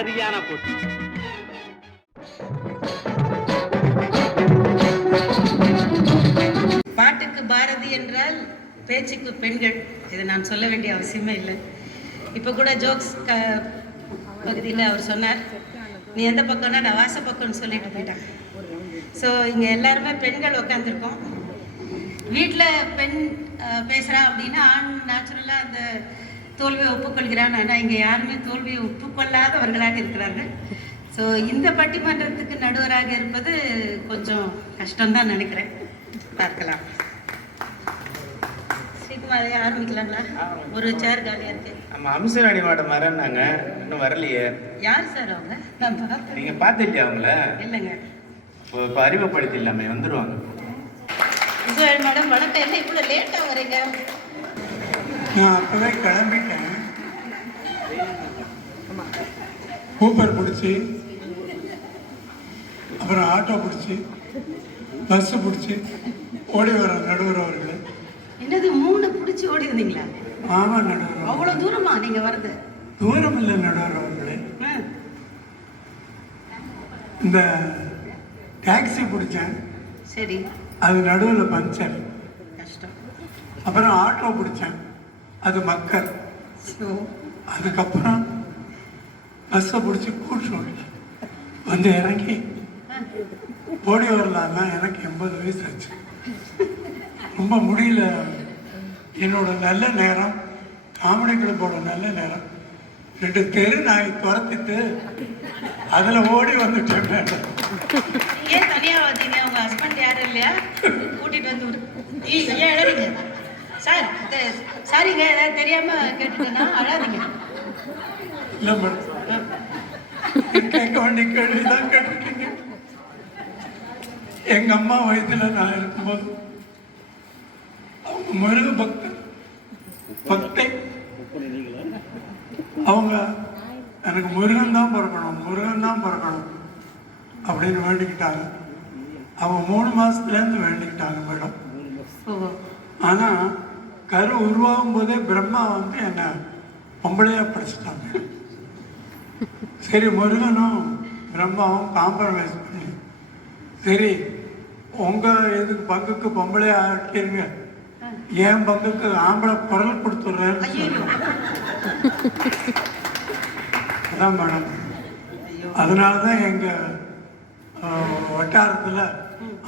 சரியான போட்டி. பாட்டுக்கு பாரதி என்றால் பேச்சுக்கு பெண்கள். இதை நான் சொல்ல வேண்டிய அவசியமே இல்லை. இப்போ கூட ஜோக்ஸ் பகுதியில் அவர் சொன்னார், நீ எந்த பக்கம்னா நான் வாச பக்கம்னு சொல்லிட்டு போயிட்டாங்க. ஸோ இங்கே எல்லாருமே பெண்கள் உட்காந்துருக்கோம். வீட்டில் பெண் பேசுகிறா அப்படின்னா ஆண் நேச்சுரலாக அந்த தோல்வியை ஒப்புக்கொள்கிறான். ஆனால் இங்கே யாருமே தோல்வியை ஒப்புக்கொள்ளாதவர்களாக இருக்கிறார்கள். ஸோ இந்த பட்டிமன்றத்துக்கு நடுவராக இருப்பது கொஞ்சம் கஷ்டம்தான் நினைக்கிறேன். பார்க்கலாம். ஸ்ரீகுமாரே ஆரம்பிக்கலாங்களா? ஒரு சேர் காலியாக இருக்கு. நம்ம அம்சராணி மேடம் வரேன்னாங்க, இன்னும் வரலையே. யார் சார் அவங்க? நான் பார்த்தேன். நீங்கள் பார்த்துட்டியா அவங்கள? இல்லைங்க. இப்போ அறிமுகப்படுத்திடலாமே, வந்துடுவாங்க. மேடம் வணக்கம். என்ன இவ்வளோ லேட்டாக வரீங்க? நான் அப்போவே கிளம்பிட்டேன். ஊபர் பிடிச்சி, அப்புறம் ஆட்டோ பிடிச்சி, பஸ்ஸு பிடிச்சி ஓடி வர நடுவர் அவர்கள். என்னது 3 பிடிச்சி ஓடி வந்தீங்களா? ஆமாம் நடுவர். அவ்வளோ தூரமா நீங்கள் வருது? தூரம் இல்லை நடுவர் அவர்களே. இந்த டாக்ஸி பிடிச்சேன். சரி. அது நடுவில் பஞ்சர். கஷ்டம். அப்புறம் ஆட்டோ பிடிச்சேன், அது மக்கள். அதுக்கப்புறம் பஸ்ஸை பிடிச்சி கூட்டு வந்து இறங்கி ஓடி வரலான்னா எனக்கு 80 வயசு ஆச்சு. ரொம்ப முடியல. என்னோட நல்ல நேரம், காமெடி கிளப்போட நல்ல நேரம், 2 தெரு நாய் துரத்திட்டு அதில் ஓடி வந்துட்டேன். மேடம் ஏன் தனியாக வந்தீங்க? உங்கள் ஹஸ்பண்ட் யாரும் இல்லையா? கூட்டிகிட்டு வந்து ஏன் அழறீங்க சார்? சாரிங்க, ஏதாவது தெரியாமல் கேட்டுட்டேன்னா அழாதீங்க. இல்லை மேடம், கேட்க வேண்டிய கேள்விதான் கேட்டிருக்கீங்க. எங்கள் அம்மா வயசுல நான் இருக்கும்போது அவங்க முருக பக்தை அவங்க எனக்கு முருகன் தான் பிறக்கணும் அப்படின்னு வேண்டிக்கிட்டாங்க. அவங்க 3 மாதத்துலேருந்து வேண்டிக்கிட்டாங்க மேடம். ஆனால் கரு உருவாகும் போதே பிரம்மா வந்து என்னை பொம்பளையாக படிச்சுட்டாங்க. சரி, முருகனும் பிரம்மாவும் காம்ப்ரமைஸ் பண்ணி, சரி உங்கள் இதுக்கு பங்குக்கு பொம்பளையாக ஆக்கிருங்க, என் பங்குக்கு ஆம்பளை குரல் கொடுத்துட்றேன்னு அதான் மேடம். அதனால தான் எங்கள் வட்டாரத்தில்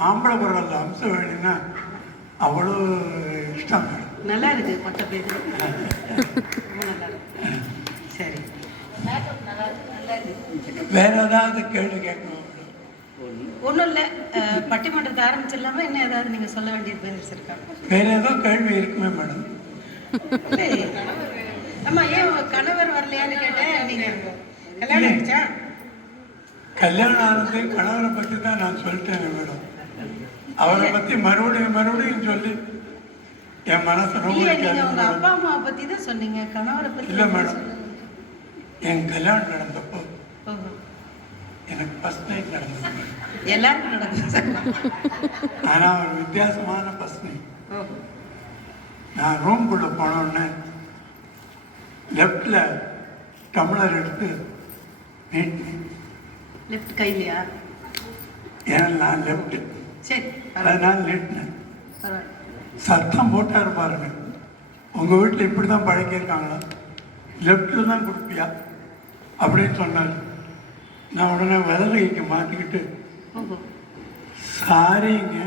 ஆம்பளை குரல் அம்சம் வேணும்னா அவ்வளோ இஷ்டம் மேடம். நல்லா இருக்கு பட்ட பேர். சரி, வேற ஏதாவது கேள்வி கேட்கணும்? ஒன்றும் இல்லை. பட்டிமன்றத்தை ஆரம்பிச்சிடலாமா? என்ன ஏதாவது நீங்கள் சொல்ல வேண்டியது இருக்காங்க? வேற ஏதோ கேள்வி இருக்குமே மேடம்? இல்லை ஆமாம். ஏன் உங்கள் கணவர் வரலையான்னு கேட்டேன். நீங்கள் கல்யாணம் ஆயிடுச்சா? கல்யாணம் ஆனது கணவரை பற்றி தான் நான் சொல்லிட்டேன் மேடம். அவரை பற்றி மறுபடியும் சொல்லி என் மனசு ரொம்ப. நீங்கள் உங்கள் அப்பா அம்மாவை பற்றி தான் சொன்னீங்க, கணவரை பற்றி இல்லை மேடம். என் கல்யாணம் நடந்தப்போ எனக்கு ஃபர்ஸ்ட் நைட் நடந்தது. எல்லாருக்கும் நடந்தது. ஆனால் ஒரு வித்தியாசமான ஃபர்ஸ்ட் நைட். நான் ரூம்குள்ளே போனோடனே லெஃப்டில் டம்ளர் எடுத்து நீட்டினேன். லெஃப்ட் கையிலையா? ஏன்னா நான் லெஃப்ட்டு. சரி, அதனால நீட்டினேன். சத்தம் போட்டார் பாருங்க. உங்கள் வீட்டில் இப்படி தான் பழக்கியிருக்காங்களா? லெஃப்டில் தான் கொடுப்பியா அப்படின்னு சொன்னார். நான் உடனே விதலைக்கு மாற்றிக்கிட்டு சாரிங்க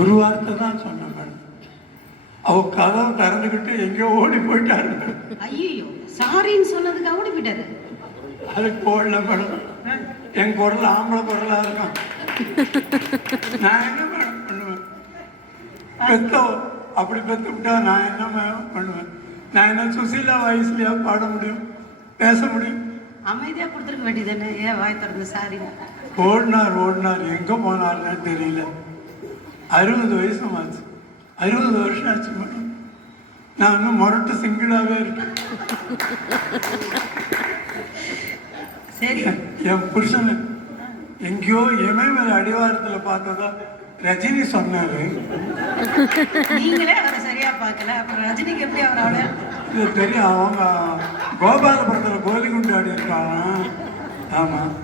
ஒரு வார்த்தை தான் சொன்னேன் மேடம். அவ கதவை திறந்துக்கிட்டு எங்கேயோ ஓடி போயிட்டாரு. ஐயோ, சாரின்னு சொன்னதுக்கு ஓடி போயிட்டாரு. அதுக்கு போடல மேடம். என் குரல் ஆம்பளை குரலாக இருக்கான். நான் என்ன மேடம் பண்ணுவேன்? பெத்தோ அப்படி பெற்று விட்டா நான் என்ன மேடம் பண்ணுவேன்? நான் என்ன சுசீலா வயசுலையா பாட முடியும், பேச முடியும்? அமைதியாக கொடுத்துருக்க வேண்டியதானே? ஏன் வாய் திறந்து சாரி? ஓடினார் எங்கே போனார்னு தெரியல. 60 வயசு ஆச்சு, 60 வருஷம் ஆச்சு மேடம். நான் இன்னும் முரட்டு சிங்கிளாகவே இருக்கேன். சரி, என் புருஷனு எங்கேயோ இமயமலை அடிவாரத்தில் பார்த்ததா ரஜினி சொன்னாரு. நீங்களே அவரை சரியா பார்க்கல, அப்புறம் ரஜினிக்கு எப்படி அவர் அவ்வளோ? இது தெரியும், அவங்க கோபாலபுரத்தில் கோலிகுண்டு ஆடி இருக்காங்க. ஆமாம்.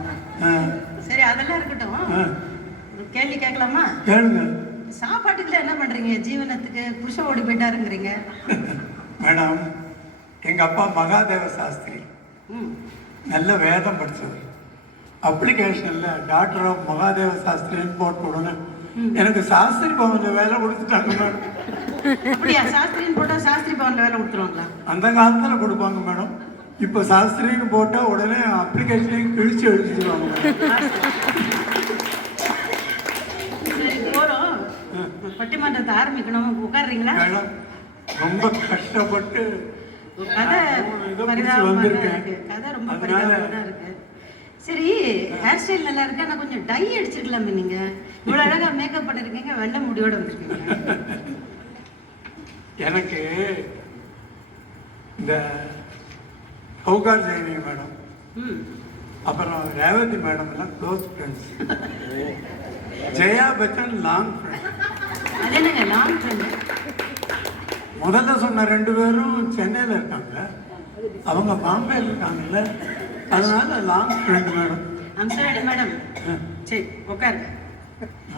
சரி, அதெல்லாம் இருக்கட்டும். ஒரு கேள்வி கேட்கலாமா? கேளுங்க. சாப்பாட்டுக்குள்ள என்ன பண்றீங்க? ஜீவனத்துக்கு புருஷன் ஓடி போயிட்டாருங்கிறீங்க. மேடம், எங்கள் அப்பா மகாதேவ சாஸ்திரி, நல்ல வேதம் படித்தவர். அப்ளிகேஷனில் டாக்டர் ஆஃப் மகாதேவ சாஸ்திரின்னு போட்டு உடனே எனக்கு சாஸ்திரி பவனில் வேலை கொடுத்துட்டாங்க மேடம். அப்படியா? சாஸ்திரின்னு போட்டால் சாஸ்திரி பவனில் வேலை கொடுத்துருவாங்களா? அந்த காலத்தில் கொடுப்பாங்க மேடம். இப்போ சாஸ்திரின்னு போட்டால் உடனே அப்ளிகேஷனையும் கிழிச்சு எழுதிடுவாங்க. சரி, போகிறோம். பட்டிமன்றத்தை ஆரம்பிக்கணும். உட்காடுறீங்களா? மேடம், ரொம்ப கஷ்டப்பட்டு கதை வந்திருக்கேன். கதை ரொம்ப பரிதாபமாக தான் இருக்கு. சரி, ஹேர் ஸ்டைல் நல்லா இருக்கு, ஆனால் கொஞ்சம் டை அடிச்சிருக்கலாமே. நீங்கள் இவ்வளோ அழகாக மேக்கப் பண்ணியிருக்கீங்க, வெள்ளை முடியோட வந்திருக்கீங்க. எனக்கு இந்த சௌகார் ஜெயினி மேடம், அப்புறம் ரேவதி மேடம் எல்லாம் close friends. Jaya Bachchan long friend. அது என்னங்க லாங் ஃப்ரெண்டு? முதல்ல சொன்ன 2 பேரும் சென்னையில் இருக்காங்க, அவங்க பாம்பேயில் இருக்காங்கல்ல, அதனால லாங் ஃப்ரெண்ட் மேடம். அம்சராணி மேடம், சரி உட்காருங்க.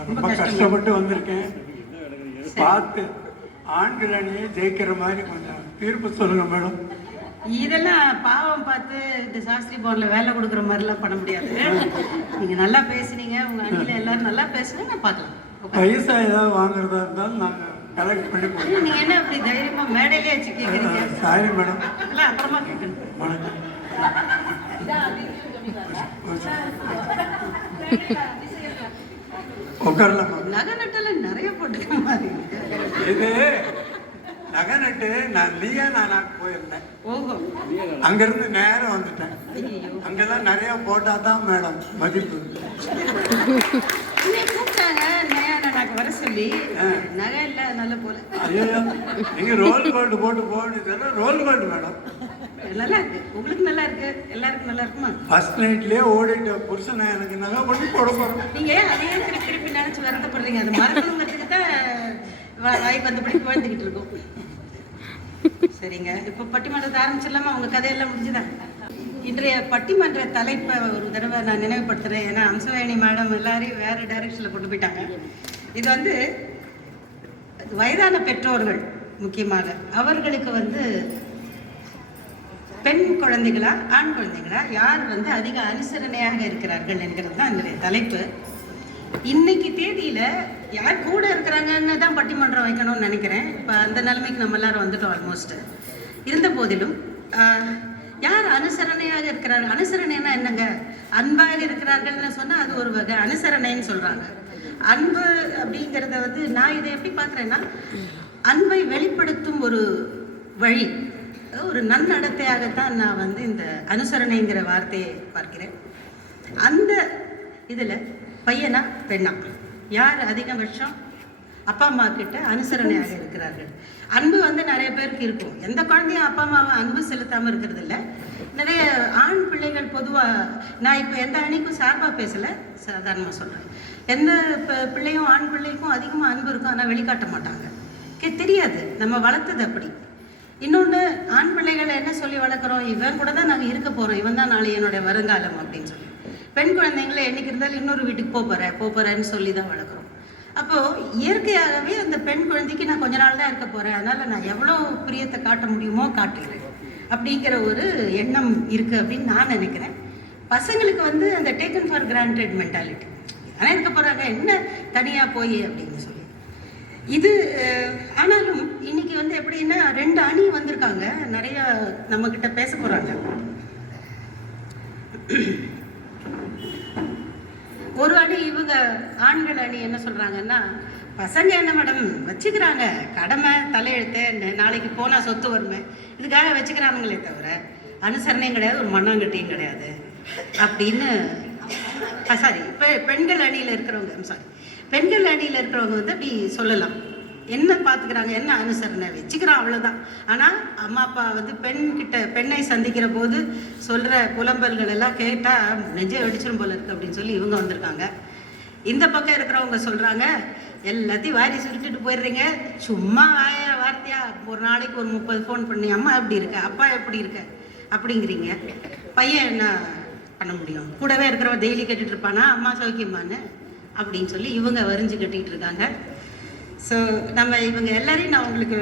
ரொம்ப கஷ்டப்பட்டு வந்திருக்கேன். பார்த்து ஆண்கள் அணியை ஜெயிக்கிற மாதிரி கொஞ்சம் தீர்ப்பு சொல்லுங்க மேடம். இதெல்லாம் பாவம் பார்த்து இந்த சாஸ்திரி பவனில் வேலை கொடுக்குற மாதிரிலாம் பண்ண முடியாது. நீங்கள் நல்லா பேசுனீங்க, உங்கள் அணியில் எல்லாரும் நல்லா பேசுனீங்க, நான் பார்க்கலாம். பைசா ஏதாவது வாங்குறதா இருந்தாலும் நாங்கள் கலெக்ட் பண்ணி போடுவோம். நீங்கள் என்ன அப்படி தைரியமாக மேடையிலே வச்சு கேட்குறீங்க? Sorry madam. இல்லை, அப்புறமா கேட்கணும். வணக்கம். உட்காரலாம். நகை நட்டெல்லாம் நிறைய போட்டுக்க மாதிரி இது நகை நட்டு நான் நானாக போயிருந்தேன். ஓஹோ, அங்கிருந்து நேரம் வந்துட்டேன். அங்கெல்லாம் நிறைய போட்டா தான் மேடம் மதிப்பு. கூப்பிட்டாங்க நான் வர சொல்லி, நகை இல்லை நல்ல போல. ஐயோ, நீங்க ரோல் கோல்டு போட்டு போட்டு ரோல் கோல்டு மேடம். நல்லா இருக்கு, உங்களுக்கு நல்லா இருக்கு, எல்லாருக்கும் நல்லா இருக்குமா? ஃபர்ஸ்ட் நைட்லயே ஓடிட்ட புருஷனை எனக்கு நகை பண்ணி போட போறோம். நீங்க அதையே திருப்பி திருப்பி நினைச்சு வருத்தப்படுறீங்க. அது மறக்கணுங்கிறதுக்கு தான் வாய்க்கு வந்தபடி குழந்தைகிட்டு இருக்கும். சரிங்க, இப்போ பட்டிமன்றத்தை ஆரம்பிச்சிடலாமா? உங்க கதையெல்லாம் முடிஞ்சுதான். இன்றைய பட்டிமன்ற தலைப்பை ஒரு தடவை நான் நினைவுபடுத்துறேன். ஏன்னா அம்சவேணி மேடம் எல்லாரையும் வேற டைரக்ஷன்ல கொண்டு போயிட்டாங்க. இது வந்து வயதான பெற்றோர்கள், முக்கியமாக அவர்களுக்கு பெண் குழந்தைகளா ஆண் குழந்தைகளா யார் அதிக அனுசரணையாக இருக்கிறார்கள் என்கிறது தான் என்னுடைய தலைப்பு. இன்னைக்கு தேதியில யார் கூட இருக்கிறாங்கன்னு தான் பட்டிமன்றம் வைக்கணும்னு நினைக்கிறேன். இப்போ அந்த நிலைமைக்கு நம்ம எல்லாரும் வந்துட்டோம் ஆல்மோஸ்ட். இருந்த போதிலும் யார் அனுசரணையாக இருக்கிறார்கள்? அனுசரணைன்னா என்னங்க? அன்பாக இருக்கிறார்கள்னு சொன்னால் அது ஒரு வகை அனுசரணைன்னு சொல்கிறாங்க. அன்பு அப்படிங்கிறத நான் இதை எப்படி பார்க்குறேன்னா, அன்பை வெளிப்படுத்தும் ஒரு வழி, ஒரு நன்னடத்தையாகத்தான் நான் இந்த அனுசரணைங்கிற வார்த்தையை பார்க்கிறேன். அந்த இதில் பையனா பெண்ணா யார் அதிகபட்சம் அப்பா அம்மா கிட்ட அனுசரணையாக இருக்கிறார்கள்? அன்பு நிறைய பேருக்கு இருக்கும். எந்த குழந்தையும் அப்பா அம்மாவை அன்பு செலுத்தாமல் இருக்கிறது இல்லை. நிறைய ஆண் பிள்ளைகள் பொதுவாக, நான் இப்போ எந்த அணிக்கும் சார்பாக பேசலை, சாதாரணமாக சொல்கிறேன், எந்த பிள்ளையும் ஆண் பிள்ளைக்கும் அதிகமாக அன்பு இருக்கும், ஆனால் வெளிக்காட்ட மாட்டாங்க. தெரியாது, நம்ம வளர்த்தது அப்படி. இன்னொன்று, ஆண் பிள்ளைகளை என்ன சொல்லி வளர்க்குறோம்? இவன் கூட தான் நாங்கள் இருக்க போகிறோம், இவன் தான் நாளை என்னுடைய வருங்காலம் அப்படின்னு சொல்லி. பெண் குழந்தைங்களை என்னைக்கு இருந்தாலும் இன்னொரு வீட்டுக்கு போகிறேன்னு சொல்லி தான் வளர்க்குறோம். அப்போது இயற்கையாகவே அந்த பெண் குழந்தைக்கு நான் கொஞ்ச நாள் தான் இருக்க போகிறேன், அதனால் நான் எவ்வளோ பிரியத்தை காட்ட முடியுமோ காட்டுகிறேன் அப்படிங்கிற ஒரு எண்ணம் இருக்குது அப்படின்னு நான் நினைக்கிறேன். பசங்களுக்கு அந்த டேக்கன் ஃபார் கிராண்டட் மென்டாலிட்டி, ஆனால் இருக்க போகிறாங்க, என்ன தனியாக போய் அப்படின்னு சொல்லி இது. ஆனாலும் இன்னைக்கு எப்படின்னா 2 அணி வந்திருக்காங்க, நிறைய நம்மக்கிட்ட பேச போகிறாங்க. ஒரு அணி இவங்க ஆண்கள் அணி என்ன சொல்கிறாங்கன்னா, பசங்க என்ன மேடம் வச்சுக்கிறாங்க, கடமை தலையெழுத்து, நாளைக்கு போனால் சொத்து வருமே, இதுக்காக வச்சுக்கிறானுங்களே தவிர அனுசரணையும் கிடையாது, ஒரு மண்ணாங்கட்டியும் கிடையாது அப்படின்னு. சாரி, இப்போ பெண்கள் அணியில் இருக்கிறவங்க அப்படி சொல்லலாம். என்ன பார்த்துக்கிறாங்க, என்ன அனுசரணை வச்சுக்கிறான், அவ்வளோதான். ஆனால் அம்மா அப்பா வந்து பெண்ணை சந்திக்கிற போது சொல்கிற புலம்பல்கள் எல்லாம் கேட்டால் நெஞ்சை வெடிச்சிடும் போல இருக்குது அப்படின்னு சொல்லி இவங்க வந்திருக்காங்க. இந்த பக்கம் இருக்கிறவங்க சொல்கிறாங்க, எல்லாத்தையும் வாரி சுருட்டிட்டு போயிடுறீங்க, சும்மா வார்த்தையா ஒரு நாளைக்கு ஒரு 30 ஃபோன் பண்ணி அம்மா எப்படி இருக்க, அப்பா எப்படி இருக்க அப்படிங்கிறீங்க. பையன் என்ன பண்ண முடியும்? கூடவே இருக்கிறவன் டெய்லி கேட்டுட்டு இருப்பானா அம்மா சௌக்கியமானு அப்படின்னு சொல்லி இவங்க வரிஞ்சு கட்டிகிட்டு இருக்காங்க. ஸோ நம்ம இவங்க எல்லாரையும் நான் உங்களுக்கு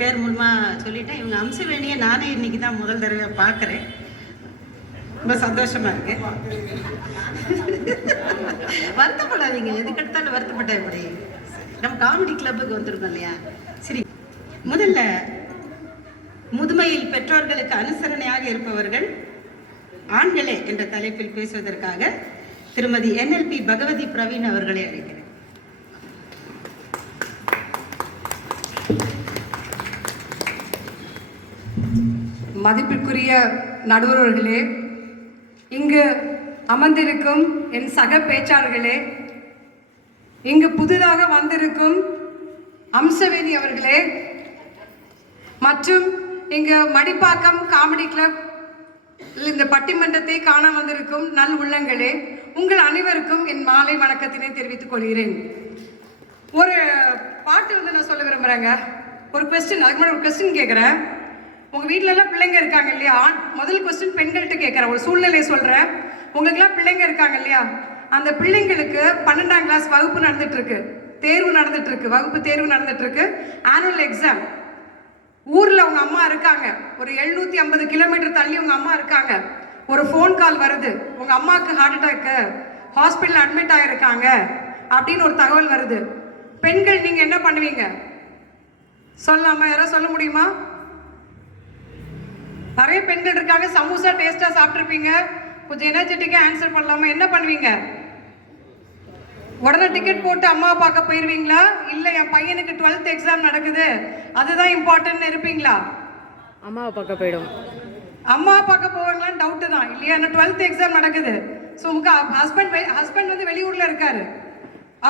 பேர் மூலமாக சொல்லிட்டேன். இவங்க அம்சவேணியை நானே இன்னைக்கு தான் முதல் தடவை பார்க்குறேன். ரொம்ப சந்தோஷமா இருக்கு. வருத்தப்படாதீங்க, எதுக்கு எடுத்தாலும் வருத்தப்பட்ட எப்படி? நம்ம காமெடி கிளப்புக்கு வந்திருக்கோம் இல்லையா? சரி, முதல்ல முதுமையில் பெற்றோர்களுக்கு அனுசரணையாக இருப்பவர்கள் ஆண்களே என்ற தலைப்பில் பேசுவதற்காக திருமதி NLP பகவதி பிரவீன் அவர்களை அழைக்கிறேன். மதிப்பிற்குரிய நடுவர்களே, இங்கு அமர்ந்திருக்கும் என் சக பேச்சாளர்களே, இங்கு புதிதாக வந்திருக்கும் அம்சவேதி அவர்களே, மற்றும் இங்கு மடிப்பாக்கம் காமெடி கிளப் இந்த பட்டிமன்றத்தை காண வந்திருக்கும் நல் உள்ளங்களே, உங்கள் அனைவருக்கும் என் மாலை வணக்கத்தினை தெரிவித்துக் கொள்கிறேன். ஒரு பாட்டு வந்து நான் சொல்ல விரும்புகிறேங்க. ஒரு கொஸ்டின், அதுக்கு முன்னாடி ஒரு கொஸ்டின் கேட்குறேன். உங்கள் வீட்டிலலாம் பிள்ளைங்க இருக்காங்க இல்லையா? முதல் கொஸ்டின் பெண்கள்கிட்ட கேட்குறேன், ஒரு சூழ்நிலையை சொல்கிறேன். உங்களுக்குலாம் பிள்ளைங்க இருக்காங்க இல்லையா? அந்த பிள்ளைங்களுக்கு 12ஆம் கிளாஸ் வகுப்பு நடந்துட்டுருக்கு, தேர்வு நடந்துட்டுருக்கு, வகுப்பு தேர்வு நடந்துட்டுருக்கு, ஆனுவல் எக்ஸாம். ஊரில் உங்கள் அம்மா இருக்காங்க, ஒரு 750 கிலோமீட்டர் தள்ளி உங்கள் அம்மா இருக்காங்க. ஒரு ஃபோன் கால் வருது, உங்கள் அம்மாவுக்கு ஹார்ட் அட்டாக்கு, ஹாஸ்பிட்டல் அட்மிட் ஆகிருக்காங்க அப்படின்னு ஒரு தகவல் வருது. பெண்கள் நீங்கள் என்ன பண்ணுவீங்க? சொல்லலாமா? யாராவது சொல்ல முடியுமா? நிறைய பெண்கள் இருக்காங்க, சமோசா டேஸ்ட்டாக சாப்பிட்ருப்பீங்க, கொஞ்சம் எனர்ஜெட்டிக்காக ஆன்சர் பண்ணலாமா? என்ன பண்ணுவீங்க? உடனே டிக்கெட் போட்டு அம்மா பார்க்க போயிடுவீங்களா? இல்லை என் பையனுக்கு 12th எக்ஸாம் நடக்குது அதுதான் இம்பார்ட்டன்ட்னு இருப்பீங்களா? அம்மாவை பார்க்க போயிடும். அம்மா பார்க்க போவாங்களான்னு டவுட்டு தான் இல்லையா? என்ன 12th எக்ஸாம் நடக்குது. ஸோ உங்கள் ஹஸ்பண்ட் வந்து வெளியூரில் இருக்காரு,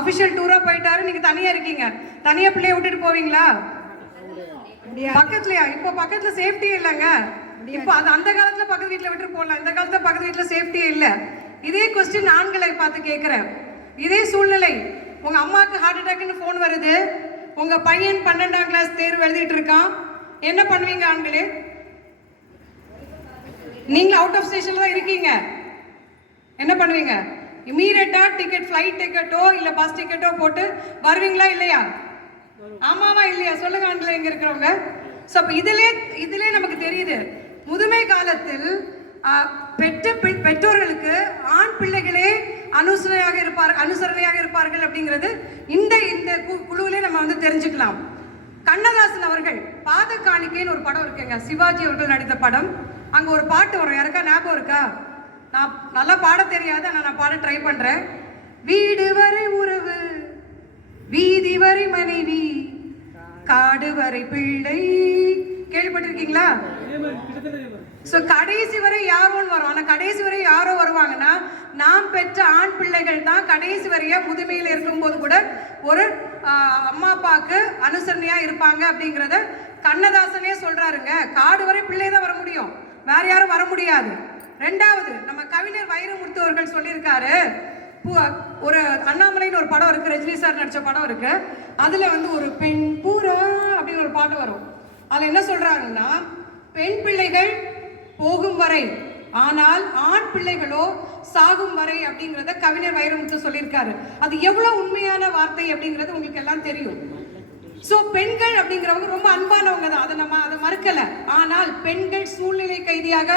அஃபிஷியல் டூராக போயிட்டாரு, நீங்கள் தனியாக இருக்கீங்க, தனியாக பிள்ளைய விட்டுட்டு போவீங்களா? பக்கத்துலையா? இப்போ பக்கத்தில் சேஃப்டியே இல்லைங்க. இப்போ அது அந்த காலத்தில் பக்கத்து வீட்டில் விட்டுட்டு போகலாம், இந்த காலத்தில் பக்கத்து வீட்டில் சேஃப்டியே இல்லை. இதே கொஸ்டின் ஆண்களை பார்த்து கேட்குறேன். இதே சூழ்நிலை, உங்கள் அம்மாவுக்கு ஹார்ட் அட்டாக்னு ஃபோன் வருது, உங்கள் பையன் 12ஆம் கிளாஸ் தேர்வு எழுதிட்டு இருக்கான், என்ன பண்ணுவீங்க ஆண்களே? நீங்கள் அவுட் ஆஃப் ஸ்டேஷனில் தான் இருக்கீங்க, என்ன பண்ணுவீங்க? இமீடியட்டாக டிக்கெட், ஃப்ளைட் டிக்கெட்டோ இல்லை பஸ் டிக்கெட்டோ போட்டு வருவீங்களா இல்லையா? ஆமாவா இல்லையா? சொல்லுங்க ஆண்களை இங்கே இருக்கிறவங்க. ஸோ அப்போ இதிலே நமக்கு தெரியுது, முதுமை காலத்தில் பெற்றோர்களுக்கு ஆண் பிள்ளைகளே அனுசரணையாக இருப்பார்கள் அப்படிங்கிறது இந்த குழுவிலே நம்ம வந்து தெரிஞ்சுக்கலாம். கண்ணதாசன் அவர்கள் பாத காணிக்கைன்னு ஒரு படம் இருக்குங்க, சிவாஜி அவர்கள் நடித்த படம். அங்கே ஒரு பாட்டு வரும், யாருக்கா ஞாபகம் இருக்கா? நான் நல்லா பாட தெரியாது, ஆனால் நான் பாட ட்ரை பண்ணுறேன். வீடு வரை உறவு, வீதி வரை மனைவி, காடு வரை பிள்ளை. கேள்விப்பட்டிருக்கீங்களா? ஸோ கடைசி வரை யாரோன்னு வரும், ஆனால் கடைசி வரை யாரோ வருவாங்கன்னா நாம் பெற்ற ஆண் பிள்ளைகள் தான் கடைசி வரைய முதுமையில் இருக்கும்போது கூட ஒரு அம்மா அப்பாவுக்கு அனுசரணையாக இருப்பாங்க அப்படிங்கிறத கண்ணதாசனே சொல்கிறாருங்க. காடு வரை பிள்ளை தான் வர முடியும், வேற யாரும் வர முடியாது. ரெண்டாவது, நம்ம கவிஞர் வைரமுத்து அவர்கள் சொல்லியிருக்காரு, ஒரு அண்ணாமலைன்னு ஒரு படம் இருக்கு, ரஜினி சார் நடிச்ச படம் இருக்கு, அதுல வந்து ஒரு பெண் பூரா அப்படின்னு ஒரு பாட்டு வரும். அதுல என்ன சொல்றாங்கன்னா, பெண் பிள்ளைகள் போகும் வரை, ஆனால் ஆண் பிள்ளைகளோ சாகும் வரை அப்படிங்கிறத கவிஞர் வைரமுத்து சொல்லியிருக்காரு. அது எவ்வளவு உண்மையான வார்த்தை அப்படிங்கிறது உங்களுக்கு எல்லாம் தெரியும். ஸோ பெண்கள் அப்படிங்கிறவங்க ரொம்ப அன்பானவங்க தான், அதை மறுக்கல. ஆனால் பெண்கள் சூழ்நிலை கைதியாக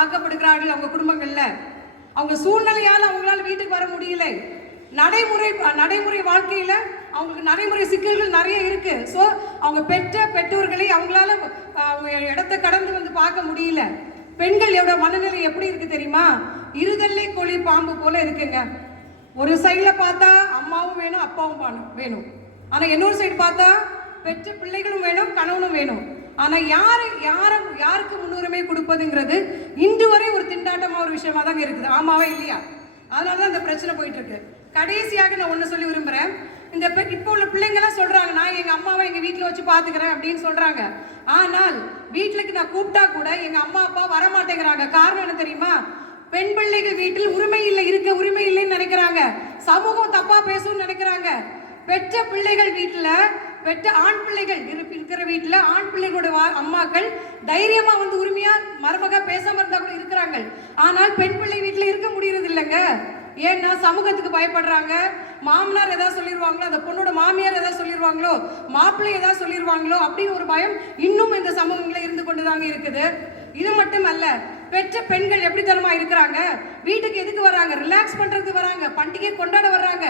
ஆக்கப்படுகிறார்கள் அவங்க குடும்பங்கள்ல. அவங்க சூழ்நிலையால் அவங்களால வீட்டுக்கு வர முடியல. நடைமுறை வாழ்க்கையில அவங்களுக்கு நடைமுறை சிக்கல்கள் நிறைய இருக்கு. ஸோ அவங்க பெற்றோர்களை அவங்களால அவங்க இடத்தை கடந்து வந்து பார்க்க முடியல. பெண்களோட மனநிலை எப்படி இருக்கு தெரியுமா? இருதல்லை கோழி பாம்பு போல இருக்குங்க. ஒரு சைட்ல பார்த்தா அம்மாவும் வேணும், அப்பாவும் வேணும், ஆனா இன்னொரு சைடு பார்த்தா பெற்ற பிள்ளைகளும் வேணும், கணவனும் வேணும். ஆனா யாருக்கு முன்னுரிமை கொடுப்பதுங்கிறது இன்று வரை ஒரு திண்டாட்டமா ஒரு விஷயமா தாங்க இருக்குது. ஆமாவா இல்லையா? அதனாலதான் இந்த பிரச்சனை போயிட்டு இருக்கு. கடைசியாக நான் ஒண்ணு சொல்லி விரும்புறேன். இப்போ உள்ள பிள்ளைங்கெல்லாம் சொல்றாங்க, நான் எங்க அம்மாவை எங்க வீட்டில் வச்சு பாத்துக்கிறேன் அப்படின்னு சொல்றாங்க. ஆனால் வீட்டுக்கு நான் கூப்பிட்டா கூட எங்க அம்மா அப்பா வரமாட்டேங்கிறாங்க. காரணம் என்ன தெரியுமா? பெண் பிள்ளைகள் வீட்டில் உரிமை இல்லை, இருக்க உரிமை இல்லைன்னு நினைக்கிறாங்க. சமூகம் தப்பா பேசும்னு நினைக்கிறாங்க. பெற்ற பிள்ளைகள் வீட்டுல, பெற்ற ஆண் பிள்ளைகள் இருக்கிற வீட்டுல ஆண் பிள்ளைகளோட அம்மாக்கள் தைரியமா வந்து உரிமையா மருமக பேசாம இருந்தா கூட இருக்கிறாங்க. ஆனால் பெண் பிள்ளை வீட்டுல இருக்க முடியறது இல்லைங்க. ஏன்னா சமூகத்துக்கு பயப்படுறாங்க. மாமனார் ஏதாவது சொல்லிடுவாங்களோ, அந்த பொண்ணோட மாமியார் ஏதாவது சொல்லிடுவாங்களோ, மாப்பிள்ளை ஏதாவது சொல்லிடுவாங்களோ அப்படின்னு ஒரு பயம் இன்னும் இந்த சமூகங்களில் இருந்து கொண்டுதாங்க இருக்குது. இது மட்டும் அல்ல, பெற்ற பெண்கள் எப்படி தரமா இருக்கிறாங்க, வீட்டுக்கு எதுக்கு வராங்க? ரிலாக்ஸ் பண்றதுக்கு வராங்க, பண்டிகை கொண்டாட வர்றாங்க.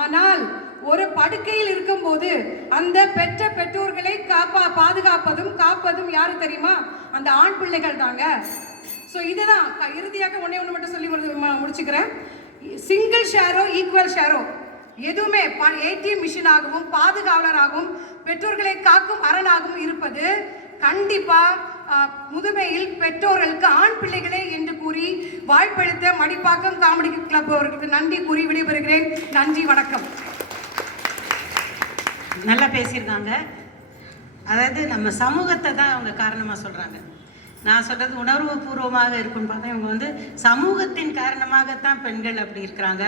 ஆனால் ஒரு படுக்கையில் இருக்கும் போது அந்த பெற்ற பெற்றோர்களை பாதுகாப்பதும் காப்பதும் யாரு தெரியுமா? அந்த ஆண் பிள்ளைகள் தாங்க. ஸோ இதுதான் இறுதியாக ஒண்ணே மட்டும் சொல்லி முடிச்சுக்கிறேன். சிங்கிள் ஷேரோ ஈக்குவல் ஷேரோ எதுவுமே ஏடிஎம் மிஷினாகவும் பாதுகாவலராகவும் பெற்றோர்களை காக்கும் அரணாகவும் இருப்பது கண்டிப்பா முதுமையில் பெற்றோர்களுக்கு ஆண் பிள்ளைகளே என்று கூறி வாய்ப்பளித்த மடிப்பாக்கம் காமெடி கிளப் அவர்களுக்கு நன்றி கூறி விடைபெறுகிறேன். நன்றி, வணக்கம். நல்லா பேசியிருக்காங்க. அதாவது நம்ம சமூகத்தை தான் அவங்க காரணமாக சொல்கிறாங்க. நான் சொல்கிறது உணர்வு பூர்வமாக இருக்குன்னு பார்த்தா இவங்க வந்து சமூகத்தின் காரணமாகத்தான் பெண்கள் அப்படி இருக்கிறாங்க.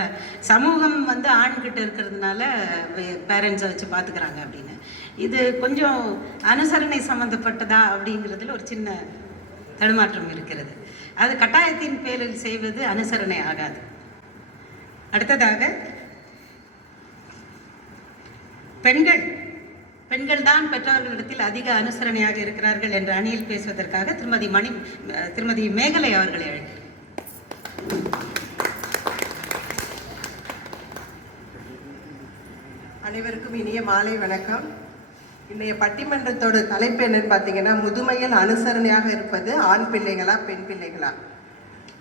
சமூகம் வந்து ஆண்கிட்ட இருக்கிறதுனால பேரண்ட்ஸை வச்சு பார்த்துக்கிறாங்க அப்படின்னு. இது கொஞ்சம் அனுசரணை சம்மந்தப்பட்டதா அப்படிங்கிறதுல ஒரு சின்ன தடுமாற்றம் இருக்கிறது. அது கட்டாயத்தின் பேரில் செய்வது அனுசரணை ஆகாது. அடுத்ததாக பெண்கள் தான் பெற்றோர்களிடத்தில் அதிக அனுசரணையாக இருக்கிறார்கள் என்ற அணியில் பேசுவதற்காக திருமதி மேகலை அவர்களை அழைக்கிறேன். அனைவருக்கும் இனிய மாலை வணக்கம். இன்றைய பட்டிமன்றத்தோட தலைப்பு என்னன்னு பார்த்தீங்கன்னா, முதுமையில் அனுசரணையாக இருப்பது ஆண் பிள்ளைகளா பெண் பிள்ளைகளா?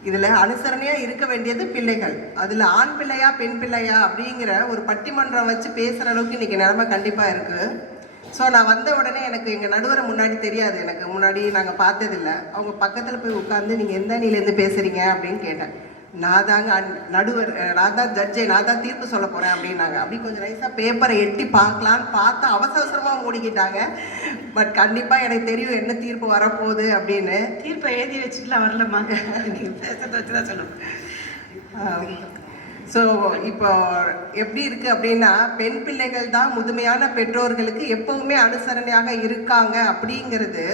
இதில் அனுசரணையாக இருக்க வேண்டியது பிள்ளைகள். அதில் ஆண் பிள்ளையா பெண் பிள்ளையா அப்படிங்கிற ஒரு பட்டிமன்றம் வச்சு பேசுகிற அளவுக்கு இன்றைக்கி நிலைமை கண்டிப்பாக இருக்குது. ஸோ நான் வந்த உடனே எனக்கு எங்கள் நடுவரை முன்னாடி தெரியாது, எனக்கு முன்னாடி நாங்கள் பார்த்ததில்லை. அவங்க பக்கத்தில் போய் உட்காந்து நீங்கள் எந்த அணிலேருந்து பேசுகிறீங்க அப்படின்னு கேட்டேன். நான் தாங்க நடுவர், நான் தான் ஜட்ஜை, நான் தான் தீர்ப்பு சொல்ல போகிறேன் அப்படின்னாங்க. அப்படி கொஞ்சம் நைஸாக பேப்பரை எட்டி பார்க்கலான்னு பார்த்தா அவசரமாக மூடிக்கிட்டாங்க. பட் கண்டிப்பாக எனக்கு தெரியும் என்ன தீர்ப்பு வரப்போகுது அப்படின்னு. தீர்ப்பை எழுதி வச்சுட்டுலாம் வரலம்மா, நீங்கள் பேசுறதை வச்சு தான் சொல்லணும். ஸோ இப்போ எப்படி இருக்குது அப்படின்னா, பெண் பிள்ளைகள் தான் முதுமையான பெற்றோர்களுக்கு எப்பவுமே அனுசரணையாக இருக்காங்க அப்படிங்கிறது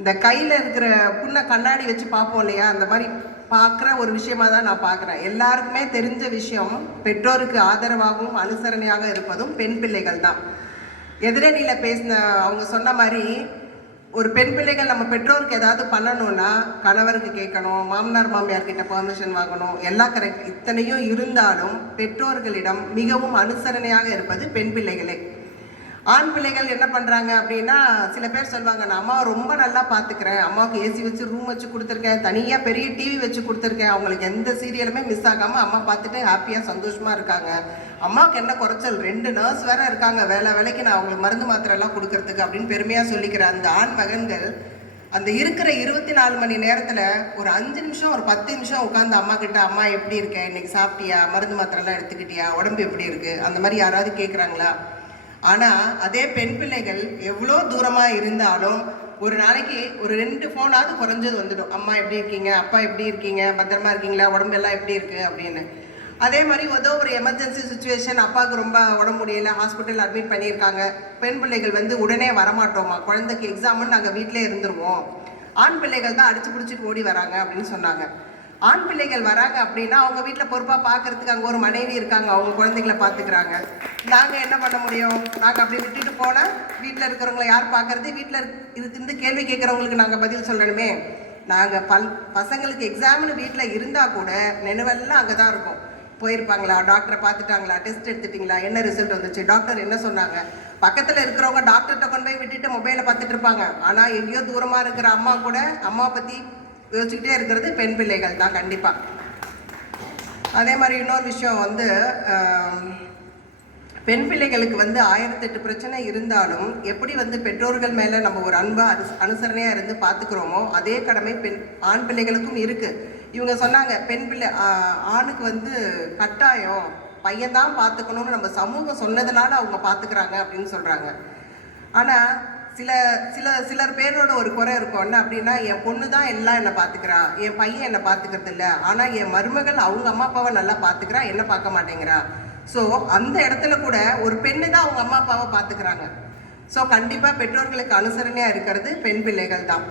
இந்த கையில் இருக்கிற புண்ணை கண்ணாடி வச்சு பார்ப்போம் இல்லையா, அந்த மாதிரி பார்க்குற ஒரு விஷயமா தான் நான் பார்க்குறேன். எல்லாருக்குமே தெரிஞ்ச விஷயம், பெற்றோருக்கு ஆதரவாகவும் அனுசரணையாக இருப்பதும் பெண் பிள்ளைகள் தான். எதிரணியில் பேசின அவங்க சொன்ன மாதிரி, ஒரு பெண் பிள்ளைகள் நம்ம பெற்றோருக்கு ஏதாவது பண்ணணும்னா கணவருக்கு கேட்கணும், மாமனார் மாமியார் கிட்ட பெர்மிஷன் வாங்கணும், எல்லாம் கரெக்ட். இத்தனையும் இருந்தாலும் பெற்றோர்களிடம் மிகவும் அனுசரணையாக இருப்பது பெண் பிள்ளைகளே. ஆண் பிள்ளைகள் என்ன பண்ணுறாங்க அப்படின்னா, சில பேர் சொல்லுவாங்க, நான் அம்மாவை ரொம்ப நல்லா பார்த்துக்கிறேன், அம்மாவுக்கு ஏசி வச்சு ரூம் வச்சு கொடுத்துருக்கேன், தனியாக பெரிய டிவி வச்சு கொடுத்துருக்கேன், அவங்களுக்கு எந்த சீரியலுமே மிஸ் ஆகாமல் அம்மா பார்த்துட்டு ஹாப்பியாக சந்தோஷமாக இருக்காங்க. அம்மாவுக்கு என்ன குறைச்சல், 2 நர்ஸ் வேற இருக்காங்க, வேலைக்கு நான் அவங்களுக்கு மருந்து மாத்திரை எல்லாம் கொடுக்கறதுக்கு அப்படின்னு பெருமையாக சொல்லிக்கிற அந்த ஆண் மகன்கள் அந்த இருக்கிற 24 மணி நேரத்தில் ஒரு 5 நிமிஷம் ஒரு 10 நிமிஷம் உட்காந்து அம்மா கிட்ட, அம்மா எப்படி இருக்கேன், இன்னைக்கு சாப்பிட்டியா, மருந்து மாத்திரைலாம் எடுத்துக்கிட்டியா, உடம்பு எப்படி இருக்குது, அந்த மாதிரி யாராவது கேட்குறாங்களா? ஆனால் அதே பெண் பிள்ளைகள் எவ்வளோ தூரமாக இருந்தாலும் ஒரு நாளைக்கு ஒரு 2 ஃபோனாவது குறைஞ்சது வந்துடும். அம்மா எப்படி இருக்கீங்க, அப்பா எப்படி இருக்கீங்க, பத்திரமா இருக்கீங்களா, உடம்பெல்லாம் எப்படி இருக்குது அப்படின்னு. அதே மாதிரி ஒரு எமர்ஜென்சி சுச்சுவேஷன், அப்பாவுக்கு ரொம்ப உடம்பு முடியலை, ஹாஸ்பிட்டல் அட்மிட் பண்ணியிருக்காங்க, பெண் பிள்ளைகள் வந்து உடனே வரமாட்டோமா, குழந்தைக்கு எக்ஸாம்னு நாங்கள் வீட்டிலே இருந்துருவோம், ஆண் பிள்ளைகள் தான் அடிச்சு பிடிச்சிட்டு ஓடி வராங்க அப்படின்னு சொன்னாங்க. ஆண் பிள்ளைகள் வராங்க அப்படின்னா அவங்க வீட்டில் பொறுப்பாக பார்க்கறதுக்கு அங்கே ஒரு மனைவி இருக்காங்க, அவங்க குழந்தைகளை பார்த்துக்கிறாங்க. நாங்கள் என்ன பண்ண முடியும்? நாங்கள் அப்படி விட்டுட்டு போனால் வீட்டில் இருக்கிறவங்களை யார் பார்க்கறது? வீட்டில் இருந்து கேள்வி கேட்குறவங்களுக்கு நாங்கள் பதில் சொல்லணுமே. நாங்கள் பசங்களுக்கு எக்ஸாம்னு வீட்டில் இருந்தால் கூட நினைவெல்லாம் அங்கே தான் இருக்கும். போயிருப்பாங்களா, டாக்டரை பார்த்துட்டாங்களா, டெஸ்ட் எடுத்துட்டிங்களா, என்ன ரிசல்ட் வந்துச்சு, டாக்டர் என்ன சொன்னாங்க. பக்கத்தில் இருக்கிறவங்க டாக்டர்கிட்ட கொண்டு போய் விட்டுட்டு மொபைலை பார்த்துட்டு இருப்பாங்க. ஆனால் எங்கேயோ தூரமாக இருக்கிற அம்மா கூட அம்மா பற்றி யோசிச்சுக்கிட்டே இருக்கிறது பெண் பிள்ளைகள் தான் கண்டிப்பாக. அதே மாதிரி இன்னொரு விஷயம் வந்து, பெண் பிள்ளைகளுக்கு வந்து 1008 பிரச்சனை இருந்தாலும் எப்படி வந்து பெற்றோர்கள் மேலே நம்ம ஒரு அன்பாக அனுசரணையாக இருந்து பார்த்துக்கிறோமோ அதே கடமை ஆண் பிள்ளைகளுக்கும் இருக்குது. இவங்க சொன்னாங்க, பெண் பிள்ளை ஆணுக்கு வந்து கட்டாயம் பையன் தான் பார்த்துக்கணும்னு நம்ம சமூகம் சொன்னதுனால அவங்க பார்த்துக்கிறாங்க அப்படின்னு சொல்கிறாங்க. ஆனால் சிலர் பேரோட ஒரு குறை இருக்கும். என்ன அப்படின்னா, என் பொண்ணு தான் எல்லாம் என்னை பார்த்துக்கிறா, என் பையன் என்னை பார்த்துக்கிறது இல்லை, ஆனால் என் மருமகள் அவங்க அம்மா அப்பாவை நல்லா பார்த்துக்கிறா, என்னை பார்க்க மாட்டேங்கிறா. ஸோ அந்த இடத்துல கூட ஒரு பெண்ணு தான் அவங்க அம்மா அப்பாவை பார்த்துக்கிறாங்க. ஸோ கண்டிப்பாக பெற்றோர்களுக்கு அனுசரணையாக இருக்கிறது பெண் பிள்ளைகள் தான்.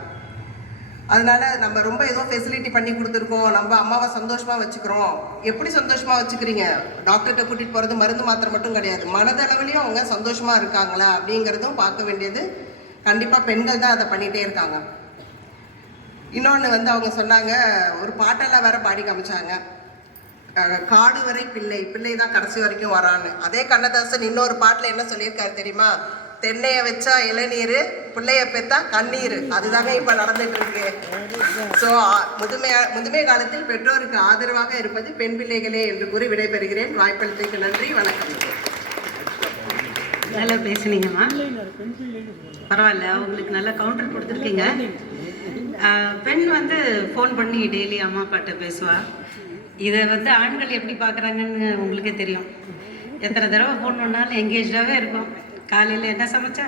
அதனால நம்ம ரொம்ப ஏதோ ஃபெசிலிட்டி பண்ணி கொடுத்துருக்கோம், நம்ம அம்மாவை சந்தோஷமாக வச்சுக்கிறோம். எப்படி சந்தோஷமாக வச்சுக்கிறீங்க? டாக்டர்கிட்ட கூட்டிகிட்டு போகிறது மருந்து மாத்திரை மட்டும் கிடையாது, மனதளவுலையும் அவங்க சந்தோஷமாக இருக்காங்களா அப்படிங்கிறதும் பார்க்க வேண்டியது கண்டிப்பாக பெண்கள் தான் அதை பண்ணிகிட்டே இருக்காங்க. இன்னொன்று வந்து அவங்க சொன்னாங்க, ஒரு பாட்டெல்லாம் வேற பாடி காமிச்சாங்க, காடு வரை பிள்ளை தான் கடைசி வரைக்கும் வரான்னு. அதே கண்ணதாசன் இன்னொரு பாட்டில் என்ன சொல்லியிருக்காரு தெரியுமா? தென்னையை வச்சா இளநீர், பிள்ளைய பெற்றா கண்ணீர். அதுதாங்க இப்போ நடந்துட்டு இருக்கு. ஸோ முதுமை காலத்தில் பெற்றோருக்கு ஆதரவாக இருப்பது பெண் பிள்ளைகளே என்று கூறி விடைபெறுகிறேன். வாய்ப்பளித்ததுக்கு நன்றி, வணக்கம். நல்லா பேசுனீங்கம்மா, பரவாயில்ல, அவங்களுக்கு நல்ல கவுண்டர் கொடுத்துருக்கீங்க. பெண் வந்து ஃபோன் பண்ணி டெய்லி அம்மா அப்பாட்ட பேசுவா. இதை வந்து ஆண்கள் எப்படி பார்க்குறாங்கன்னு உங்களுக்கே தெரியும். எத்தனை தடவை ஃபோன் பண்ணாலும் எங்கேஜாகவே இருக்கும். காலையில் என்ன சமைச்சா,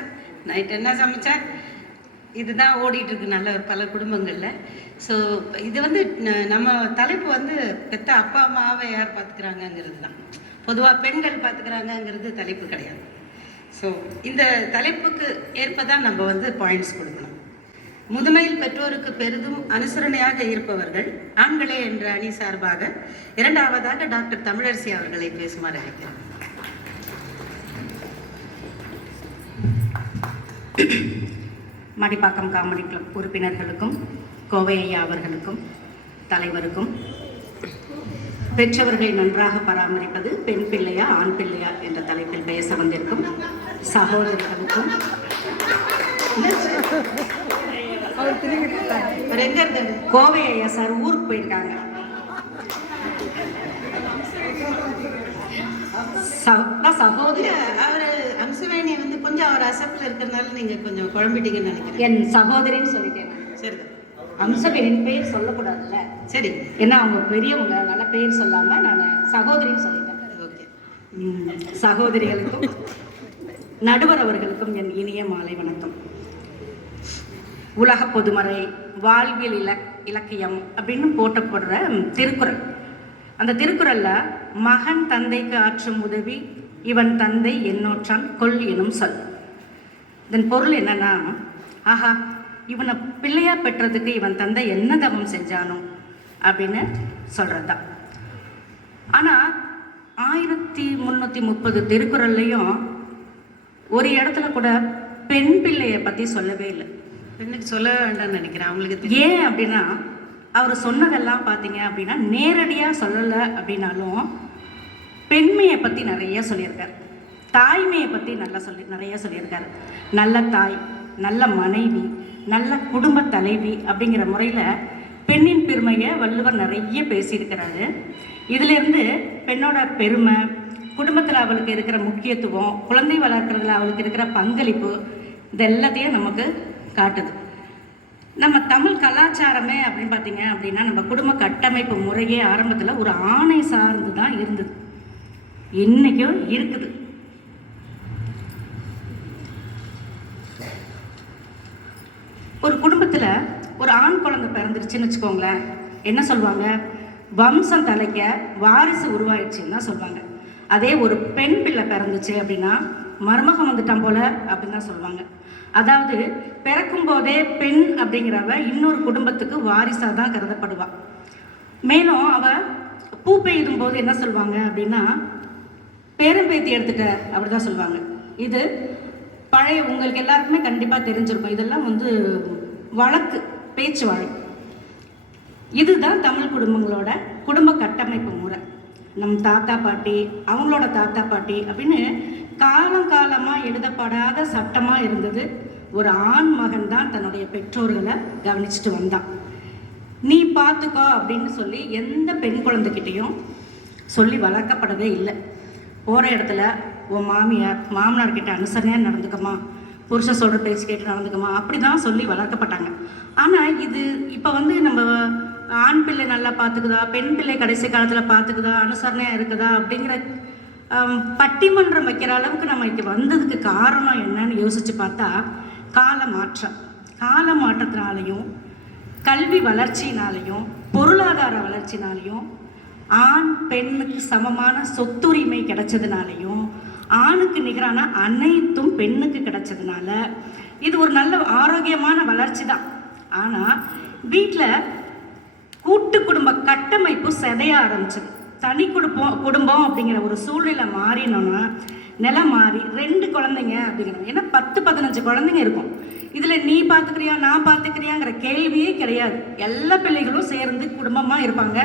நைட் என்ன சமைச்சா, இதுதான் ஓடிட்டுருக்கு நல்ல பல குடும்பங்களில். ஸோ இது வந்து நம்ம தலைப்பு வந்து பெற்ற அப்பா அம்மாவை யார் பார்த்துக்கிறாங்கங்கிறது தான். பொதுவாக பெண்கள் பார்த்துக்கிறாங்கங்கிறது தலைப்பு கிடையாது. ஸோ இந்த தலைப்புக்கு ஏற்பதான் நம்ம வந்து பாயிண்ட்ஸ் கொடுக்கணும். முதுமையில் பெற்றோருக்கு பெரிதும் அனுசரணையாக இருப்பவர்கள் ஆண்களே என்ற அணி சார்பாக இரண்டாவதாக டாக்டர் தமிழரசி அவர்களை பேசுமாறு அழைக்கிறேன். மடிப்பாக்கம் காமெடி கிளப் உறுப்பினர்களுக்கும், கோவை ஐயா அவர்களுக்கும், தலைவருக்கும், பெற்றவர்களை நன்றாக பராமரிப்பது பெண் பிள்ளையா ஆண் பிள்ளையா என்ற தலைப்பில் பேச வந்திருக்கும் சகோதரிகளுக்கும், கோவை ஐயா சார் ஊருக்கு போயிருக்காங்க, சகோதரி அவர் அம்சவேணி வந்து கொஞ்சம் அவர் அசப்பில் இருக்கிறதுனால நீங்கள் கொஞ்சம் குழம்பிட்டீங்கன்னு நினைக்கிறேன். என் சகோதரின்னு சொல்லிட்டேன். சரி, அம்சவேணின் பெயர் சொல்லக்கூடாதுல்ல. சரி, ஏன்னா அவங்க பெரியவங்க, நல்ல பெயர் சொல்லாம நான் சகோதரின்னு சொல்லிட்டேன். ஓகே. சகோதரிகளுக்கும் நடுவர் அவர்களுக்கும் என் இனிய மாலை வணக்கம். உலக பொதுமறை, வாழ்வியல் இலக்கியம் அப்படின்னு போடுற திருக்குறள். அந்த திருக்குறள்ல மகன் தந்தைக்கு ஆற்றும் உதவி இவன் தந்தை என்னோற்றான் கொள் எனும் சொல். இதன் பொருள் என்னன்னா, ஆஹா இவனை பிள்ளையா பெற்றதுக்கு இவன் தந்தை என்ன தவம் செஞ்சானோ அப்படின்னு சொல்றது தான். ஆனால் 1330 திருக்குறள்லையும் ஒரு இடத்துல கூட பெண் பிள்ளையை பற்றி சொல்லவே இல்லை. பெண்ணுக்கு சொல்ல வேண்டாம்னு நினைக்கிறேன். அவங்களுக்கு ஏன் அப்படின்னா, அவர் சொன்னதெல்லாம் பார்த்தீங்க அப்படின்னா நேரடியாக சொல்லலை அப்படின்னாலும் பெண்மையை பற்றி நிறைய சொல்லியிருக்கார், தாய்மையை பற்றி நிறைய சொல்லியிருக்கார். நல்ல தாய், நல்ல மனைவி, நல்ல குடும்ப தலைவி அப்படிங்கிற முறையில் பெண்ணின் பெருமையை வள்ளுவர் நிறைய பேசியிருக்கிறாரு. இதிலிருந்து பெண்ணோட பெருமை, குடும்பத்தில் அவளுக்கு இருக்கிற முக்கியத்துவம், குழந்தை வளர்க்குறதுல அவளுக்கு இருக்கிற பங்களிப்பு, இது எல்லாத்தையும் நமக்கு காட்டுது. நம்ம தமிழ் கலாச்சாரமே அப்படின்னு பார்த்தீங்க அப்படின்னா, நம்ம குடும்ப கட்டமைப்பு முறையே ஆரம்பத்தில் ஒரு ஆணை சார்ந்து தான் இருந்தது, இன்னைக்கும் இருக்குது. ஒரு குடும்பத்தில் ஒரு ஆண் குழந்தை பிறந்துருச்சுன்னு வச்சுக்கோங்களேன், என்ன சொல்லுவாங்க? வம்சம் தலைக்க வாரிசு உருவாயிடுச்சுன்னு தான் சொல்லுவாங்க. அதே ஒரு பெண் பிள்ளை பிறந்துச்சு அப்படின்னா மருமகன் வந்துட்டான் போல அப்படின்னு தான் சொல்லுவாங்க. அதாவது பிறக்கும் போதே பெண் அப்படிங்கிறவ இன்னொரு குடும்பத்துக்கு வாரிசாக தான் கருதப்படுவாள். மேலும் அவள் பூ பெய்தும் போது என்ன சொல்லுவாங்க அப்படின்னா, பேரம்பேத்தி எடுத்துட்ட அப்படி தான் சொல்லுவாங்க. இது பழைய உங்களுக்கு எல்லாருக்குமே கண்டிப்பாக தெரிஞ்சிருக்கும். இதெல்லாம் வந்து வழக்கு, பேச்சு வழக்கு. இதுதான் தமிழ் குடும்பங்களோட குடும்ப கட்டமைப்பு முறை. நம் தாத்தா பாட்டி, அவங்களோட தாத்தா பாட்டி அப்படின்னு காலம் காலமாக எழுதப்படாத சட்டமாக இருந்தது. ஒரு ஆண் மகன் தான் தன்னுடைய பெற்றோர்களை கவனிச்சுட்டு வந்தான். நீ பார்த்துக்கோ அப்படின்னு சொல்லி எந்த பெண் குழந்தைகிட்டையும் சொல்லி வளர்க்கப்படவே இல்லை. போகிற இடத்துல உன் மாமனார்கிட்ட அனுசரணையாக நடந்துக்கமா, புருஷன் சொல்கிற பேச்சு கேட்டு நடந்துக்கமா, அப்படி தான் சொல்லி வளர்க்கப்பட்டாங்க. ஆனால் இது இப்போ வந்து நம்ம ஆண் பிள்ளை நல்லா பார்த்துக்குதா, பெண் பிள்ளை கடைசி காலத்தில் பார்த்துக்குதா, அனுசரணையாக இருக்குதா அப்படிங்கிற பட்டிமன்றம் வைக்கிற அளவுக்கு நம்ம இங்கே வந்ததுக்கு காரணம் என்னன்னு யோசித்து பார்த்தா கால மாற்றத்தினாலையும் கல்வி வளர்ச்சினாலையும் பொருளாதார வளர்ச்சினாலையும் ஆண் பெண்ணுக்கு சமமான சொத்துரிமை கிடைச்சதுனாலையும் ஆணுக்கு நிகரான அனைத்தும் பெண்ணுக்கு கிடைச்சதுனால இது ஒரு நல்ல ஆரோக்கியமான வளர்ச்சி தான். ஆனால் வீட்டில் கூட்டு குடும்ப கட்டமைப்பு சிதைய ஆரம்பிச்சது. தனி குடும்பம் அப்படிங்கிற ஒரு சூழ்நிலை மாறினோன்னா நிலம் மாறி 2 குழந்தைங்க அப்படிங்கிறோம். ஏன்னா 10-15 குழந்தைங்க இருக்கும். இதில் நீ பார்த்துக்கிறியா நான் பார்த்துக்கிறியாங்கிற கேள்வியே கிடையாது. எல்லா பிள்ளைகளும் சேர்ந்து குடும்பமாக இருப்பாங்க.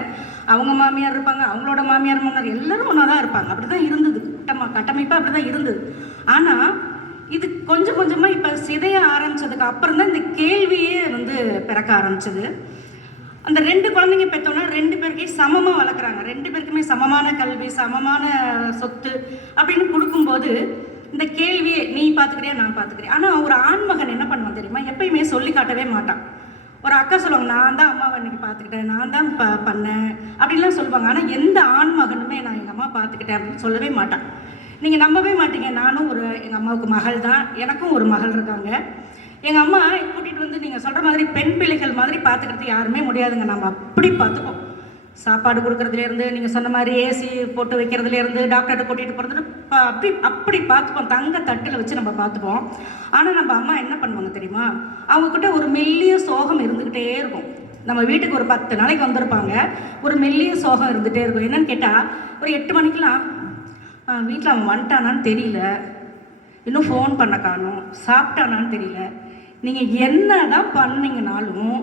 அவங்க மாமியார் இருப்பாங்க, அவங்களோட மாமியார் எல்லாரும் ஒன்றா தான் இருப்பாங்க. அப்படி தான் இருந்தது, கட்டமைப்பாக அப்படி தான் இருந்தது. ஆனால் இது கொஞ்சம் கொஞ்சமாக இப்போ சிதைய ஆரம்பித்ததுக்கு அப்புறம் தான் இந்த கேள்வியே பிறக்க ஆரம்பிச்சது. அந்த 2 குழந்தைங்க பெற்றோன்னா 2 பேருக்கையும் சமமாக வளர்க்குறாங்க. 2 பேருக்குமே சமமான கல்வி, சமமான சொத்து அப்படின்னு கொடுக்கும்போது இந்த கேள்வியே நீ பார்த்துக்கிறியா நான் பார்த்துக்கிறேன். ஆனால் ஒரு ஆண்மகன் என்ன பண்ணுவான் தெரியுமா? எப்பயுமே சொல்லி காட்டவே மாட்டான். ஒரு அக்கா சொல்லுவாங்க, நான் தான் அம்மாவை இன்னைக்கு பார்த்துக்கிட்டேன், நான் தான் பண்ணேன் அப்படின்லாம் சொல்லுவாங்க. ஆனால் எந்த ஆண்மகனுமே நான் எங்கள் அம்மா பார்த்துக்கிட்டேன் அப்படின்னு சொல்லவே மாட்டான். நீங்கள் நம்பவே மாட்டீங்க. நானும் எங்கள் அம்மாவுக்கு மகள் தான். எனக்கும் ஒரு மகள் இருக்காங்க. எங்கள் அம்மா கூட்டிகிட்டு நீங்கள் சொல்கிற மாதிரி பெண் பிள்ளைகள் மாதிரி பார்த்துக்கிறது யாருமே முடியாதுங்க. நம்ம அப்படி பார்த்துப்போம். சாப்பாடு கொடுக்குறதுலேருந்து நீங்கள் சொன்ன மாதிரி ஏசி போட்டு வைக்கிறதுலேருந்து டாக்டர்கிட்ட கூட்டிகிட்டு போகிறது அப்படி பார்த்துப்போம். தங்க தட்டில் வச்சு நம்ம பார்த்துப்போம். ஆனால் நம்ம அம்மா என்ன பண்ணுவாங்க தெரியுமா? அவங்கக்கிட்ட ஒரு மெல்லிய சோகம் இருந்துக்கிட்டே இருக்கும். நம்ம வீட்டுக்கு ஒரு 10 நாளைக்கு வந்திருப்பாங்க, ஒரு மெல்லிய சோகம் இருந்துகிட்டே இருக்கும். என்னன்னு கேட்டால் ஒரு 8 மணிக்கெலாம் வீட்டில் அவன் வந்துட்டானான்னு தெரியல, இன்னும் ஃபோன் பண்ண காணும், சாப்பிட்டானான்னு தெரியல. நீங்கள் என்ன தான் பண்ணீங்கனாலும்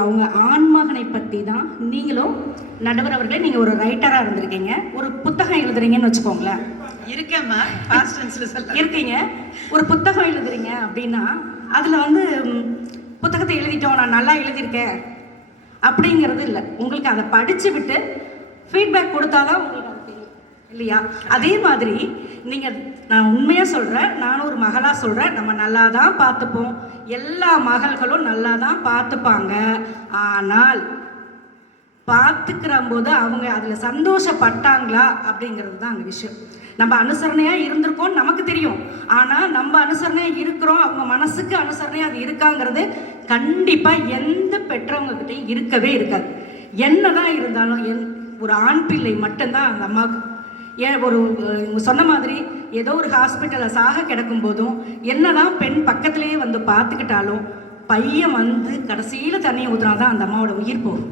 அவங்க ஆண்மகனை பற்றி தான். நீங்களும் நடுவர் அவர்களே, நீங்கள் ஒரு ரைட்டராக இருந்திருக்கீங்க, ஒரு புத்தகம் எழுதுறீங்கன்னு வச்சுக்கோங்களேன். இருக்கேம்மா, இருக்கீங்க, ஒரு புத்தகம் எழுதுறீங்க அப்படின்னா அதில் புத்தகத்தை எழுதிட்டோம், நான் நல்லா எழுதியிருக்கேன் அப்படிங்கிறது இல்லை. உங்களுக்கு அதை படித்து விட்டு ஃபீட்பேக் கொடுத்தாதான் உங்களுக்கு அது தெரியும் இல்லையா? அதே மாதிரி நீங்கள், நான் உண்மையாக சொல்கிறேன், நானும் ஒரு மகளாக சொல்கிறேன், நம்ம நல்லா தான் பார்த்துப்போம். எல்லா மகள்களும் நல்லா தான் பார்த்துப்பாங்க. ஆனால் பார்த்துக்கிற போது அவங்க அதில் சந்தோஷப்பட்டாங்களா அப்படிங்கிறது தான் அங்கே விஷயம். நம்ம அனுசரணையாக இருந்திருக்கோம் நமக்கு தெரியும். ஆனால் நம்ம அனுசரணையாக இருக்கிறோம், அவங்க மனசுக்கு அனுசரணையாக அது இருக்காங்கிறது கண்டிப்பாக எந்த பெற்றவங்கக்கிட்டையும் இருக்கவே இருக்காது. என்ன தான் இருந்தாலும் ஒரு ஆண் பிள்ளை மட்டும்தான் அந்த அம்மாவுக்கு. இவங்க சொன்ன மாதிரி ஏதோ ஒரு ஹாஸ்பிட்டலில் சாக கிடக்கும் போதும் என்னதான் பெண் பக்கத்திலேயே பார்த்துக்கிட்டாலும் பையன் கடைசியில் தண்ணியை ஊற்றுனா தான் அந்த அம்மாவோட உயிர் போகும்.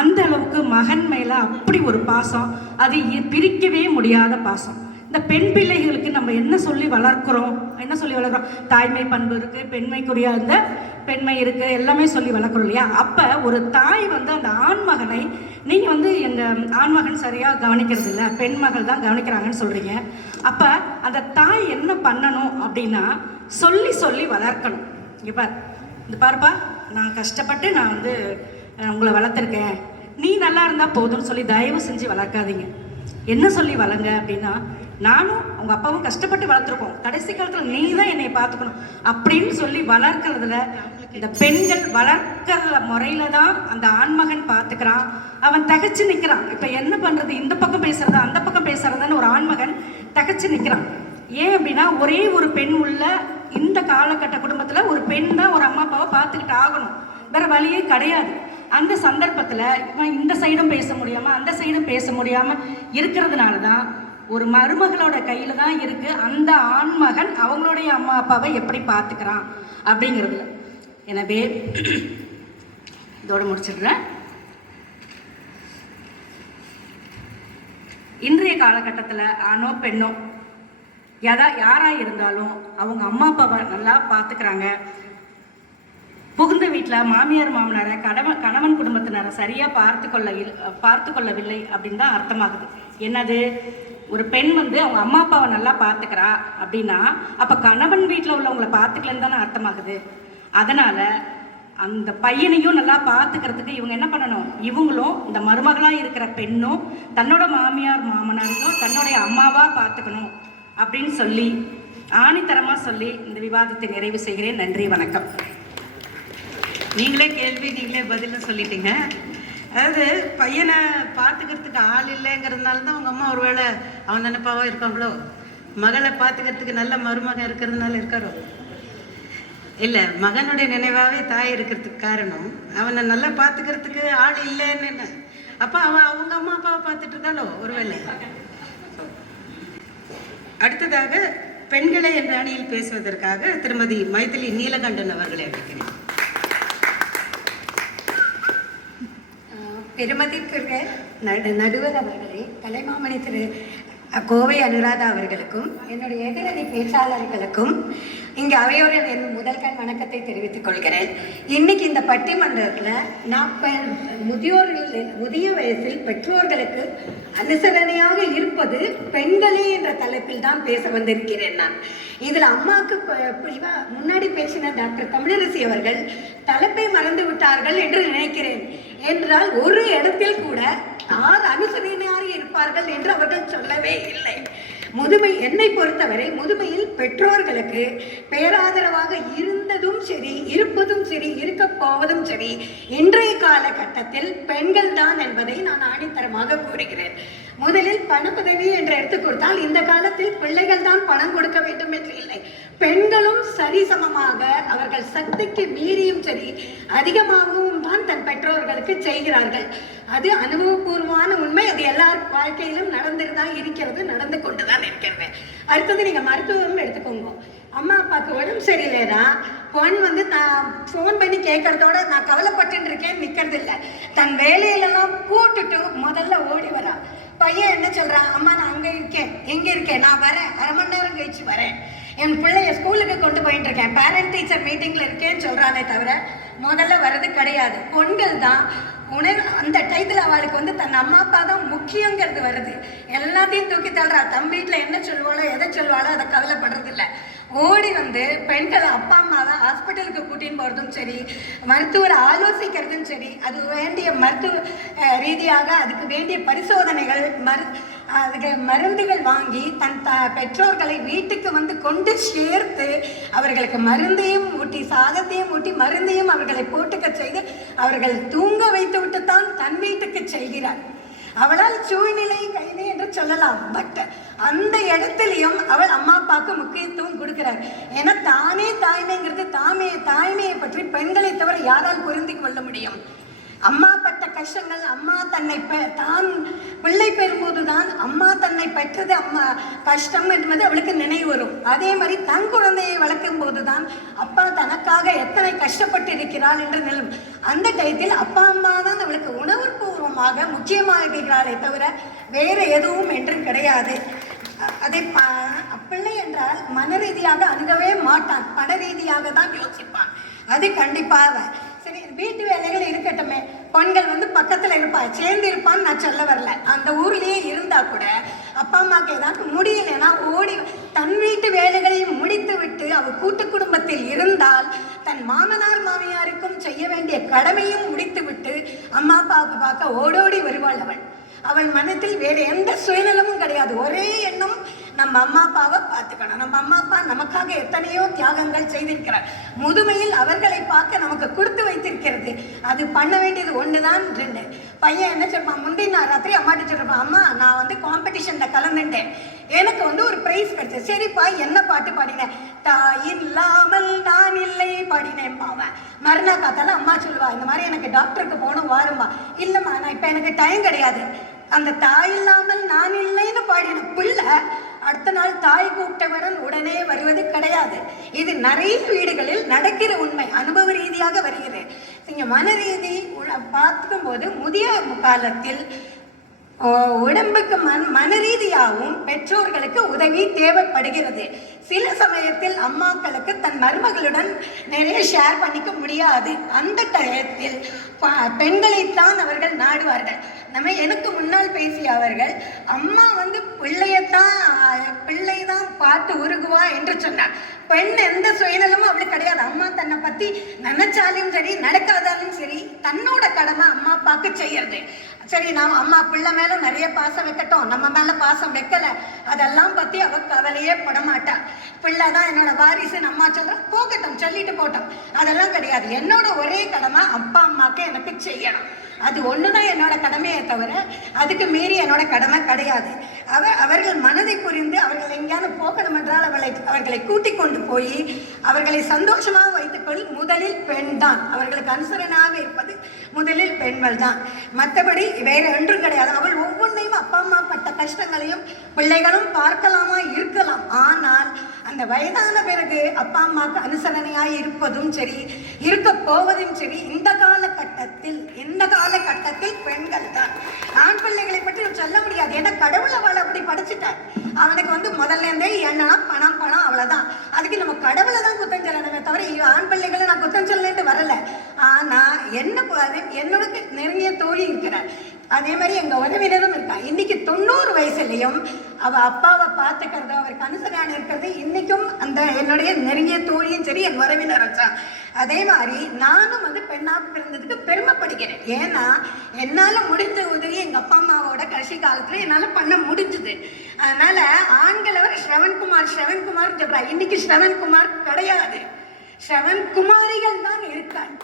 அந்த அளவுக்கு மகன் மேலே அப்படி ஒரு பாசம், அது பிரிக்கவே முடியாத பாசம். இந்த பெண் பிள்ளைகளுக்கு நம்ம என்ன சொல்லி வளர்க்குறோம்? தாய்மை பண்பு இருக்குது, பெண்மைக்குரிய அந்த பெண்மை இருக்குது, எல்லாமே சொல்லி வளர்க்குறோம் இல்லையா? அப்போ ஒரு தாய் அந்த ஆண்மகனை நீங்கள் எங்கள் ஆண்மகன் சரியாக கவனிக்கிறது இல்லை, பெண் மகள் தான் கவனிக்கிறாங்கன்னு சொல்கிறீங்க. அப்போ அந்த தாய் என்ன பண்ணணும் அப்படின்னா சொல்லி சொல்லி வளர்க்கணும். இப்போ இந்த பாருப்பா, நான் கஷ்டப்பட்டு நான் உங்களை வளர்த்துருக்கேன், நீ நல்லா இருந்தால் போதும்னு சொல்லி தயவு செஞ்சு வளர்க்காதீங்க. என்ன சொல்லி வளங்க அப்படின்னா, நானும் உங்கள் அப்பாவும் கஷ்டப்பட்டு வளர்த்துருக்கோம், கடைசி காலத்தில் நீ தான் என்னை பார்த்துக்கணும் அப்படின்னு சொல்லி வளர்க்குறதுல இந்த பெண்கள் வளர்க்கிற முறையில தான் அந்த ஆண்மகன் பார்த்துக்கிறான், அவன் தகச்சு நிற்கிறான். இப்போ என்ன பண்ணுறது, இந்த பக்கம் பேசுறதா அந்த பக்கம் பேசுறதான்னு ஒரு ஆண்மகன் தகச்சு நிற்கிறான். ஏன் அப்படின்னா, ஒரே ஒரு பெண் உள்ள இந்த காலகட்ட குடும்பத்தில் ஒரு பெண் தான் ஒரு அம்மா அப்பாவை பார்த்துக்கிட்டு ஆகணும், வேற வழியே கிடையாது. அந்த சந்தர்ப்பத்தில் இவன் இந்த சைடும் பேச முடியாமல் அந்த சைடும் பேச முடியாமல் இருக்கிறதுனால தான் ஒரு மருமகளோட கையில் தான் இருக்குது அந்த ஆண்மகன் அவங்களுடைய அம்மா அப்பாவை எப்படி பார்த்துக்கிறான் அப்படிங்கிறது. எனவே இதோடு முடிச்சிடுறேன். இன்றைய காலகட்டத்தில் ஆணோ பெண்ணோ யாராக இருந்தாலும் அவங்க அம்மா அப்பாவை நல்லா பார்த்துக்கிறாங்க. புகுந்த வீட்டில் மாமியார் மாமனாரை கணவன் குடும்பத்தினரை சரியாக பார்த்து கொள்ளவில்லை அப்படின்னு தான் அர்த்தமாகுது. என்னது, ஒரு பெண் அவங்க அம்மா அப்பாவை நல்லா பார்த்துக்கிறா அப்படின்னா அப்போ கணவன் வீட்டில் உள்ளவங்களை பார்த்துக்கலன்னு தானே அர்த்தமாகுது. அதனால் அந்த பையனையும் நல்லா பார்த்துக்கிறதுக்கு இவங்க என்ன பண்ணணும், இவங்களும் இந்த மருமகளாக இருக்கிற பெண்ணும் தன்னோட மாமியார் மாமனாரையும் தன்னுடைய அம்மாவாக பார்த்துக்கணும் அப்படின்னு சொல்லி ஆணித்தரமாக சொல்லி இந்த விவாதத்தை நிறைவு செய்கிறேன். நன்றி, வணக்கம். நீங்களே கேள்வி நீங்களே பதில் சொல்லிட்டீங்க. அதாவது பையனை பார்த்துக்கிறதுக்கு ஆள் இல்லைங்கிறதுனால தான் அவங்க அம்மா ஒருவேளை அவன் நினைப்பாவா இருக்காங்களோ, மகளை பார்த்துக்கிறதுக்கு நல்ல மருமகன் இருக்கிறதுனால இருக்காரோ இல்லை, மகனுடைய நினைவாகவே தாய் இருக்கிறதுக்கு காரணம் அவனை நல்லா பார்த்துக்கிறதுக்கு ஆள் இல்லைன்னு. அப்போ அவன் அவங்க அம்மா அப்பாவை பார்த்துட்டு இருக்காளோ ஒருவேளை. அடுத்ததாக பெண்களை என்ற அணியில் பேசுவதற்காக திருமதி மைதிலி நீலகண்டன் அவர்களை அழைக்கிறேன். பெருமதிக்குரிய நடுவர் அவர்களே, கலைமாமணி திரு கோவை அனுராதா அவர்களுக்கும் என்னுடைய எதிரணி பேச்சாளர்களுக்கும் இங்கே அவையோரின் என் முதல்கண் வணக்கத்தை தெரிவித்துக் கொள்கிறேன். இன்னைக்கு இந்த பட்டிமன்றத்தில் நான் முதிய வயசில் பெற்றோர்களுக்கு அனுசரணையாக இருப்பது பெண்களே என்ற தலைப்பில் தான் பேச வந்திருக்கிறேன். நான் இதில் அம்மாவுக்கு முன்னாடி பேசின டாக்டர் தமிழரசி அவர்கள் தலைப்பை மறந்து விட்டார்கள் என்று நினைக்கிறேன். என்றால் ஒரு இடத்தில் கூட யார் அனுசரணையாக இருப்பார்கள் என்று அவர்கள் சொல்லவே இல்லை. முதுமை என்னை பொறுத்தவரை முதுமையில் பெற்றோர்களுக்கு பேராதரவாக இருந்ததும் சரி, இருப்பதும் சரி, இருக்க போவதும் சரி, இன்றைய காலகட்டத்தில் பெண்கள் தான் என்பதை நான் ஆணித்தரமாக கூறுகிறேன். முதலில் பணப்பதவி என்று எடுத்துக் கொடுத்தால் இந்த காலத்தில் பிள்ளைகள் தான் பணம் கொடுக்க வேண்டும் என்று இல்லை, பெண்களும் சரிசமமாக அவர்கள் சக்திக்கு மீறியும் சரி அதிகமாகவும் தான் தன் பெற்றோர்களுக்கு செய்கிறார்கள். அது அனுபவபூர்வமான உண்மை. அது எல்லார் வாழ்க்கையிலும் நடந்துதான் இருக்கிறது, நடந்து கொண்டுதான் இருக்கிறது. அடுத்தது நீங்க மருத்துவம் எடுத்துக்கோங்க. அம்மா அப்பாவுக்கு உடம்பு சரியில்லைனா பொண்ணு வந்து நான் ஃபோன் பண்ணி கேட்கறதோட நான் கவலைப்பட்டு இருக்கேன் நிற்கிறது இல்லை, தன் வேலையிலெல்லாம் கூட்டுட்டு முதல்ல ஓடி வரா. பையன் என்ன சொல்றான், அம்மா நான் அங்கே இருக்கேன், எங்கே இருக்கேன், நான் வரேன், அரை மணி நேரம் கழிச்சு வரேன், என் பிள்ளைய ஸ்கூலுக்கு கொண்டு போயிட்டு இருக்கேன், பேரண்ட் டீச்சர் மீட்டிங்ல இருக்கேன்னு சொல்றானே தவிர முதல்ல வர்றது கிடையாது. பெண்கள் தான் அந்த டயத்தில் அவளுக்கு வந்து தன் அம்மா அப்பா தான் முக்கியங்கிறது வருது. எல்லாத்தையும் தூக்கி தள்ளுறா. தம் வீட்டில் என்ன சொல்வாளோ எதை சொல்வாளோ அதை கவலைப்படுறது இல்லை. ஓடி வந்து பெண்கள் அப்பா அம்மாவை ஹாஸ்பிட்டலுக்கு கூட்டின்னு போகிறதும் சரி, மருத்துவரை ஆலோசிக்கிறதும் சரி, அது வேண்டிய மருத்துவ ரீதியாக அதுக்கு வேண்டிய பரிசோதனைகள் அதுக்கு மருந்துகள் வாங்கி தன் பெற்றோர்களை வீட்டுக்கு வந்து கொண்டு சேர்த்து அவர்களுக்கு மருந்தையும் ஊட்டி சாதத்தையும் ஊட்டி மருந்தையும் அவர்களை போட்டுக்க செய்து அவர்கள் தூங்க வைத்து விட்டுத்தான் தன் வீட்டுக்கு செல்கிறார். அவளால் சூழ்நிலை கைது என்று சொல்லலாம். பட் அந்த இடத்துலையும் அவள் அம்மா அப்பாவுக்கு முக்கியத்துவம் கொடுக்கிறார். ஏன்னா தானே தாய்மைங்கிறது தாய்மையை பற்றி பெண்களை தவிர யாரால் புரிந்து கொள்ள முடியும்? அம்மா பட்ட கஷ்டங்கள், அம்மா தன்னை தான் பிள்ளை பெறும்போதுதான் அம்மா தன்னை பெற்றது அம்மா கஷ்டம் என்பது அவளுக்கு நினைவு வரும். அதே மாதிரி தன் குழந்தையை வளர்க்கும் போதுதான் அப்பா தனக்காக எத்தனை கஷ்டப்பட்டு இருக்கிறாள் என்று நிலம். அந்த டயத்தில் அப்பா அம்மா தான் அவளுக்கு உணர்வுபூர்வமாக முக்கியமாக இருக்கிறாளே தவிர வேறு எதுவும் என்று கிடையாது. அதை பிள்ளை என்றால் மன ரீதியாக அணுகவே மாட்டான், பண ரீதியாக தான் யோசிப்பான். அது கண்டிப்பாக சரி. வீட்டு வேலைகள் இருக்கட்டுமே, பெண்கள் வந்து பக்கத்தில் இருப்பா, சேர்ந்து இருப்பான்னு நான் சொல்ல வரல. அந்த ஊர்லேயே இருந்தா கூட அப்பா அம்மாவுக்கு ஏதாவது முடியலைன்னா ஓடி தன் வீட்டு வேலைகளையும் முடித்து விட்டு அவள் கூட்டு குடும்பத்தில் இருந்தால் தன் மாமனார் மாமியாருக்கும் செய்ய வேண்டிய கடமையும் முடித்து விட்டு அம்மா அப்பாவுக்கு பார்க்க ஓடோடி வருவாள். அவள் மனத்தில் வேறு எந்த சுயநலமும் கிடையாது. ஒரே எண்ணம், நம்ம அம்மா அப்பாவை பார்த்துக்கணும். நம்ம அம்மா அப்பா நமக்காக எத்தனையோ தியாகங்கள் செய்திருக்கிறார். முதுமையில் அவர்களை பார்க்க நமக்கு கொடுத்து வைத்திருக்கிறது. அது பண்ண வேண்டியது ஒண்ணுதான். ரெண்டு பையன் என்ன சொல்லுவான், முந்தின ராத்திரி அம்மாட்ட சொல்லிருப்பான், அம்மா நான் வந்து காம்படிஷன்ல கலந்துட்டேன், எனக்கு வந்து ஒரு பிரைஸ் கிடைச்சது. சரிப்பா என்ன பாட்டு பாடினேன்? தாயில்லாமல் நான் இல்லை பாடினேன். பாவன் மறுநாள் பார்த்தாலும் அம்மா சொல்லுவா, இந்த மாதிரி எனக்கு டாக்டருக்கு போகணும் வாரும்பா. இல்லைம்மா நான் இப்போ எனக்கு டைம் கிடையாது. அந்த தாயில்லாமல் நான் இல்லைன்னு பாடின பிள்ளை அடுத்த நாள் தாய் கூப்பிட்டவரன் உடனே வருவது கிடையாது. இது நிறைய வீடுகளில் நடக்கிற உண்மை, அனுபவ ரீதியாக வருகிறது. நீங்க மன ரீதி பார்க்கும் போது முதிய காலத்தில் உடம்புக்கு மன ரீதியாகவும் பெற்றோர்களுக்கு உதவி தேவைப்படுகிறது. சில சமயத்தில் அம்மாக்களுக்கு தன் மருமகளுடன் நிறைய ஷேர் பண்ணிக்க முடியாது. அந்த டயத்தில் பெண்களைத்தான் அவர்கள் நாடுவார்கள். எனக்கு முன்னால் பேசிய அவர்கள் அம்மா வந்து பிள்ளை தான் பார்த்து உருகுவா என்று சொன்னார். பெண் எந்த சுயநலமும் அவளுக்கு கிடையாது. அம்மா தன்னை பத்தி நினைச்சாலும் சரி நடக்காதாலும் சரி தன்னோட கடமை அம்மா அப்பாவுக்கு செய்யறது. சரி நாம் அம்மா பிள்ளை மேல நிறைய பாசம் வைக்கட்டும், நம்ம மேல பாசம் வைக்கல, அதெல்லாம் பத்தி அவ கவலையே படமாட்டா. பிள்ளை தான் என்னோட வாரிசுன்னு அம்மா சொல்ற, போகட்டும், சொல்லிட்டு போட்டோம். அதெல்லாம் கிடையாது. என்னோட ஒரே கடமை அப்பா அம்மாக்கு எனக்கு செய்யணும். அது ஒண்ணுதான் என்னோட கடமையை தவிர அதுக்கு மீறி என்னோட கடமை கிடையாது. அவர்கள் மனதை புரிந்து அவர்கள் எங்கேயாவது போகணும் என்றால் அவர்களை கூட்டிக் கொண்டு போய் அவர்களை சந்தோஷமாக வைத்துக்கொள். முதலில் பெண் தான், அவர்களுக்கு அனுசரணையாக இருப்பது முதலில் பெண்கள் தான். மற்றபடி வேற ஒன்றும் கிடையாது. அவள் ஒவ்வொன்றையும் அப்பா அம்மா பட்ட கஷ்டங்களையும் பிள்ளைகளும் பார்க்கலாமா, இருக்கலாம். ஆனால் அந்த வயதான பிறகு அப்பா அம்மாவுக்கு அனுசரணையாக இருப்பதும் சரி, இருக்க போவதும் சரி, இந்த காலகட்டத்தில் பெண்கள் தான். ஆண் பிள்ளைகளை பற்றி சொல்ல முடியாது. ஏன்னா கடவுள் அவளை அப்படி படிச்சுட்டார். அவனுக்கு முதல்ல இருந்தே என்ன பணம் பணம் அவ்வளவுதான். அதுக்கு நம்ம கடவுளை தான் குத்தம் சொல்லணுமே தவிர ஆண் பிள்ளைகளை நான் குத்தம் சொல்லலேட்டு வரல. ஆனா என்னோட நெருங்கிய தோழி இருக்கிறார், அதே மாதிரி எங்க உறவினரும் இருக்கா. இன்னைக்கு 90 வயசுலயும் அவ அப்பாவை பார்த்துக்கிறது, அவருக்கு அனுசரணை இருக்கிறது இன்னைக்கும் அந்த என்னுடைய நெருங்கிய தோழியும் சரி, என் உறவினரும் தான். அதே மாதிரி நானும் பெண்ணா பிறந்ததுக்கு பெருமைப்படுகிறேன். ஏன்னா என்னால முடிஞ்ச உதவி எங்க அப்பா அம்மாவோட கடைசி காலத்துல என்னால பண்ண முடிஞ்சது. அதனால ஆண்கள் அவர் ஸ்ரவன்குமார் சொல்றா. இன்னைக்கு ஸ்ரவன்குமார் கிடையாது, ஸ்ரவன்குமாரிகள் தான் இருக்காங்க.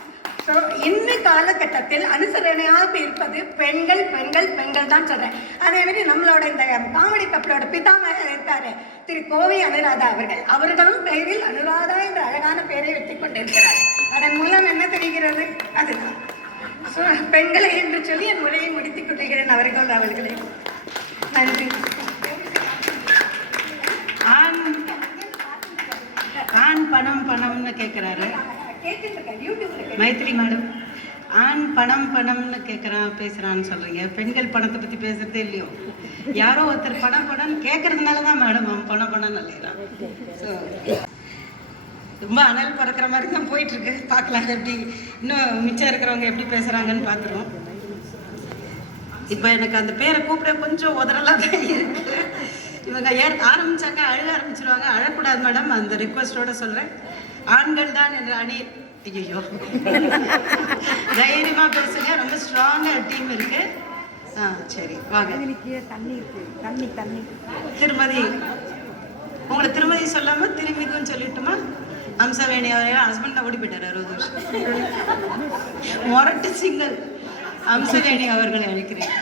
இந்த காலகட்டத்தில் அனுசரணையாக இருப்பது பெண்கள் தான் சொல்றேன். அதே மாதிரி நம்மளோட இந்த காமெடி கப்பலோட பிதாமகர் இருக்காரு திரு கோவை அனுராதா அவர்களும் பெயரில் அனுராதா என்ற அழகான பெயரை வைத்துக் கொண்டிருக்கிறார். அதன் மூலம் என்ன தெரிகிறது? அதுதான் பெண்களை என்று சொல்லி என் உரையை முடித்துக் கொள்கிறேன். அவர்களை நன்றி. ஆண் பணம்னு கேட்குறாரு மைத்திரி மேடம். ஆண் பணம்னு பேசுறான்னு சொல்றீங்க. பெண்கள் பணத்தை பத்தி பேசுறதே இல்லையோ. யாரோ ஒருத்தர் பணம் கேட்கறதுனால தான் மேடம் அவன் பணம் இல்லையா. ஸோ ரொம்ப அனல் பறக்கிற மாதிரி தான் போயிட்டு இருக்கு. பார்க்கலாம் எப்படி இன்னும் மிச்சம் இருக்கிறவங்க எப்படி பேசுறாங்கன்னு பார்த்துருவோம். இப்போ எனக்கு அந்த பேரை கூப்பிட கொஞ்சம் உதறலாம் தான் இருக்கு. இவங்க ஆரம்பிச்சாங்க அழுக ஆரம்பிச்சிருவாங்க. அழக்கூடாது மேடம், அந்த ரிக்வஸ்டோட சொல்றேன். ஆண்கள் தான் என்ற அணி. ஐயோ, தைரியமா பேசுங்க. ரொம்ப ஸ்ட்ராங்கா டீம் இருக்கு. சரி வாங்க. திருமதி, உங்களை திருமதி சொல்லாம திருமிகுன்னு சொல்லிட்டுமா? அம்சவேணி அவரையா ஹஸ்பண்ட் ஓடி போயிட்டாரு 60 வருஷம். மொரட்டு சிங்கல் அம்சவேணி அவர்களை அழைக்கிறேன்.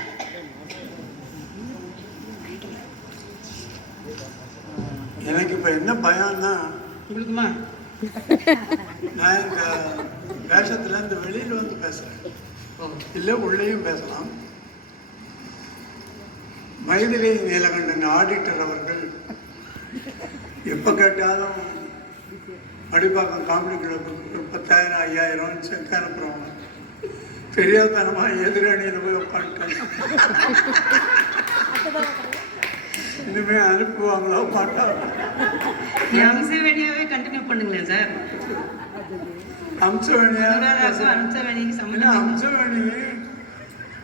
எனக்கு இப்போ என்ன பயம்னா, உங்களுக்குமா நான் இந்த வேஷத்துல இந்த வெளியில் வந்து பேசுகிறேன், இல்லை உள்ளேயும் பேசலாம். மைதிலி நீலகண்டன் ஆடிட்டர் அவர்கள் எப்போ கேட்டாலும் மடிப்பாக்கம் காமெடி கிளப்புக்கு 10,000 5,000 செக் அனுப்புகிறவங்க. தெரியாதனமாக எதிரணியில் போய் உட்காந்துட்டேன். இனிமே அனுப்புவாங்களோ மாட்டாங்க. அம்சவேணியாவே கண்டினியூ பண்ணுங்களேன் சார். அம்சவேணிக்கு சம்பந்தம். அம்சவேணி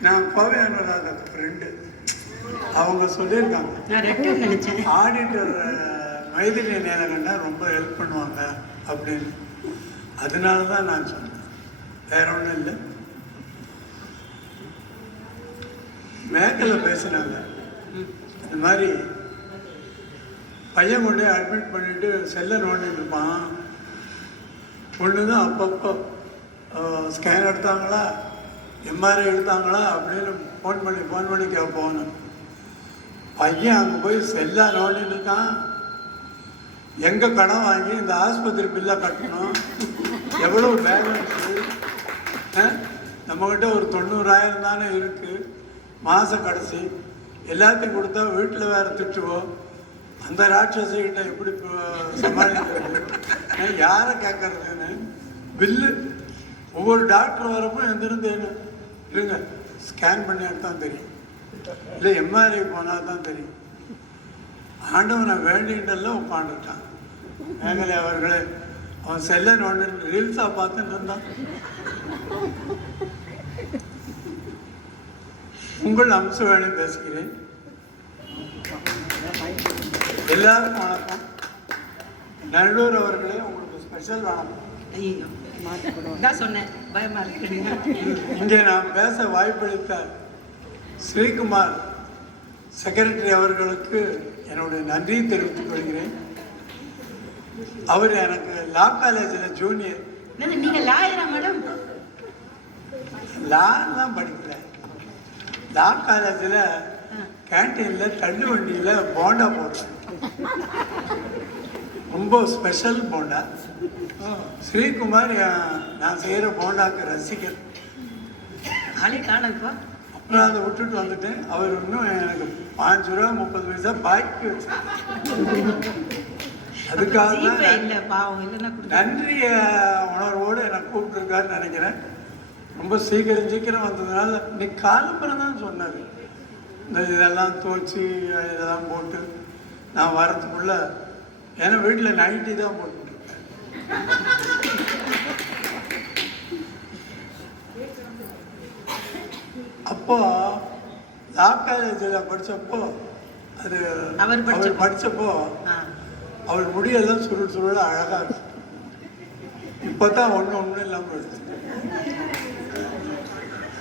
நான் கோவை அனுராதா ஃப்ரெண்டு. அவங்க சொல்லியிருக்காங்க நினைச்சேன் ஆடிட்டர் மைதிலி நீலகண்டா ரொம்ப ஹெல்ப் பண்ணுவாங்க அப்படின்னு. அதனால தான் நான் சொன்னேன், வேற ஒன்றும் இல்லை. மேக்கல பேசினாங்க இந்த மாதிரி பையன் கொண்டு அட்மிட் பண்ணிட்டு செல்லை நோண்டிட்டு இருப்பான். பொண்ணு தான் அப்பப்போ ஸ்கேன் எடுத்தாங்களா எம்ஆர்ஐ எடுத்தாங்களா அப்படின்னு ஃபோன் பண்ணி கேட்போன்னு. பையன் அங்கே போய் செல்லா நோண்டிட்டு இருக்கான். எங்கே கடன் வாங்கி இந்த ஆஸ்பத்திரி பில்லை கட்டணும், எவ்வளோ பேலன்ஸு, நம்மக்கிட்ட ஒரு 90,000 தானே இருக்குது, மாத கடைசி எல்லாத்தையும் கொடுத்தா வீட்டில் வேறு திட்டுவோம். அந்த ராட்சசிகிட்ட எப்படி சமாளிக்கிறது, யாரை கேட்கறதுன்னு. பில்லு ஒவ்வொரு டாக்டர் வரப்போ எந்திருந்து இல்லைங்க ஸ்கேன் பண்ணிட்டு தான் தெரியும், இல்லை எம்ஆர்ஐ போனால் தான் தெரியும். ஆண்டவனை வேண்டிகிட்டெல்லாம் உட்காந்துட்டான். மேகலை அவர்களே அவன் செல்லை நோண்டு ரீல்ஸாக பார்த்துட்டு இருந்தான். உங்கள் அம்சவேணி பேசுகிறேன். எல்லாருக்கும் வணக்கம். நல்லூர் அவர்களே உங்களுக்கு ஸ்பெஷல் வணக்கம். ஐயோ நான் சொன்னேன் பயமா இருக்கு. இங்கே நான் பேச வாய்ப்பளித்த ஸ்ரீகுமார் செக்ரட்டரி அவர்களுக்கு என்னுடைய நன்றியை தெரிவித்துக் கொள்கிறேன். அவர் எனக்கு லா காலேஜில் ஜூனியர். என்னது நீங்க லாயரா மேடம்? லாலாம் படிக்கல. லா காலேஜில் கேன்டீனில் தள்ளு வண்டியில் போண்டா போடுறேன். ரொம்ப ஸ்பெஷல் போண்டா. ஸ்ரீகுமார் நான் செய்கிற போண்டாக்கு ரசிகர். ஆளே காணப்பா. அப்புறம் அதை விட்டுட்டு வந்துட்டேன். அவர் இன்னும் எனக்கு 5 ரூபா 30 பைசா பாக்கி வச்சு அதுக்காக தான் இல்ல பாவம் இல்லைன்னா நன்றிய உணர்வோடு எனக்கு கூப்பிட்டுருக்காருன்னு நினைக்கிறேன். ரொம்ப சீக்கிரம் வந்ததுனால இன்னைக்கு காலம்பரம் தான் சொன்னார். இந்த இதெல்லாம் துவச்சி இதெல்லாம் போட்டு நான் வரத்துக்குள்ள ஏன்னா வீட்டில் நைட்டி தான் போட்டுருக்கேன். அப்போ லா காலேஜில் படித்தப்போ அது அவர் படித்தப்போ அவர் முடியெல்லாம் சுருள் அழகாக இருக்கும். இப்போ தான் ஒன்றும் இல்லாமல் இருக்கு.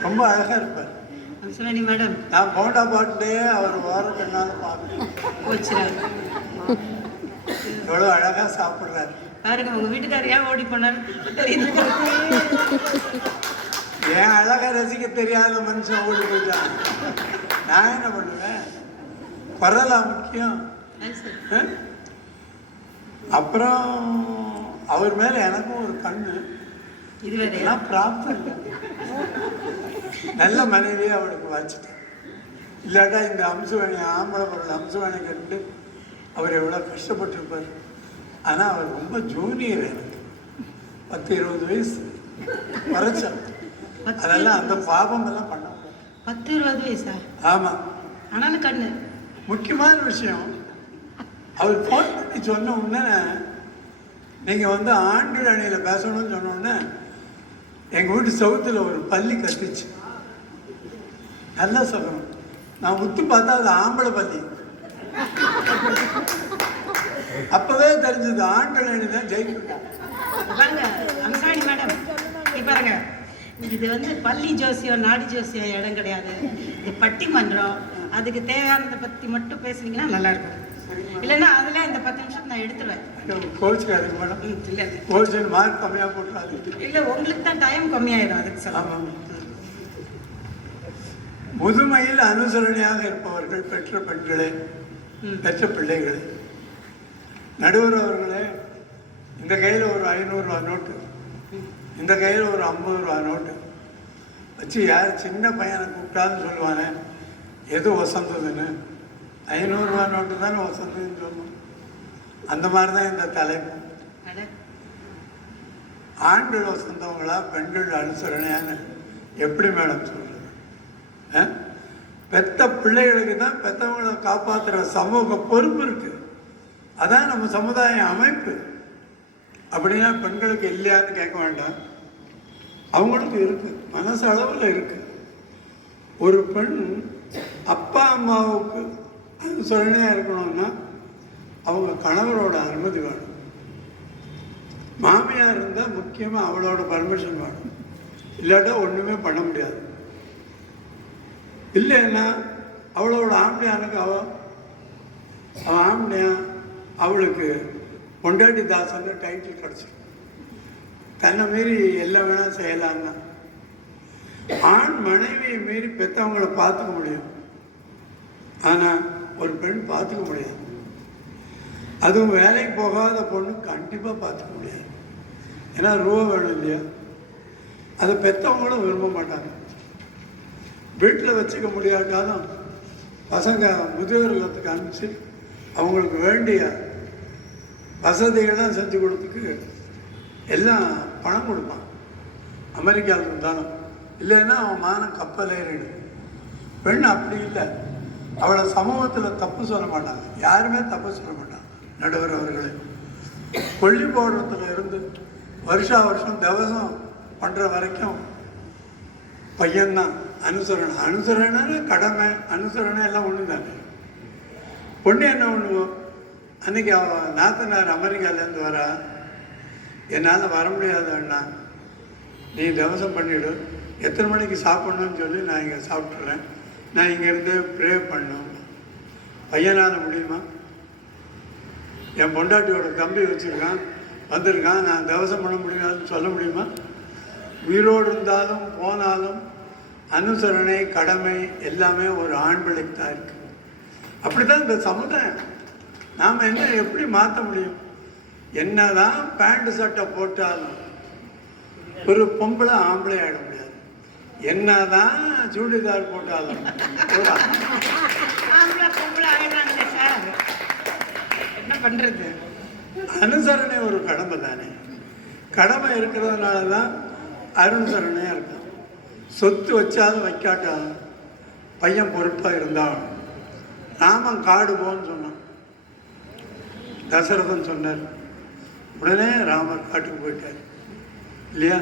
ரொம்ப அழகாக இருப்பார். சுனி மேடம் நான் போண்டா பாட்டுட்டே அவர் வாரம் கண்ணால் பார்ப்பேன். எவ்வளோ அழகாக சாப்பிட்றாரு பாருங்க. உங்க வீட்டுக்காரர் ஏன் ஓடி போனாரு? ஏன் அழகா ரசிக்க தெரியாத மனுஷன் ஓடி போயிட்டான். நான் என்ன பண்ணுவேன்? குரலா முக்கியம். அப்புறம் அவர் மேல எனக்கும் ஒரு கண்ணு. இதெல்லாம் பிராப்தம் இல்லை. நல்ல மனைவியை அவளுக்கு வச்சுட்டேன். இல்லாட்டா இந்த அம்சவாணி ஆம்பளை பொருள் அம்சவாணி கண்டு அவர் எவ்வளோ கஷ்டப்பட்டிருப்பார். ஆனால் அவர் ரொம்ப ஜூனியர். எனக்கு 10-20 வயசு குறைச்சார். அதெல்லாம் அந்த பாவம் எல்லாம் பண்ண 10-20 வயசா? ஆமாம். ஆனாலும் கண்ணு. முக்கியமான விஷயம், அவர் ஃபோன் பண்ணி சொன்ன உடனே நீங்கள் வந்து ஆண்கள் அணியில் பேசணும்னு சொன்ன உடனே எங்கள் வீட்டு சவுத்தில் ஒரு பள்ளி கத்துச்சு. நல்லா சொல்லணும். நான் உத்து பார்த்தா அது ஆம்பளை பள்ளி. அப்பவே தெரிஞ்சது ஆண்கள் அணி தான் ஜெயிக்கிட்டாங்க. பாருங்க அம்சாணி மேடம், பாருங்க இது வந்து பள்ளி ஜோசியம் நாடி ஜோசியம் இடம் கிடையாது. இது பட்டிமன்றம். அதுக்கு தேவையானதை பற்றி மட்டும் பேசுனீங்கன்னா நல்லா இருக்கும். இல்லைன்னா அதில் இந்த 10 நிமிஷம் நான் எடுத்துருவேன். கோச்சுக்காதுங்க மேடம். இல்லை கோச்சு மார்க் கம்மியாக போட்டுறாது. இல்லை உங்களுக்கு தான் டைம் கம்மியாயிடும். அதுக்கு சார். ஆமாம். முதுமையில் அனுசரணையாக இருப்பவர்கள் பெற்ற பெண்களே, பெற்ற பிள்ளைகளே, நடுவர் அவர்களே, இந்த கையில் ஒரு 500 ரூபா நோட்டு, இந்த கையில் ஒரு 50 ரூபா நோட்டு வச்சு யார் சின்ன பையனை கூப்பிட்டான்னு சொல்லுவானே எது வசந்ததுன்னு. 500 ரூபா நோட்டு தானே வசந்ததுன்னு சொல்லணும். அந்த மாதிரி தான் இந்த தலைப்பு. ஆண்கள் வசந்தவங்களா பெண்கள் அனுசரணையான்னு எப்படி மேடம் சொல்றது? பெத்த பிள்ளைகளுக்கு தான் பெற்றவங்களை காப்பாற்றுற சமூக பொறுப்பு இருக்கு. அதான் நம்ம சமுதாய அமைப்பு. அப்படின்னா பெண்களுக்கு இல்லையான்னு கேட்க வேண்டாம். அவங்களுக்கு இருக்கு, மனசு அளவில் இருக்கு. ஒரு பெண் அப்பா அம்மாவுக்கு அனுசரணையாக இருக்கணும்னா அவங்க கணவரோட அனுமதி வேணும். மாமியார் இருந்தால் முக்கியமாக அவளோட பர்மிஷன் வேணும். இல்லாட்டா ஒன்றுமே பண்ண முடியாது. இல்லைன்னா அவளோட ஆம்பளையானுக்கு அவள் ஆம்பளையா அவளுக்கு பொண்டாட்டி தாசன்னு டைட்டில் கிடச்சிடும். தன்னை மீறி எல்லாம் வேணால் செய்யலான்னா. ஆண் மனைவியை மீறி பெற்றவங்களை பார்த்துக்க முடியும், ஆனால் ஒரு பெண் பார்த்துக்க முடியாது. அதுவும் வேலைக்கு போகாத பொண்ணு கண்டிப்பாக பார்த்துக்க முடியாது. ஏன்னா ரூபா வேணும் இல்லையா? அதை பெற்றவங்களும் விரும்ப மாட்டாங்க. வீட்டில் வச்சுக்க முடியாட்டாலும் பசங்க முதியோர் இல்லத்துக்கு அனுப்பிச்சு அவங்களுக்கு வேண்டிய வசதிகள்லாம் செஞ்சு கொடுத்துக்கு எல்லாம் பணம் கொடுப்பான். அமெரிக்காவில் இருந்தாலும் இல்லைன்னா அவன் மானம் கப்பல் ஏறிடும். பெண் அப்படி இல்லை. அவளை சமூகத்தில் தப்பு சொல்ல மாட்டாங்க. யாருமே தப்பு சொல்ல மாட்டாங்க. நடுவர் அவர்களே, கொல்லி போடுறதுல இருந்து வருஷம் தவசம் பண்ணுற வரைக்கும் பையன்தான் அனுசரணை. அனுசரணைன்னு கடமை, அனுசரணை எல்லாம் ஒன்று தானே. பொண்ணு என்ன பண்ணுவோம்? அன்றைக்கி அவள் நாத்தனார் அமெரிக்காவிலேருந்து வரா. என்னால் வர முடியாது அண்ணா, நீ தவசம் பண்ணிவிடு, எத்தனை மணிக்கு சாப்பிட்ணுன்னு சொல்லி நான் இங்கே சாப்பிட்றேன், நான் இங்கேருந்து ப்ரே பண்ணோம். பையனால் முடியுமா? என் பொண்டாட்டியோட தம்பி வச்சுருக்கான், வந்திருக்கான், நான் தவசம் பண்ண முடியாதுன்னு சொல்ல முடியுமா? உயிரோடு இருந்தாலும் போனாலும் அனுசரணை, கடமை எல்லாமே ஒரு ஆண் பிள்ளைக்கு தான் இருக்குது. அப்படி தான் இந்த சமுதாயம். நாம் என்ன எப்படி மாற்ற முடியும்? என்ன தான் பேண்ட் சட்டை போட்டாலும் ஒரு பொம்பளை ஆம்பளை ஆகிட முடியாது. என்ன தான் சுடிதார் போட்டாலும் ஒரு பொம்பளை ஆகிடுறாங்களே சார், என்ன பண்ணுறது? அனுசரணை ஒரு கடமை தானே. கடமை இருக்கிறதுனால தான் அனுசரணையாக இருக்கும். சொத்து வச்சாலும் வைக்காட்டாலும் பையன் பொறுப்பாக இருந்தாலும். ராமன் காடு போன்னு சொன்னான், தசரதன் சொன்னார். உடனே ராமர் காட்டுக்கு போயிட்டார் இல்லையா?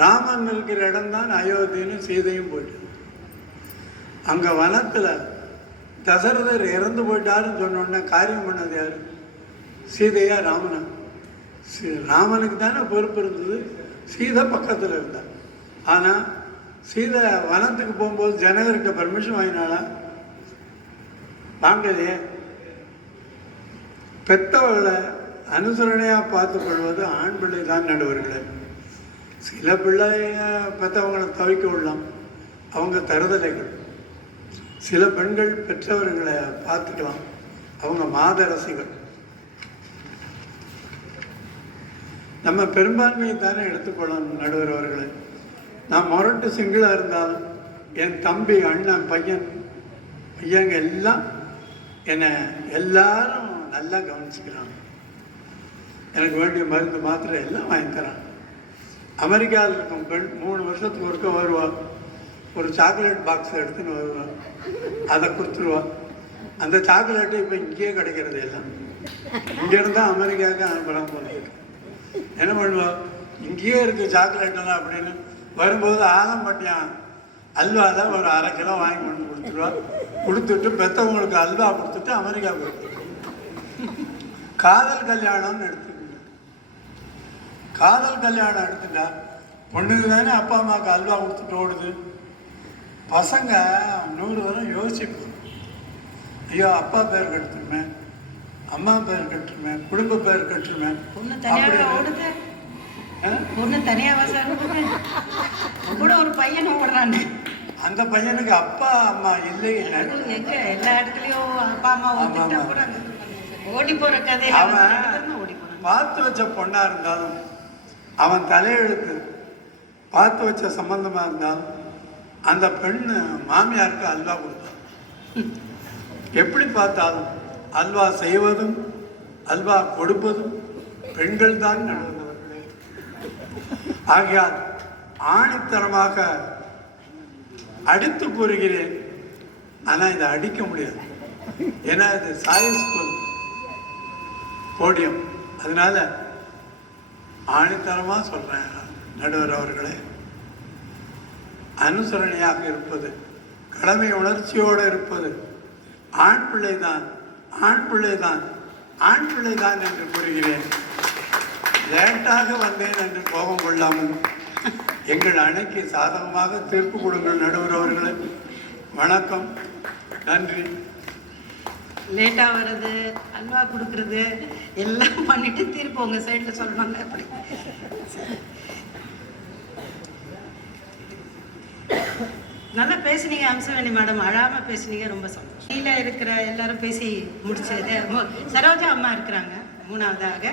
ராமன் இருக்கிற இடம்தான் அயோத்தின்னு சீதையும் போயிட்டார். அங்கே வனத்தில் தசரதர் இறந்து போயிட்டாருன்னு சொன்னோடனே காரியம் பண்ணது யார்? சீதையா ராமனா? ராமனுக்கு தானே பொறுப்பு இருந்தது, சீதை பக்கத்தில் இருந்தார். ஆனால் சீதை வனத்துக்கு போகும்போது ஜனகர்கிட்ட பர்மிஷன் வாங்கினாளா? வாங்கலையே. பெத்தவர்களை அனுசரணையாக பார்த்து கொள்வது ஆண் பிள்ளை தான் நடுவர்களே. சில பிள்ளைய பெற்றவங்களை தவிக்க விடலாம், அவங்க தருதலைகள். சில பெண்கள் பெற்றவர்களை பார்த்துக்கலாம், அவங்க மாதரசிகள். நம்ம பெரும்பான்மையை தானே எடுத்துக்கொள்ளணும் நடுவர் அவர்களை. நான் முரட்டு சிங்கிளாக இருந்தாலும் என் தம்பி, அண்ணன், பையங்க எல்லாம் என்னை எல்லாரும் நல்லா கவனிச்சுக்கிறாங்க. எனக்கு வேண்டிய மருந்து மாத்திரை எல்லாம் வாங்கி தராங்க. அமெரிக்காவில் இருக்கும் பெண் 3 வருஷத்துக்கு ஒருக்க வருவாள். ஒரு சாக்லேட் பாக்ஸ் எடுத்துன்னு வருவாள், அதை கொடுத்துருவாள். அந்த சாக்லேட்டு இப்போ இங்கேயே கிடைக்கிறது எல்லாம். இங்கேருந்து தான் அமெரிக்காவுக்கு அனுப்பலாம் போகிறது. என்ன பண்ணுவாள்? இங்கேயே இருக்குது சாக்லேட்டெல்லாம் அப்படின்னு வரும்போது ஆலம்பட்டியான் அல்வாவில் ஒரு 1/2 கிலோ வாங்கி கொண்டு கொடுத்துருவா. கொடுத்துட்டு பெற்றவங்களுக்கு அல்வா கொடுத்துட்டு அமெரிக்கா போயிட்டு. காதல் கல்யாணம்னு எடுத்துக்கோங்க. காதல் கல்யாணம் எடுத்துட்டா பொண்ணுக்கு தானே அப்பா அம்மாவுக்கு அல்வா கொடுத்துட்டு ஓடுது. பசங்க 100 வரும் யோசிப்போம். ஐயோ அப்பா பேர் கெடுத்துருமே, அம்மா பேர் கெட்டுருமே, குடும்ப பேர் கெட்டுருமே. பொண்ணு தனியாக ஓடுது, பொண்ணு தனியாக கூட ஒரு பையன் ஓடுறான்னு. அந்த பையனுக்கு அப்பா அம்மா இல்லை. எங்க எல்லா இடத்துலயும் அப்பா அம்மா ஓடிட்டா கூட ஓடி போற கதை. அவன் பார்த்து வச்ச பொண்ணா இருந்தாலும், அவன் தலையெழுத்து பார்த்து வச்ச சம்பந்தமா இருந்தாலும் அந்த பெண்ணு மாமியாருக்கு அல்வா கொடுத்தான். எப்படி பார்த்தாலும் அல்வா செய்வதும் அல்வா கொடுப்பதும் பெண்கள் தான் நடந்தவர்களே. ஆகையால் ஆணித்தரமாக அடித்து கூறுகிறேன், ஆனால் இதை அடிக்க முடியாது. ஏன்னா இது சாய் ஸ்கூல் போடியம். அதனால ஆணித்தரமாக சொல்கிறேன் நடுவர் அவர்களே, அனுசரணையாக இருப்பது, கடமை உணர்ச்சியோடு இருப்பது ஆண் பிள்ளைதான், ஆண் பிள்ளைதான், ஆண் பிள்ளைதான் என்று கூறுகிறேன். லேட்டாக வந்தேன் என்று கோபம் கொள்ளாமல் எங்கள் அணைக்கு சாதகமாக தீர்ப்பு கொடுங்கள் நடுவர் அவர்களே. வணக்கம், நன்றி. லேட்டாக வர்றது, அல்வா கொடுக்கறது எல்லாம் பண்ணிட்டு தீர்ப்பு உங்கள் சைடில் சொல்லுவாங்க. அப்படி நல்லா பேசுனீங்க அம்சவேணி மேடம், அழாமல் பேசுனீங்க, ரொம்ப சந்தோஷம். கீழே இருக்கிற எல்லாரும் பேசி முடிச்சது. சரோஜா அம்மா இருக்கிறாங்க 3வதாக.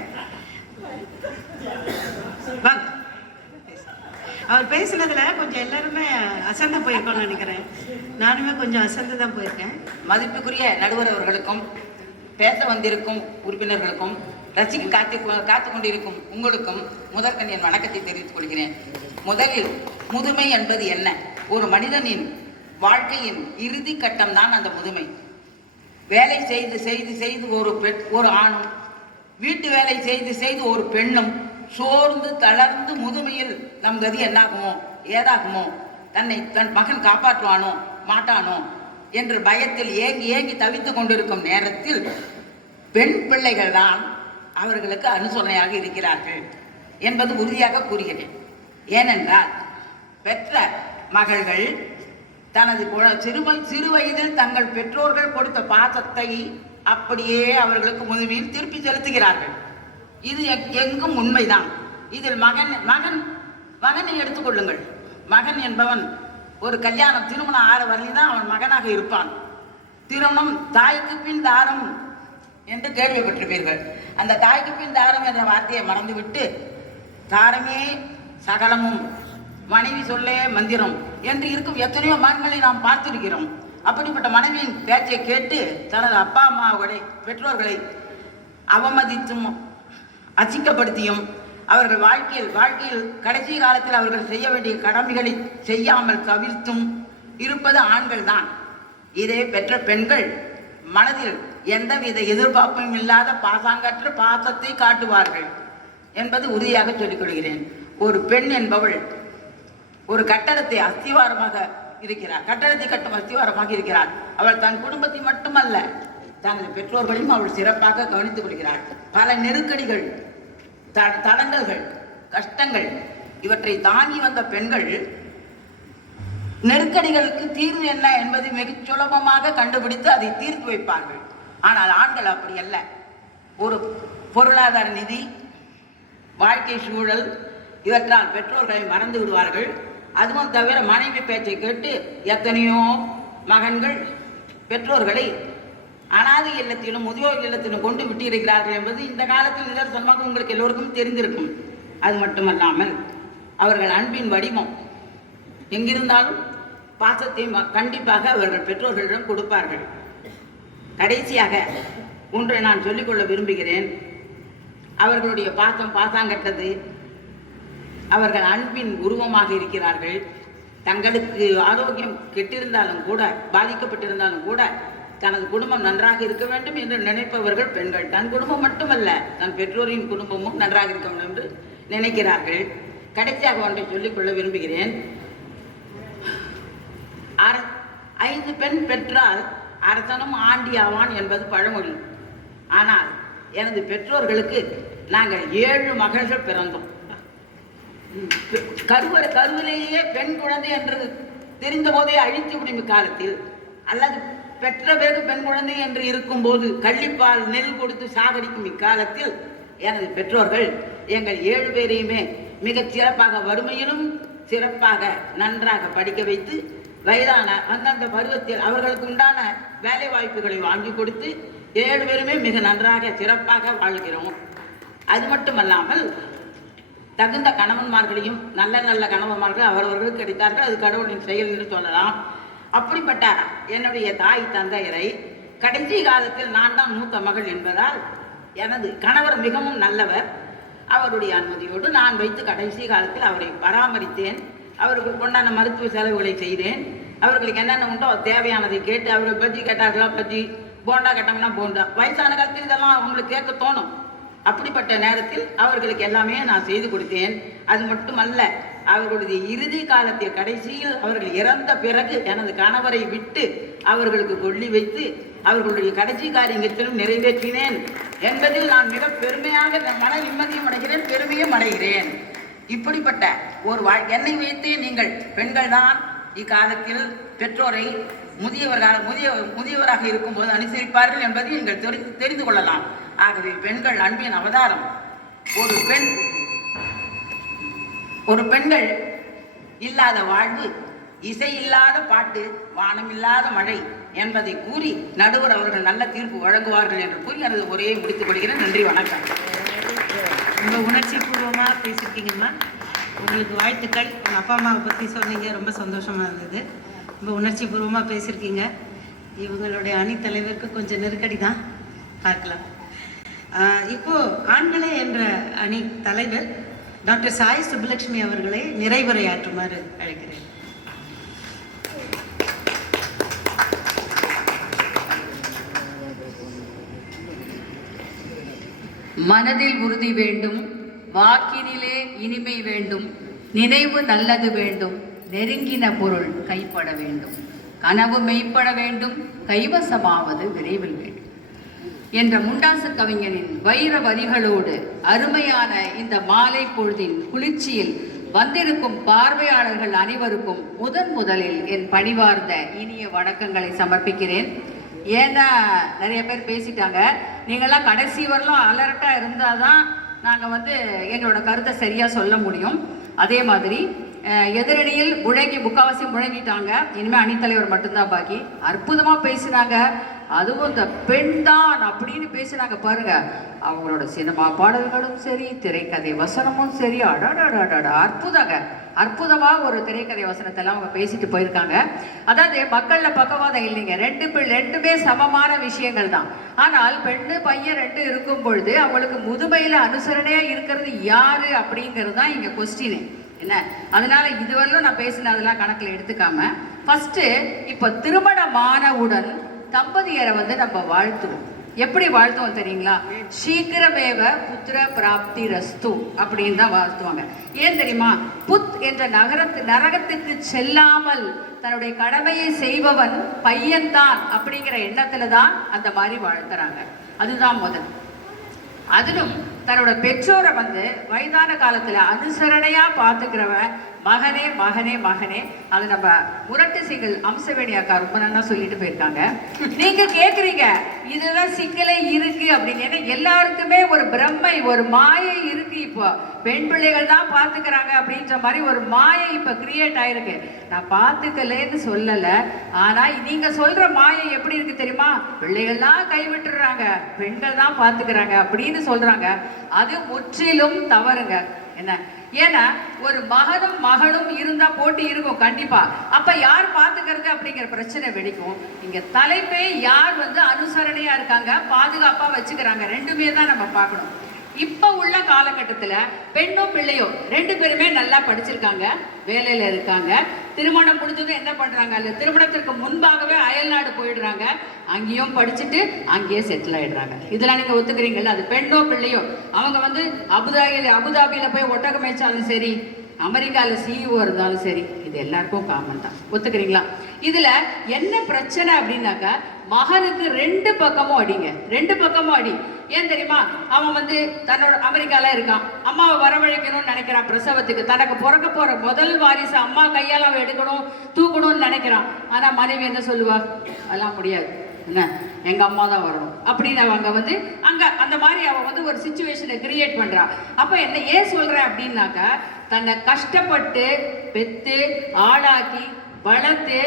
அவர் பேசுனதுல கொஞ்சம் எல்லாருமே அசந்து போயிருக்கோம்னு நினைக்கிறேன். நானுமே கொஞ்சம் அசந்து தான் போயிருக்கேன். மதிப்புக்குரிய நடுவர் அவர்களுக்கும், பேச வந்திருக்கும் உறுப்பினர்களுக்கும், ரசிக்க காத்து கொண்டிருக்கும் உங்களுக்கும் முதற்கண் என் வணக்கத்தை தெரிவித்துக் கொள்கிறேன். முதலில் முதுமை என்பது என்ன? ஒரு மனிதனின் வாழ்க்கையின் இறுதி கட்டம் தான் அந்த முதுமை. வேலை செய்து செய்து செய்து ஒரு ஆணும், வீட்டு வேலை செய்து செய்து ஒரு பெண்ணும் சோர்ந்து தளர்ந்து முதுமையில் நம் கதி என்னாகுமோ ஏதாகுமோ, தன் மகன் காப்பாற்றுவானோ மாட்டானோ என்று பயத்தில் ஏங்கி ஏங்கி தவித்து கொண்டிருக்கும் நேரத்தில் பெண் பிள்ளைகள் தான் அவர்களுக்கு அனுசரணையாக இருக்கிறார்கள் என்பது உறுதியாக கூறுகிறேன். ஏனென்றால் பெற்ற மகள்கள் தனது சிறு வயதில் தங்கள் பெற்றோர்கள் கொடுத்த பாசத்தை அப்படியே அவர்களுக்கு முதுமையில் திருப்பி செலுத்துகிறார்கள். இது எங்கும் உண்மைதான். இதில் மகனை எடுத்துக்கொள்ளுங்கள். மகன் என்பவன் ஒரு கல்யாணம் திருமணம் ஆற வரையும் தான் அவன் மகனாக இருப்பான். திருமணம் தாய்க்கு பின் தாரம் என்று கேள்விப்பட்டிருப்பீர்கள். அந்த தாய்க்கு பின் தாரம் என்ற வார்த்தையை மறந்துவிட்டு தாரமே சகலமும் மனைவி சொல்லே மந்திரம் என்று இருக்கும் எத்தனையோ மகன்களை நாம் பார்த்திருக்கிறோம். அப்படிப்பட்ட மனைவியின் பேச்சை கேட்டு தனது அப்பா அம்மாவுடைய பெற்றோர்களை அவமதித்தும் அசிக்கப்படுத்தியும் அவர்கள் வாழ்க்கையில் கடைசி காலத்தில் அவர்கள் செய்ய வேண்டிய கடமைகளை செய்யாமல் தவிர்த்தும் இருப்பது ஆண்கள் தான். இதை பெற்ற பெண்கள் மனதில் எந்தவித எதிர்பார்ப்பும் இல்லாத பாசாங்கற்ற பாசத்தை காட்டுவார்கள் என்பது உறுதியாக சொல்லிக் கொள்கிறேன். ஒரு பெண் என்பவள் ஒரு கட்டடத்தை அஸ்திவாரமாக இருக்கிறார், கட்டடத்தை கட்டும் அஸ்திவாரமாக இருக்கிறார். அவள் தன் குடும்பத்தை மட்டுமல்ல தனது பெற்றோர்களையும் அவள் சிறப்பாக கவனித்துக் கொள்கிறாள். பல நெருக்கடிகள், தடங்கல்கள், கஷ்டங்கள் இவற்றை தாங்கி வந்த பெண்கள் நெருக்கடிகளுக்கு தீர்வு என்ன என்பதை மிக சுலபமாக கண்டுபிடித்து அதை தீர்த்து வைப்பார்கள். ஆனால் ஆண்கள் அப்படி அல்ல. ஒரு பொருளாதார நிதி, வாழ்க்கை சூழல் இவற்றால் பெற்றோர்களை மறந்து விடுவார்கள். அதுவும் தவிர மனைவி பேச்சை கேட்டு எத்தனையோ மகன்கள் பெற்றோர்களை அனாதை இல்லத்திலும் முதியோர் இல்லத்திலும் கொண்டு விட்டிருக்கிறார்கள் என்பது இந்த காலத்தில் நிதர்சனமாக உங்களுக்கு எல்லோருக்கும் தெரிந்திருக்கும். அது மட்டுமல்லாமல் அவர்கள் அன்பின் வடிவம் எங்கிருந்தாலும் பாசத்தை கண்டிப்பாக அவர்கள் பெற்றோர்களிடம் கொடுப்பார்கள். கடைசியாக ஒன்றை நான் சொல்லிக்கொள்ள விரும்புகிறேன். அவர்களுடைய பாசாங்கட்டது. அவர்கள் அன்பின் உருவமாக இருக்கிறார்கள். தங்களுக்கு ஆரோக்கியம் கெட்டிருந்தாலும் கூட, பாதிக்கப்பட்டிருந்தாலும் கூட தனது குடும்பம் நன்றாக இருக்க வேண்டும் என்று நினைப்பவர்கள் பெண்கள். தன் குடும்பம் மட்டுமல்ல, தன் பெற்றோரின் குடும்பமும் நன்றாக இருக்க வேண்டும் என்று நினைக்கிறார்கள். கடைசியாக ஒன்றை சொல்லிக்கொள்ள விரும்புகிறேன். 5 பெண் பெற்றால் அரசனும் ஆண்டி ஆவான் என்பது பழமொழி. ஆனால் எனது பெற்றோர்களுக்கு நாங்கள் 7 மகள்கள் பிறந்தோம். கருவிலேயே பெண் குழந்தை என்று தெரிந்த போதே அழித்து விடும் காலத்தில், அல்லது பெற்ற பிறகு பெண் குழந்தை என்று இருக்கும்போது கள்ளிப்பால் நெல் கொடுத்து சாகடிக்கும் இக்காலத்தில் எனது பெற்றோர்கள் எங்கள் 7 பேரையுமே மிக சிறப்பாக வறுமையிலும் சிறப்பாக நன்றாக படிக்க வைத்து வயதான அந்தந்த பருவத்தில் அவர்களுக்கு உண்டான வேலை வாய்ப்புகளை வாங்கி கொடுத்து 7 பேருமே மிக நன்றாக சிறப்பாக வாழ்கிறோம். அது மட்டுமல்லாமல் தகுந்த கணவன்மார்களையும் நல்ல கணவன்மார்கள் அவரவர்களுக்கு கிடைத்தார்கள். அது கடவுளின் செயல் என்று சொல்லலாம். அப்படிப்பட்ட என்னுடைய தாய் தந்தையரை கடைசி காலத்தில் நான் தான் மூத்த மகள் என்பதால் எனது கணவர் மிகவும் நல்லவர். அவருடைய அனுமதியோடு நான் வைத்து கடைசி காலத்தில் அவரை பராமரித்தேன். அவர்களுக்கு உண்டான மருத்துவ செலவுகளை செய்தேன். அவர்களுக்கு என்னென்ன உண்டோ தேவையானதை கேட்டு, அவர்கள் பஜ்ஜி கேட்டார்களா பஜ்ஜி, போண்டா கேட்டாங்கன்னா போண்டா. வயசான காலத்தில் இதெல்லாம் அவங்களுக்கு கேட்க தோணும். அப்படிப்பட்ட நேரத்தில் அவர்களுக்கு எல்லாமே நான் செய்து கொடுத்தேன். அது மட்டுமல்ல, அவர்களுடைய இறுதி காலத்தில் கடைசியில் அவர்கள் இறந்த பிறகு எனது கணவரை விட்டு அவர்களுக்கு கொள்ளி வைத்து அவர்களுடைய கடைசி காரியத்திலும் நிறைவேற்றினேன் என்பதில் நான் மிக பெருமையாக மன நிம்மதியும் அடைகிறேன், பெருமையும் அடைகிறேன். இப்படிப்பட்ட ஒரு என்னை வைத்தே நீங்கள் பெண்கள் தான் இக்காலத்தில் பெற்றோரை முதியவராக இருக்கும்போது அனுசரிப்பார்கள் என்பதை நீங்கள் தெரிந்து கொள்ளலாம். ஆகவே பெண்கள் அன்பின் அவதாரம். ஒரு பெண்கள் இல்லாத வாழ்வு, இசை இல்லாத பாட்டு, வானம் இல்லாத மழை என்பதை கூறி நடுவர் அவர்கள் நல்ல தீர்ப்பு வழங்குவார்கள் என்று கூறி எனது உரையை முடித்துக் கொள்கிறேன். நன்றி, வணக்கம். ரொம்ப உணர்ச்சி பூர்வமாக பேசியிருக்கீங்கம்மா. உங்களுக்கு வாழ்த்துக்கள். உங்கள் அப்பா அம்மாவை பற்றி சொன்னீங்க, ரொம்ப சந்தோஷமாக இருந்தது. ரொம்ப உணர்ச்சி பூர்வமாக பேசியிருக்கீங்க. இவங்களுடைய அணி தலைவருக்கு கொஞ்சம் நெருக்கடி தான், பார்க்கலாம். இப்போது ஆண்களே என்ற அணி தலைவர் டாக்டர் சாய் சுப்புலட்சுமி அவர்களை நிறைவுரையாற்றுமாறு அழைக்கிறேன். மனதில் உறுதி வேண்டும், வாக்கினிலே இனிமை வேண்டும், நினைவு நல்லது வேண்டும், நெருங்கின பொருள் கைப்பட வேண்டும், கனவு மெய்ப்பட வேண்டும், கைவசமாவது விரைவில் வேண்டும் என்ற முண்டாசு கவிஞனின் வைர வரிகளோடு அருமையான இந்த மாலை பொழுதின் குளிர்ச்சியில் வந்திருக்கும் பார்வையாளர்கள் அனைவருக்கும் முதலில் என் பணிவார்ந்த இனிய வணக்கங்களை சமர்ப்பிக்கிறேன். ஏன்னா நிறைய பேர் பேசிட்டாங்க, நீங்கள்லாம் கடைசி வரலும் அலர்ட்டாக இருந்தால் தான் நாங்கள் வந்து எங்களோட கருத்தை சரியாக சொல்ல முடியும். அதே மாதிரி எதிரணியில் முக்கால்வாசி முழங்கிட்டாங்க. இனிமேல் அணித்தலைவர் மட்டும்தான் பாக்கி. அற்புதமாக பேசினாங்க. அதுவும் இந்த பெண் தான் அப்படின்னு பேசினாங்க பாருங்க. அவங்களோட சினிமா பாடல்களும் சரி, திரைக்கதை வசனமும் சரி, அடாடாடாடா அற்புதங்க. அற்புதமாக ஒரு திரைக்கதை வசனத்தெல்லாம் அவங்க பேசிட்டு போயிருக்காங்க. அதாவது மக்களில் பக்கவாதம் இல்லைங்க, ரெண்டுமே சமமான விஷயங்கள் தான். ஆனால் பெண்ணு பையன் 2 இருக்கும் பொழுது அவங்களுக்கு முதுமையில் அனுசரணையாக இருக்கிறது யாரு அப்படிங்கிறது தான் இங்கே கொஸ்டினு என்ன. அதனால இதுவரையிலும் நான் பேசின அதெல்லாம் கணக்கில் எடுத்துக்காம ஃபர்ஸ்ட் இப்போ திருமணமானவுடன் தம்பதியரை வந்து நம்ம வாழ்த்துவோம். எப்படி வாழ்த்துவோம் தெரியுங்களா? சீக்கிரமேவ புத்திர பிராப்தி ரஸ்து அப்படின்னு தான் வாழ்த்துவாங்க. ஏன் தெரியுமா? புத் என்ற நரகத்துக்கு செல்லாமல் தன்னுடைய கடமையை செய்பவன் பையன்தான் அப்படிங்கிற எண்ணத்துல தான் அந்த மாதிரி வாழ்த்துறாங்க. அதுதான் முதல். அதிலும் தன்னோட பெற்றோரை வந்து வயதான காலத்துல அனுசரணையா பார்த்துக்கிறவன் மகனே மகனே மகனே. அது நம்ம முரட்டு சிக்கல் அம்சவேணி அக்கா ரொம்ப நல்லா சொல்லிட்டு போயிருக்காங்க. நீங்க கேக்குறீங்க இதுதான் சிக்கலே இருக்கு அப்படின்னு. ஏன்னா எல்லாருக்குமே ஒரு பிரம்மை, ஒரு மாயை இருக்கு. இப்போ பெண் பிள்ளைகள் தான் பார்த்துக்கிறாங்க அப்படின்ற மாதிரி ஒரு மாயை இப்ப கிரியேட் ஆயிருக்கு. நான் பார்த்துக்கலன்னு சொல்லல, ஆனா நீங்க சொல்ற மாயை எப்படி இருக்கு தெரியுமா? பிள்ளைகள்லாம் கைவிட்டுறாங்க, பெண்கள் தான் பார்த்துக்கிறாங்க அப்படின்னு சொல்றாங்க. அது முற்றிலும் தவறுங்க. என்ன ஏன்னா ஒரு மகனும் மகளும் இருந்தா போட்டி இருக்கும் கண்டிப்பா. அப்ப யார் பாத்துக்கிறது அப்படிங்கிற பிரச்சனை வெடிக்கும். இங்க தலைப்பே யார் வந்து அனுசரணையா இருக்காங்க, பாதுகாப்பா வச்சுக்கிறாங்க, ரெண்டுமே தான் நம்ம பார்க்கணும். இப்ப உள்ள காலகட்டத்துல பெண்ணும் பிள்ளையோ 2 பேருமே நல்லா படிச்சிருக்காங்க, வேலையில இருக்காங்க. திருமணம் முடிஞ்சதும் என்ன பண்றாங்க, அல்ல திருமணத்திற்கு முன்பாகவே அயல்நாடு போயிடுறாங்க, அங்கேயும் படிச்சுட்டு அங்கேயே செட்டில் ஆயிடுறாங்க. இதெல்லாம் நீங்க ஒத்துக்கிறீங்கல்ல? அது பெண்ணோ பிள்ளையோ அவங்க வந்து அபுதாபியில போய் ஒட்டகம் மேய்ச்சாலும் சரி, அமெரிக்காவில் சிஇஓ இருந்தாலும் சரி, இது எல்லாருக்கும் காமன் தான். ஒத்துக்கிறீங்களா? இதுல என்ன பிரச்சனை அப்படின்னாக்கா, மகனுக்கு 2 பக்கமும் அடிங்க, 2 பக்கமும் அடி. ஏன் தெரியுமா? அவன் வந்து தன்னோட அமெரிக்கால இருக்கான், அம்மாவை வரவழைக்கணும்னு நினைக்கிறான் பிரசவத்துக்கு. தனக்கு பிறக்க போற முதல் வாரிசு அம்மா கையால் அவன் எடுக்கணும், தூக்கணும்னு நினைக்கிறான். ஆனா மனைவி என்ன சொல்லுவா? அதெல்லாம் முடியாது, என்ன எங்க அம்மா தான் வரணும் அப்படின்னு அவங்க வந்து அங்க அந்த மாதிரி அவன் வந்து ஒரு சிச்சுவேஷனை கிரியேட் பண்றான். அப்ப என்ன ஏன் சொல்றேன் அப்படின்னாக்கா, தன்னை கஷ்டப்பட்டு பெத்து ஆளாக்கி வளர்த்து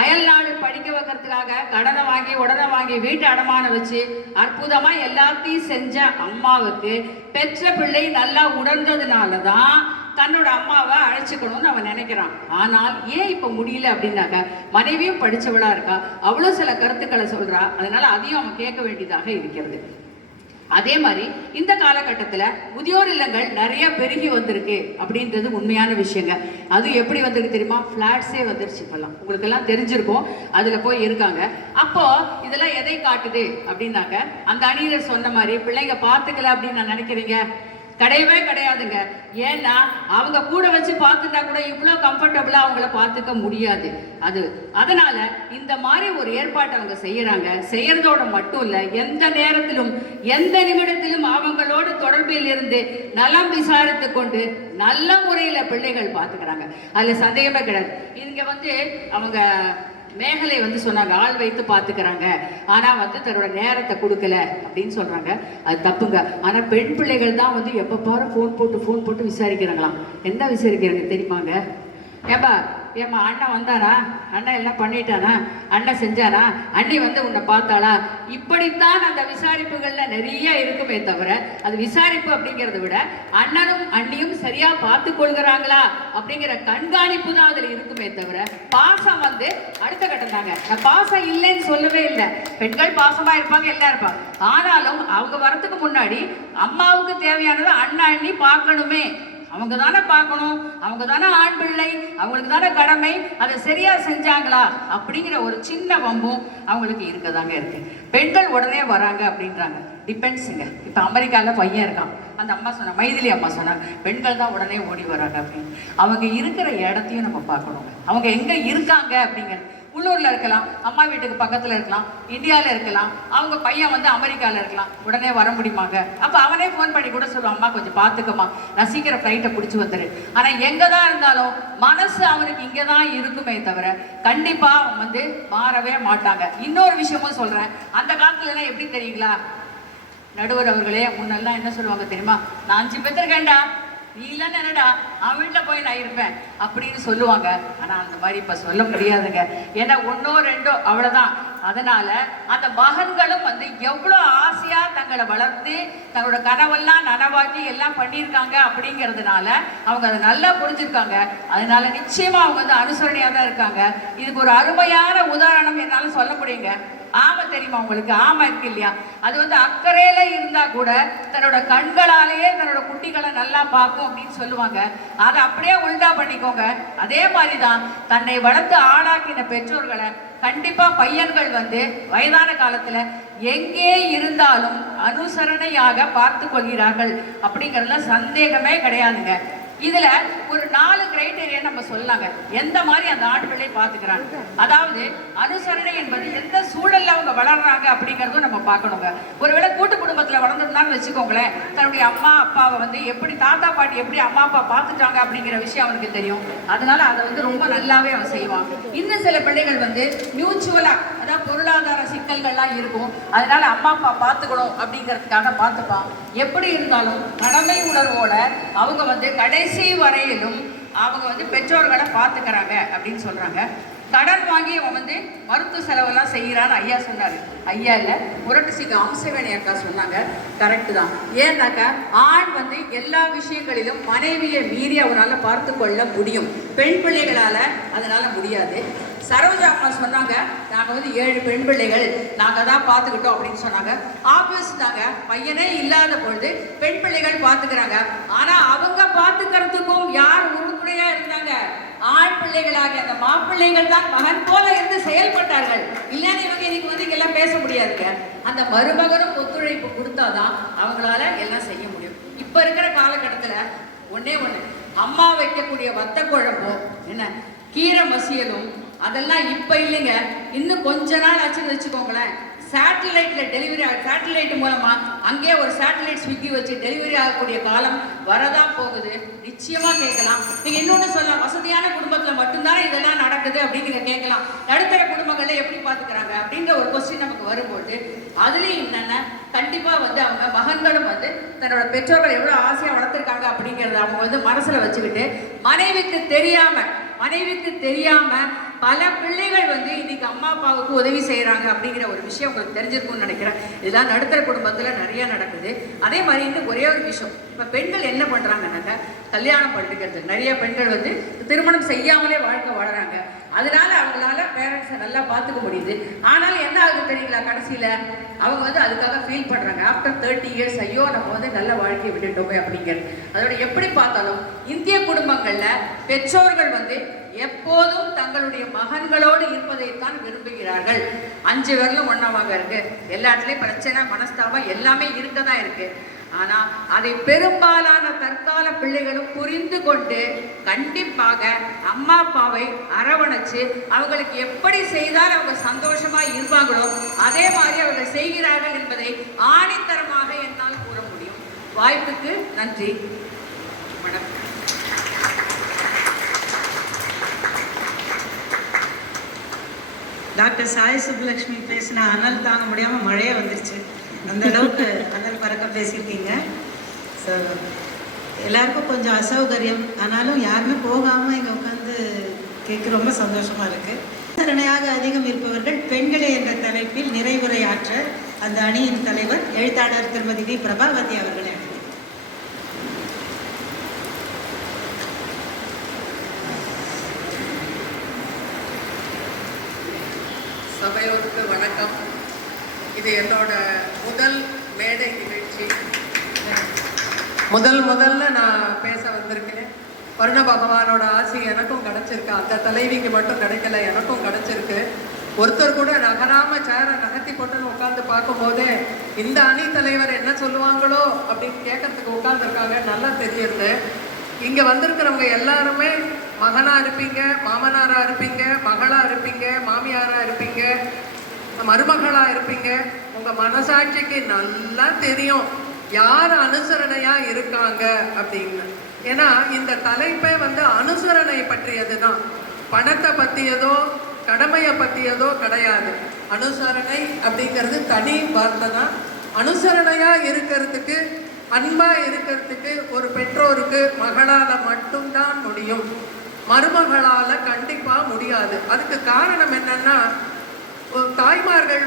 அயல்நாடு படிக்க வைக்கிறதுக்காக கடனை வாங்கி உடனே வாங்கி வீட்டு அடமானம் வச்சு அற்புதமா எல்லாத்தையும் செஞ்ச அம்மாவுக்கு பெற்ற பிள்ளை நல்லா உணர்ந்ததுனால தான் தன்னோட அம்மாவை அழைச்சிக்கணும்னு அவன் நினைக்கிறான். ஆனால் ஏன் இப்ப முடியல அப்படின்னாக்க, மனைவியும் படிச்சவளா இருக்கா, அவ்வளவு சில கருத்துக்களை சொல்றா, அதனால அதையும் அவன் கேட்க வேண்டியதாக இருக்கிறது. அதே மாதிரி இந்த காலகட்டத்தில் முதியோர் இல்லங்கள் நிறைய பெருகி வந்திருக்கு அப்படின்றது உண்மையான விஷயங்க. அது எப்படி வந்திருக்கு தெரியுமா? ஃப்ளாட்ஸே வந்துருச்சு இப்பெல்லாம், உங்களுக்கு எல்லாம் தெரிஞ்சிருக்கும். அதுல போய் இருக்காங்க. அப்போ இதெல்லாம் எதை காட்டுது அப்படின்னாக்க, அந்த அணியர் சொன்ன மாதிரி பிள்ளைங்க பார்த்துக்கல அப்படின்னு நான் நினைக்கிறீங்க? கிடையவே கிடையாதுங்க. ஏன்னா அவங்க கூட வச்சு பார்த்துட்டா கூட இவ்வளோ கம்ஃபர்டபுளா அவங்கள பார்த்துக்க முடியாது. அதனால இந்த மாதிரி ஒரு ஏற்பாட்டை அவங்க செய்யறாங்க. செய்யறதோட மட்டும் இல்ல, எந்த நேரத்திலும் எந்த நிமிடத்திலும் அவங்களோட தொடர்பில் இருந்து நலம் விசாரித்து கொண்டு நல்ல முறையில பிள்ளைகள் பார்த்துக்கிறாங்க. அதுல சந்தேகமே கிடையாது. இங்க வந்து அவங்க மேகலை வந்து சொன்னாங்க, ஆள் வைத்து பார்த்துக்கிறாங்க, ஆனா வந்து தன்னோட நேரத்தை கொடுக்கல அப்படின்னு சொல்றாங்க. அது தப்புங்க. ஆனா பெண் பிள்ளைகள் தான் வந்து எப்ப பாரு ஃபோன் போட்டு விசாரிக்கிறாங்களாம். என்ன விசாரிக்கிறாங்க தெரியுமாங்க? ஏம்மா அண்ணன் வந்தானா, அண்ணன் எல்லாம் பண்ணிட்டானா, அண்ணன் செஞ்சானா, அண்ணி வந்து உன்னை பார்த்தாளா, இப்படித்தான் அந்த விசாரிப்புகள்ல நிறைய இருக்குமே தவிர, அது விசாரிப்பு அப்படிங்கிறத விட அண்ணனும் அண்ணியும் சரியா பார்த்து கொள்கிறாங்களா அப்படிங்கிற கண்காணிப்பு தான் அதுல இருக்குமே தவிர, பாசம் வந்து அடுத்த கட்டம் தாங்க. நான் பாசம் இல்லைன்னு சொல்லவே இல்லை. பெண்கள் பாசமா இருப்பாங்க, எல்லாம் இருப்பாங்க. ஆனாலும் அவங்க வரத்துக்கு முன்னாடி அம்மாவுக்கு தேவையானதை அண்ணன் அண்ணி பார்க்கணுமே. அவங்க தானே பார்க்கணும், அவங்க தானே ஆண் பிள்ளை, அவங்களுக்கு தானே கடமை. அதை சரியா செஞ்சாங்களா அப்படிங்கிற ஒரு சின்ன வம்பும் அவங்களுக்கு இருக்கதாங்க இருக்கு. பெண்கள் உடனே வராங்க அப்படின்றாங்க, டிபெண்ட்ஸுங்க. இப்போ அமெரிக்காவில் பையன் இருக்கான், அந்த அம்மா சொன்னாங்க, மைதிலி அம்மா சொன்னாங்க, பெண்கள் தான் உடனே ஓடி வராங்க அப்படின்னு. அவங்க இருக்கிற இடத்தையும் நம்ம பார்க்கணுங்க, அவங்க எங்கே இருக்காங்க அப்படிங்கிறது. உள்ளூரில் இருக்கலாம், அம்மா வீட்டுக்கு பக்கத்தில் இருக்கலாம், இந்தியாவில் இருக்கலாம், அவங்க பையன் வந்து அமெரிக்காவில் இருக்கலாம், உடனே வர முடியுமாங்க? அப்போ அவனே ஃபோன் பண்ணி கூட சொல்லுவான், அம்மா கொஞ்சம் பார்த்துக்கம்மா, நான் சீக்கிரம் ஃப்ளைட்டை பிடிச்சி வந்துடு. ஆனால் எங்கே தான் இருந்தாலும் மனசு அவனுக்கு இங்கே தான் இருக்குமே தவிர கண்டிப்பாக அவன் வந்து மாறவே மாட்டாங்க. இன்னொரு விஷயமும் சொல்கிறேன், அந்த காலத்துலலாம் எப்படி தெரியுங்களா நடுவர் அவர்களே, முன்னெல்லாம் என்ன சொல்லுவாங்க தெரியுமா? நான் 5 பெற்றிருக்கேன்டா, நீ இல்லைன்னு என்னடா அவன் வீட்டில் போய் நான் இருப்பேன் அப்படின்னு சொல்லுவாங்க. ஆனால் அந்த மாதிரி இப்போ சொல்ல முடியாதுங்க. ஏன்னா 1 or 2 அவ்வளோதான். அதனால அந்த மகன்களும் வந்து எவ்வளோ ஆசையாக தங்களை வளர்த்து தங்களோட கனவெல்லாம் நனவாக்கி எல்லாம் பண்ணியிருக்காங்க அப்படிங்கிறதுனால அவங்க அதை நல்லா புரிஞ்சிருக்காங்க. அதனால நிச்சயமாக அவங்க வந்து அனுசரணையாக தான் இருக்காங்க. இதுக்கு ஒரு அருமையான உதாரணம் என்னால் சொல்ல முடியுங்க. ஆமை தெரியுமா உங்களுக்கு? ஆமை இருக்கு இல்லையா, அது வந்து அக்கறையில இருந்தா கூட தன்னோட கண்களாலேயே தன்னோட குட்டிகளை நல்லா பார்க்கும் அப்படின்னு சொல்லுவாங்க. அதை அப்படியே உல்டா பண்ணிக்கோங்க. அதே மாதிரிதான் தன்னை வளர்த்து ஆளாக்கின பெற்றோர்களை கண்டிப்பா பையன்கள் வந்து வயதான காலத்துல எங்கே இருந்தாலும் அனுசரணையாக பார்த்து கொள்கிறார்கள் அப்படிங்கிறதுல சந்தேகமே கிடையாதுங்க. இதுல ஒரு 4 கிரைட்டீரியா நம்ம சொல்லலாங்க, எந்த மாதிரி அந்த ஆட்களை பார்த்துக்கிறாங்க. அதாவது அனுசரணை என்பது எந்த சூழல்ல அவங்க வளர்றாங்க அப்படிங்கிறதும் நம்ம பார்க்கணுங்க. ஒருவேளை கூட்டு குடும்பத்துல வளர்ந்துருந்தான்னு வச்சுக்கோங்களேன், தன்னுடைய அம்மா அப்பாவை வந்து எப்படி தாத்தா பாட்டி எப்படி அம்மா அப்பா பார்த்துட்டாங்க அப்படிங்கிற விஷயம் அவனுக்கு தெரியும். அதனால அதை வந்து ரொம்ப நல்லாவே அவன் செய்வான். இன்னும் சில பிள்ளைகள் வந்து மியூச்சுவலா, அதாவது பொருளாதார சிக்கல்கள்லாம் இருக்கும், அதனால அம்மா அப்பா பார்த்துக்கணும் அப்படிங்கிறதுக்காக பார்த்துப்பான். எப்படி இருந்தாலும் கடமை உணர்வோட அவங்க வந்து கடைசி வரையிலும் அவங்க வந்து பெற்றோர்களை பார்த்துக்கிறாங்க அப்படின்னு சொல்றாங்க. கடன் வாங்கி அவன் வந்து மருத்துவ செலவெல்லாம் செய்கிறான்னு ஐயா சொன்னார். ஐயா இல்லை, முரட்டுசிக்கு அம்சவேணி அக்கா சொன்னாங்க. கரெக்டு தான். ஏன்னாக்கா ஆண் வந்து எல்லா விஷயங்களிலும் மனைவியை மீறி அவரால் பார்த்து கொள்ள முடியும், பெண் பிள்ளைகளால் அதனால முடியாது. சரோஜா அம்மா சொன்னாங்க, நாங்கள் வந்து 7 பெண் பிள்ளைகள் நாங்கள் தான் பார்த்துக்கிட்டோம் அப்படின்னு சொன்னாங்க. ஆப்வியஸ் தாங்க, பையனே இல்லாத பொழுது பெண் பிள்ளைகள் பார்த்துக்கிறாங்க. ஆனால் அவங்க பார்த்துக்கிறதுக்கும் யார் உறுதுணையாக இருந்தாங்க? ஆண் பிள்ளைகளாகிய அந்த மாப்பிள்ளைகள் தான் மகன் போல இருந்து செயல்பட்டார்கள். இல்லைன்னு இவங்க இன்னைக்கு வந்து இங்கெல்லாம் பேச முடியாதுங்க. அந்த மருமகனும் ஒத்துழைப்பு கொடுத்தாதான் அவங்களால எல்லாம் செய்ய முடியும். இப்போ இருக்கிற காலகட்டத்தில் ஒன்னே ஒன்று, அம்மா வைக்கக்கூடிய வத்த குழம்பும் என்ன கீரை மசியலும் அதெல்லாம் இப்போ இல்லைங்க. இன்னும் கொஞ்ச நாள் ஆச்சுன்னு வச்சுக்கோங்களேன், சேட்டலைட்ல டெலிவரி சேட்டலைட் மூலமா அங்கேயே ஒரு சேட்டலைட் ஸ்விக்கி வச்சு டெலிவரி ஆகக்கூடிய காலம் வரதான் போகுது. நிச்சயமா கேட்கலாம். நீங்க இன்னொன்னு சொல்லலாம், வசதியான குடும்பத்துல மட்டும்தானே இதெல்லாம் நடக்குது அப்படின்னு நீங்க கேட்கலாம். நடுத்தர குடும்பங்கள்ல எப்படி பாத்துக்கிறாங்க அப்படின்ற ஒரு கொஸ்டின் நமக்கு வரும்போது அதுலயும் என்னன்னா கண்டிப்பா வந்து அவங்க மகன்களும் வந்து தன்னோட பெற்றோர்கள் எவ்வளவு ஆசையா வளர்த்துருக்காங்க அப்படிங்கறத அவங்க வந்து மனசுல வச்சுக்கிட்டு மனைவிக்கு தெரியாம பல பிள்ளைகள் வந்து இன்னைக்கு அம்மா அப்பாவுக்கு உதவி செய்யறாங்க அப்படிங்கிற ஒரு விஷயம் உங்களுக்கு தெரிஞ்சிருக்கும்னு நினைக்கிறேன். இதெல்லாம் நடுத்தர குடும்பத்துல நிறைய நடக்குது. அதே மாதிரி இன்னும் ஒரே ஒரு விஷயம், இப்ப பெண்கள் என்ன பண்றாங்கன்னாக்க கல்யாணம் பண்ணிக்கிறது. நிறைய பெண்கள் வந்து திருமணம் செய்யாமலே வாழ்க்கை வாழறாங்க. அதனால அவங்களால பேரண்ட்ஸை நல்லா பார்த்துக்க முடியுது. ஆனாலும் என்ன ஆகுது தெரியுங்களா, கடைசியில அவங்க வந்து அதுக்காக ஃபீல் பண்றாங்க. ஆஃப்டர் 30 years ஐயோ நம்ம வந்து நல்ல வாழ்க்கையை விட்டுட்டோமே அப்படிங்கிறது. அதோட எப்படி பார்த்தாலும் இந்திய குடும்பங்கள்ல பெற்றோர்கள் வந்து எப்போதும் தங்களுடைய மகன்களோடு இருப்பதைத்தான் விரும்புகிறார்கள். 5 பேர்லும் ஒன்னாவாங்க இருக்கு, எல்லா இடத்துலயும் பிரச்சனை மனஸ்தாபம் எல்லாமே இருக்கதான் இருக்கு. ஆனா அதை பெரும்பாலான தற்கால பிள்ளைகளும் புரிந்து கொண்டு கண்டிப்பாக அம்மா அப்பாவை அரவணைச்சு அவங்களுக்கு எப்படி செய்தால் அவங்க சந்தோஷமா இருப்பாங்களோ அதே மாதிரி அவர்கள் செய்கிறார்கள் என்பதை ஆணித்தரமாக என்னால் கூற முடியும். வாய்ப்புக்கு நன்றி. வணக்கம். டாக்டர் சாய் சுப்புலட்சுமி பேசின அனல் தாங்க முடியாமல் மழையே வந்துருச்சு. அந்த அளவுக்கு அனல் பறக்க பேசியிருக்கீங்க. ஸோ எல்லாருக்கும் கொஞ்சம் அசௌகரியம், ஆனாலும் யாருமே போகாமல் இங்கே உட்காந்து கேட்க ரொம்ப சந்தோஷமாக இருக்குது. அனுசரணையாக அதிகம் இருப்பவர்கள் பெண்களே என்ற தலைப்பில் நிறைவுரையாற்ற அந்த அணியின் தலைவர் எழுத்தாளர் திருமதி வி. பிரபாவதி அவர்களே. சபையோருக்கு வணக்கம். இது என்னோட முதல் மேடை நிகழ்ச்சி. முதல்ல நான் பேச வந்திருக்கேன். வருண பகவானோட ஆசை எனக்கும் கிடைச்சிருக்கு, அந்த தலைவிக்கு மட்டும் கிடைக்கல, எனக்கும் கிடைச்சிருக்கு. ஒருத்தர் கூட நகராம சேரை நகர்த்தி போட்டுன்னு உட்காந்து பார்க்கும்போதே இந்த அணி தலைவர் என்ன சொல்லுவாங்களோ அப்படின்னு கேட்கறதுக்கு உட்காந்துருக்காங்க. நல்லா தெரியுது. இங்க வந்திருக்கிறவங்க எல்லாருமே மகனா இருப்பீங்க, மாமனாரா இருப்பீங்க, மகளா இருப்பீங்க, மாமியாரா இருப்பீங்க, மருமகளா இருப்பீங்க. உங்க மனசாட்சிக்கு நல்லா தெரியும் யார் அனுசரணையா இருக்காங்க அப்படின்னு. ஏன்னா இந்த தலைப்பே அனுசரணை பற்றியது தான். பணத்தை பற்றியதோ கடமையை பற்றியதோ கிடையாது. அனுசரணை அப்படிங்கிறது தனி வார்த்தை தான். அனுசரணையா இருக்கிறதுக்கு, அன்பா இருக்கிறதுக்கு ஒரு பெற்றோருக்கு மகளால மட்டும்தான் முடியும், மருமகளால கண்டிப்பா முடியாது. அதுக்கு காரணம் என்னன்னா, தாய்மார்கள்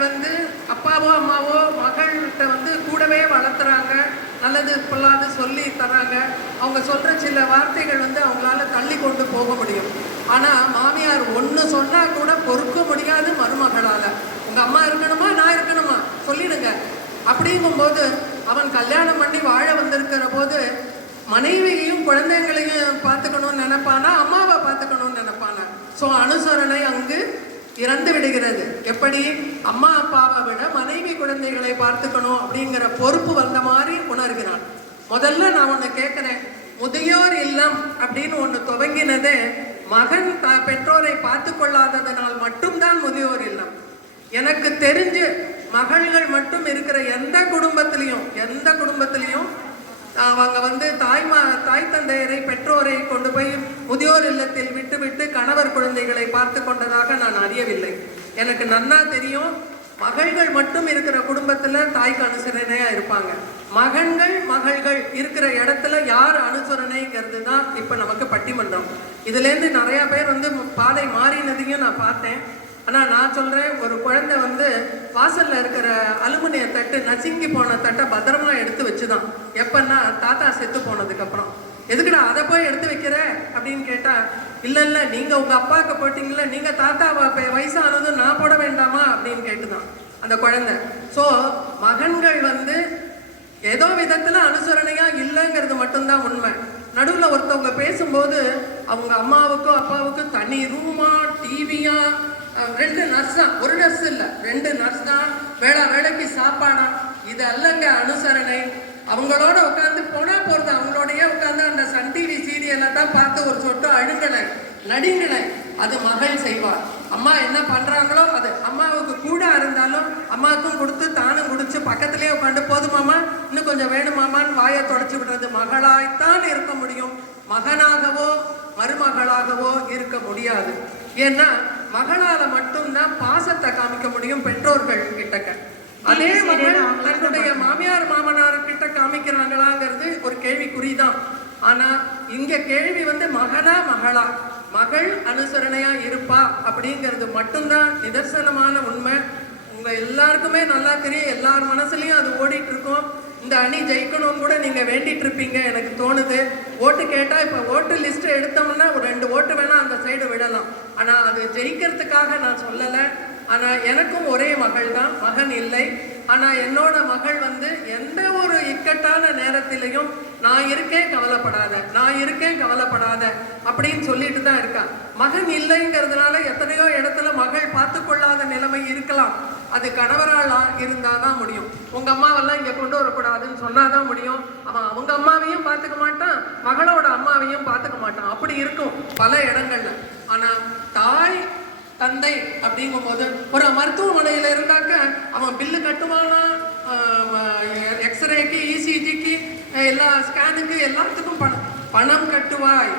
அப்பாவோ அம்மாவோ மகள்கிட்ட கூடவே வளர்த்துறாங்க, நல்லது பொல்லாது சொல்லி தராங்க. அவங்க சொல்ற சில வார்த்தைகள் அவங்களால தள்ளி கொண்டு போக முடியும். ஆனா மாமியார் ஒன்று சொன்னா கூட பொறுக்க முடியாது மருமகளால. உங்க அம்மா இருக்கணுமா, நான் இருக்கணுமா, சொல்லிடுங்க. அப்படிங்கும்போது அவன் கல்யாணம் பண்ணி வாழ வந்திருக்கிற போது மனைவியையும் குழந்தைங்களையும் பார்த்துக்கணும்னு நினைப்பானா, அம்மாவை பார்த்துக்கணும்னு நினைப்பானா. ஸோ அனுசரணை அங்கு இறந்து விடுகிறது. எப்படி அம்மா அப்பாவை விட மனைவி குழந்தைகளை பார்த்துக்கணும் அப்படிங்கிற பொறுப்பு வந்த மாதிரி உணர்கிறான். முதல்ல நான் ஒன்று கேட்குறேன், முதியோர் இல்லம் அப்படின்னு ஒன்று துவங்கினதே மகன் பெற்றோரை பார்த்து கொள்ளாததனால் மட்டும்தான் முதியோர் இல்லம். எனக்கு தெரிஞ்சு மகள்கள் மட்டும் இருக்கிற எந்த குடும்பத்திலையும் அவங்க தாய் தந்தையரை பெற்றோரை கொண்டு போய் முதியோர் இல்லத்தில் விட்டு கணவர் குழந்தைகளை பார்த்து கொண்டதாக நான் அறியவில்லை. எனக்கு நன்னா தெரியும், மகள்கள் மட்டும் இருக்கிற குடும்பத்துல தாய்க்கு அனுசரணையா இருப்பாங்க. மகள்கள் இருக்கிற இடத்துல யார் அனுசரணைங்கிறது தான் இப்ப நமக்கு பட்டிமன்றம். இதுல இருந்து நிறைய பேர் பாதை மாறினதையும் நான் பார்த்தேன். ஆனா நான் சொல்றேன், ஒரு குழந்தை வாசல்ல இருக்கிற அலுமினிய தட்டு, நசுங்கி போன தட்டை பத்திரமா எடுத்து வச்சுதான். எப்பன்னா தாத்தா செத்து போனதுக்கு அப்புறம். எதுக்குடா அதை போய் எடுத்து வைக்கிற அப்படின்னு கேட்டா, இல்ல நீங்க உங்க அப்பாவுக்கு போட்டீங்களா, நீங்க தாத்தா வயசானதும் நான் போட வேண்டாமா அப்படின்னு கேட்டுதான் அந்த குழந்தை. ஸோ மகன்கள் ஏதோ விதத்துல அனுசரணையா இல்லைங்கிறது மட்டும்தான் உண்மை. நடுவில் ஒருத்தவங்க பேசும்போது அவங்க அம்மாவுக்கோ அப்பாவுக்கு தனி ரூமா, டிவியா, 2 நர்ஸ் தான், ஒரு நர்ஸ் இல்லை 2 நர்ஸ் தான், வேலைக்கு சாப்பாடா, இது அல்லங்க அனுசரணை. அவங்களோட உட்காந்து போனா போறது, அவங்களோடய உட்காந்து அந்த சன் டிவி சீரியலை தான் பார்த்து ஒரு சொட்டு அழுங்கலை நடிங்களை அது மகள் செய்வார். அம்மா என்ன பண்றாங்களோ அது அம்மாவுக்கு கூட இருந்தாலும் அம்மாவுக்கும் கொடுத்து தானும் குடிச்சு பக்கத்திலே உட்காந்து போதுமாமா இன்னும் கொஞ்சம் வேணுமாமான்னு வாயை தொடச்சி விடுறது. மகளாய்த்தான் இருக்க முடியும், மகனாகவோ மருமகளாகவோ இருக்க முடியாது. ஏன்னா மகளால மட்டும்தான் பாசத்தை காமிக்க முடியும் பெற்றோர்கள் கிட்டக்க. அதே மகள் தன்னுடைய மாமியார் மாமனார் கிட்ட காமிக்கிறாங்களாங்கிறது ஒரு கேள்விக்குறிதான். ஆனா இங்க கேள்வி மகனா மகளா, மகள் அனுசரணையா இருப்பா அப்படிங்கிறது மட்டும்தான் நிதர்சனமான உண்மை. உங்க எல்லாருக்குமே நல்லா தெரியும், எல்லார் மனசுலயும் அது ஓடிட்டு இருக்கும். இந்த அணி ஜெயிக்கணும்னு கூட நீங்க வேண்டிட்டு இருப்பீங்க எனக்கு தோணுது. ஓட்டு கேட்டா இப்ப ஓட்டு லிஸ்ட் எடுத்தோம்னா ஒரு 2 ஓட்டு வேணா அந்த சைடு விடலாம். ஆனா அது ஜெயிக்கிறதுக்காக நான் சொல்லலை. ஆனா எனக்கும் ஒரே மகள் தான், மகன் இல்லை. ஆனா என்னோட மகள் எந்த ஒரு இக்கட்டான நேரத்திலையும் நான் இருக்கேன் கவலைப்படாத அப்படின்னு சொல்லிட்டு தான் இருக்கா. மகன் இல்லைங்கிறதுனால எத்தனையோ இடத்துல மகள் பார்த்து கொள்ளாத நிலைமை இருக்கலாம். அது கணவரால் இருந்தாதான் முடியும். உங்க அம்மாவெல்லாம் இங்க கொண்டு வரக்கூடாதுன்னு சொன்னாதான் முடியும். அவன் அவங்க அம்மாவையும் பார்த்துக்க மாட்டான், மகளோட அம்மாவையும் பார்த்துக்க மாட்டான். அப்படி இருக்கும் பல இடங்கள்ல. ஆனா தாய் தந்தை அப்படிங்கும் போது ஒரு மருத்துவமனையில இருந்தாக்க அவன் பில்லு கட்டுவானா, எக்ஸ்ரேக்கு, இசிஜிக்கு, எல்லா ஸ்கேனுக்கு எல்லாத்துக்கும் பணம் கட்டுவாய்,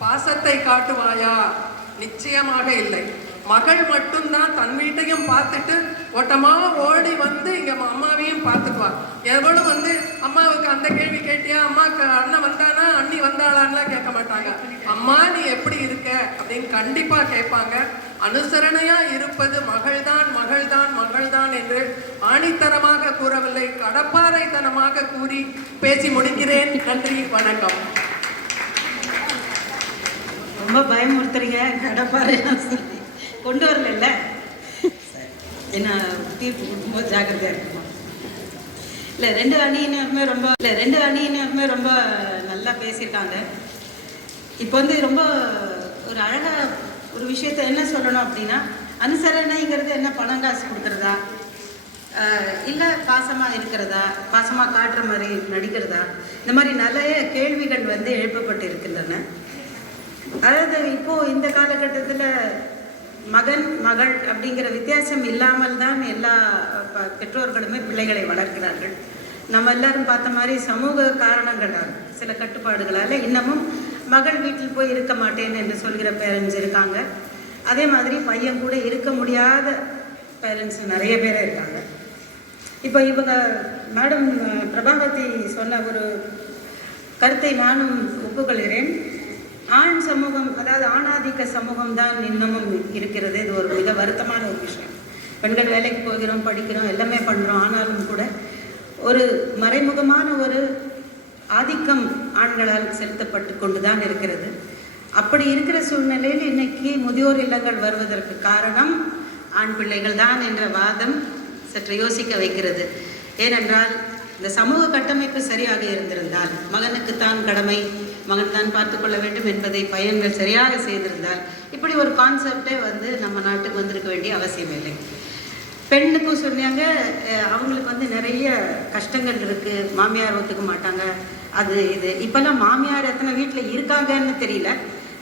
பாசத்தை காட்டுவாயா? நிச்சயமாக இல்லை. மகள் மட்டும்தான் தன் வீட்டையும் பார்த்துட்டு ஓட்டமா ஓடி இங்க அம்மாவையும் பார்த்துக்குவா. எவளும் அம்மாவுக்கு அந்த கேள்வி கேட்டியா, அம்மாவுக்கு அண்ணன் வந்தானா அண்ணி வந்தாளான்லாம் கேட்க மாட்டாங்க. அம்மா நீ எப்படி இருக்க அப்படின்னு கண்டிப்பா கேட்பாங்க. அனுசரணையா இருப்பது மகள்தான் என்று ஆணித்தனமாக கூறவில்லை, கடப்பாறைத்தனமாக கூறி பேசி முடிக்கிறேன். நன்றி, வணக்கம். ரொம்ப பயமுறுத்துறீங்க, கடப்பாறை கொண்டு வரல. என்ன தீர்ப்பு கொடுக்கும்போது ஜாக்கிரதையா இருக்குமா? இல்லை, 2 அணியினருமே ரொம்ப நல்லா பேசியிருக்காங்க. இப்போ ரொம்ப ஒரு அழகாக ஒரு விஷயத்த என்ன சொல்லணும் அப்படின்னா, அனுசரணைங்கிறது என்ன பணம் காசு கொடுக்குறதா, இல்லை பாசமாக இருக்கிறதா, பாசமாக காட்டுற மாதிரி நடிக்கிறதா, இந்த மாதிரி நிறைய கேள்விகள் எழுப்பப்பட்டு இருக்கின்றன. அதாவது இப்போது இந்த காலகட்டத்தில் மகன் மகள் அப்படிங்கிற வித்தியாசம் இல்லாமல் தான் எல்லா பெற்றோர்களுமே பிள்ளைகளை வளர்க்கிறார்கள். நம்ம எல்லாரும் பார்த்த மாதிரி சமூக காரணங்களால் சில கட்டுப்பாடுகளால் இன்னமும் மகள் வீட்டில் போய் இருக்க மாட்டேன் என்று சொல்கிற பேரண்ட்ஸ் இருக்காங்க. அதே மாதிரி பையன் கூட இருக்க முடியாத பேரண்ட்ஸ் நிறைய பேர் இருக்காங்க. இப்போ இவங்க மேடம் பிரபாவதி சொன்ன ஒரு கருத்தை நானும் ஒப்புக்கொள்கிறேன். ஆண் சமூகம், அதாவது ஆணாதிக்க சமூகம் தான் இன்னமும் இருக்கிறது. இது ஒரு மிக வருத்தமான ஒரு விஷயம். பெண்கள் வேலைக்கு போகிறோம், படிக்கிறோம், எல்லாமே பண்ணுறோம். ஆனாலும் கூட ஒரு மறைமுகமான ஒரு ஆதிக்கம் ஆண்களால் செலுத்தப்பட்டு கொண்டு தான் இருக்கிறது. அப்படி இருக்கிற சூழ்நிலையில் இன்னைக்கு முதியோர் இல்லங்கள் வருவதற்கு காரணம் ஆண் பிள்ளைகள் தான் என்ற வாதம் சற்று யோசிக்க வைக்கிறது. ஏனென்றால் இந்த சமூக கட்டமைப்பு சரியாக இருந்திருந்தால், மகனுக்குத்தான் கடமை, மகன் தான் பார்த்து கொள்ள வேண்டும் என்பதை பையன்கள் சரியாக செய்திருந்தால் இப்படி ஒரு கான்செப்டே நம்ம நாட்டுக்கு வந்திருக்க வேண்டிய அவசியம் இல்லை. பெண்ணுக்கும் சொன்னாங்க, அவங்களுக்கு நிறைய கஷ்டங்கள் இருக்குது, மாமியார் ஒத்துக்க மாட்டாங்க, அது இது. இப்போல்லாம் மாமியார் எத்தனை வீட்டில் இருக்காங்கன்னு தெரியல.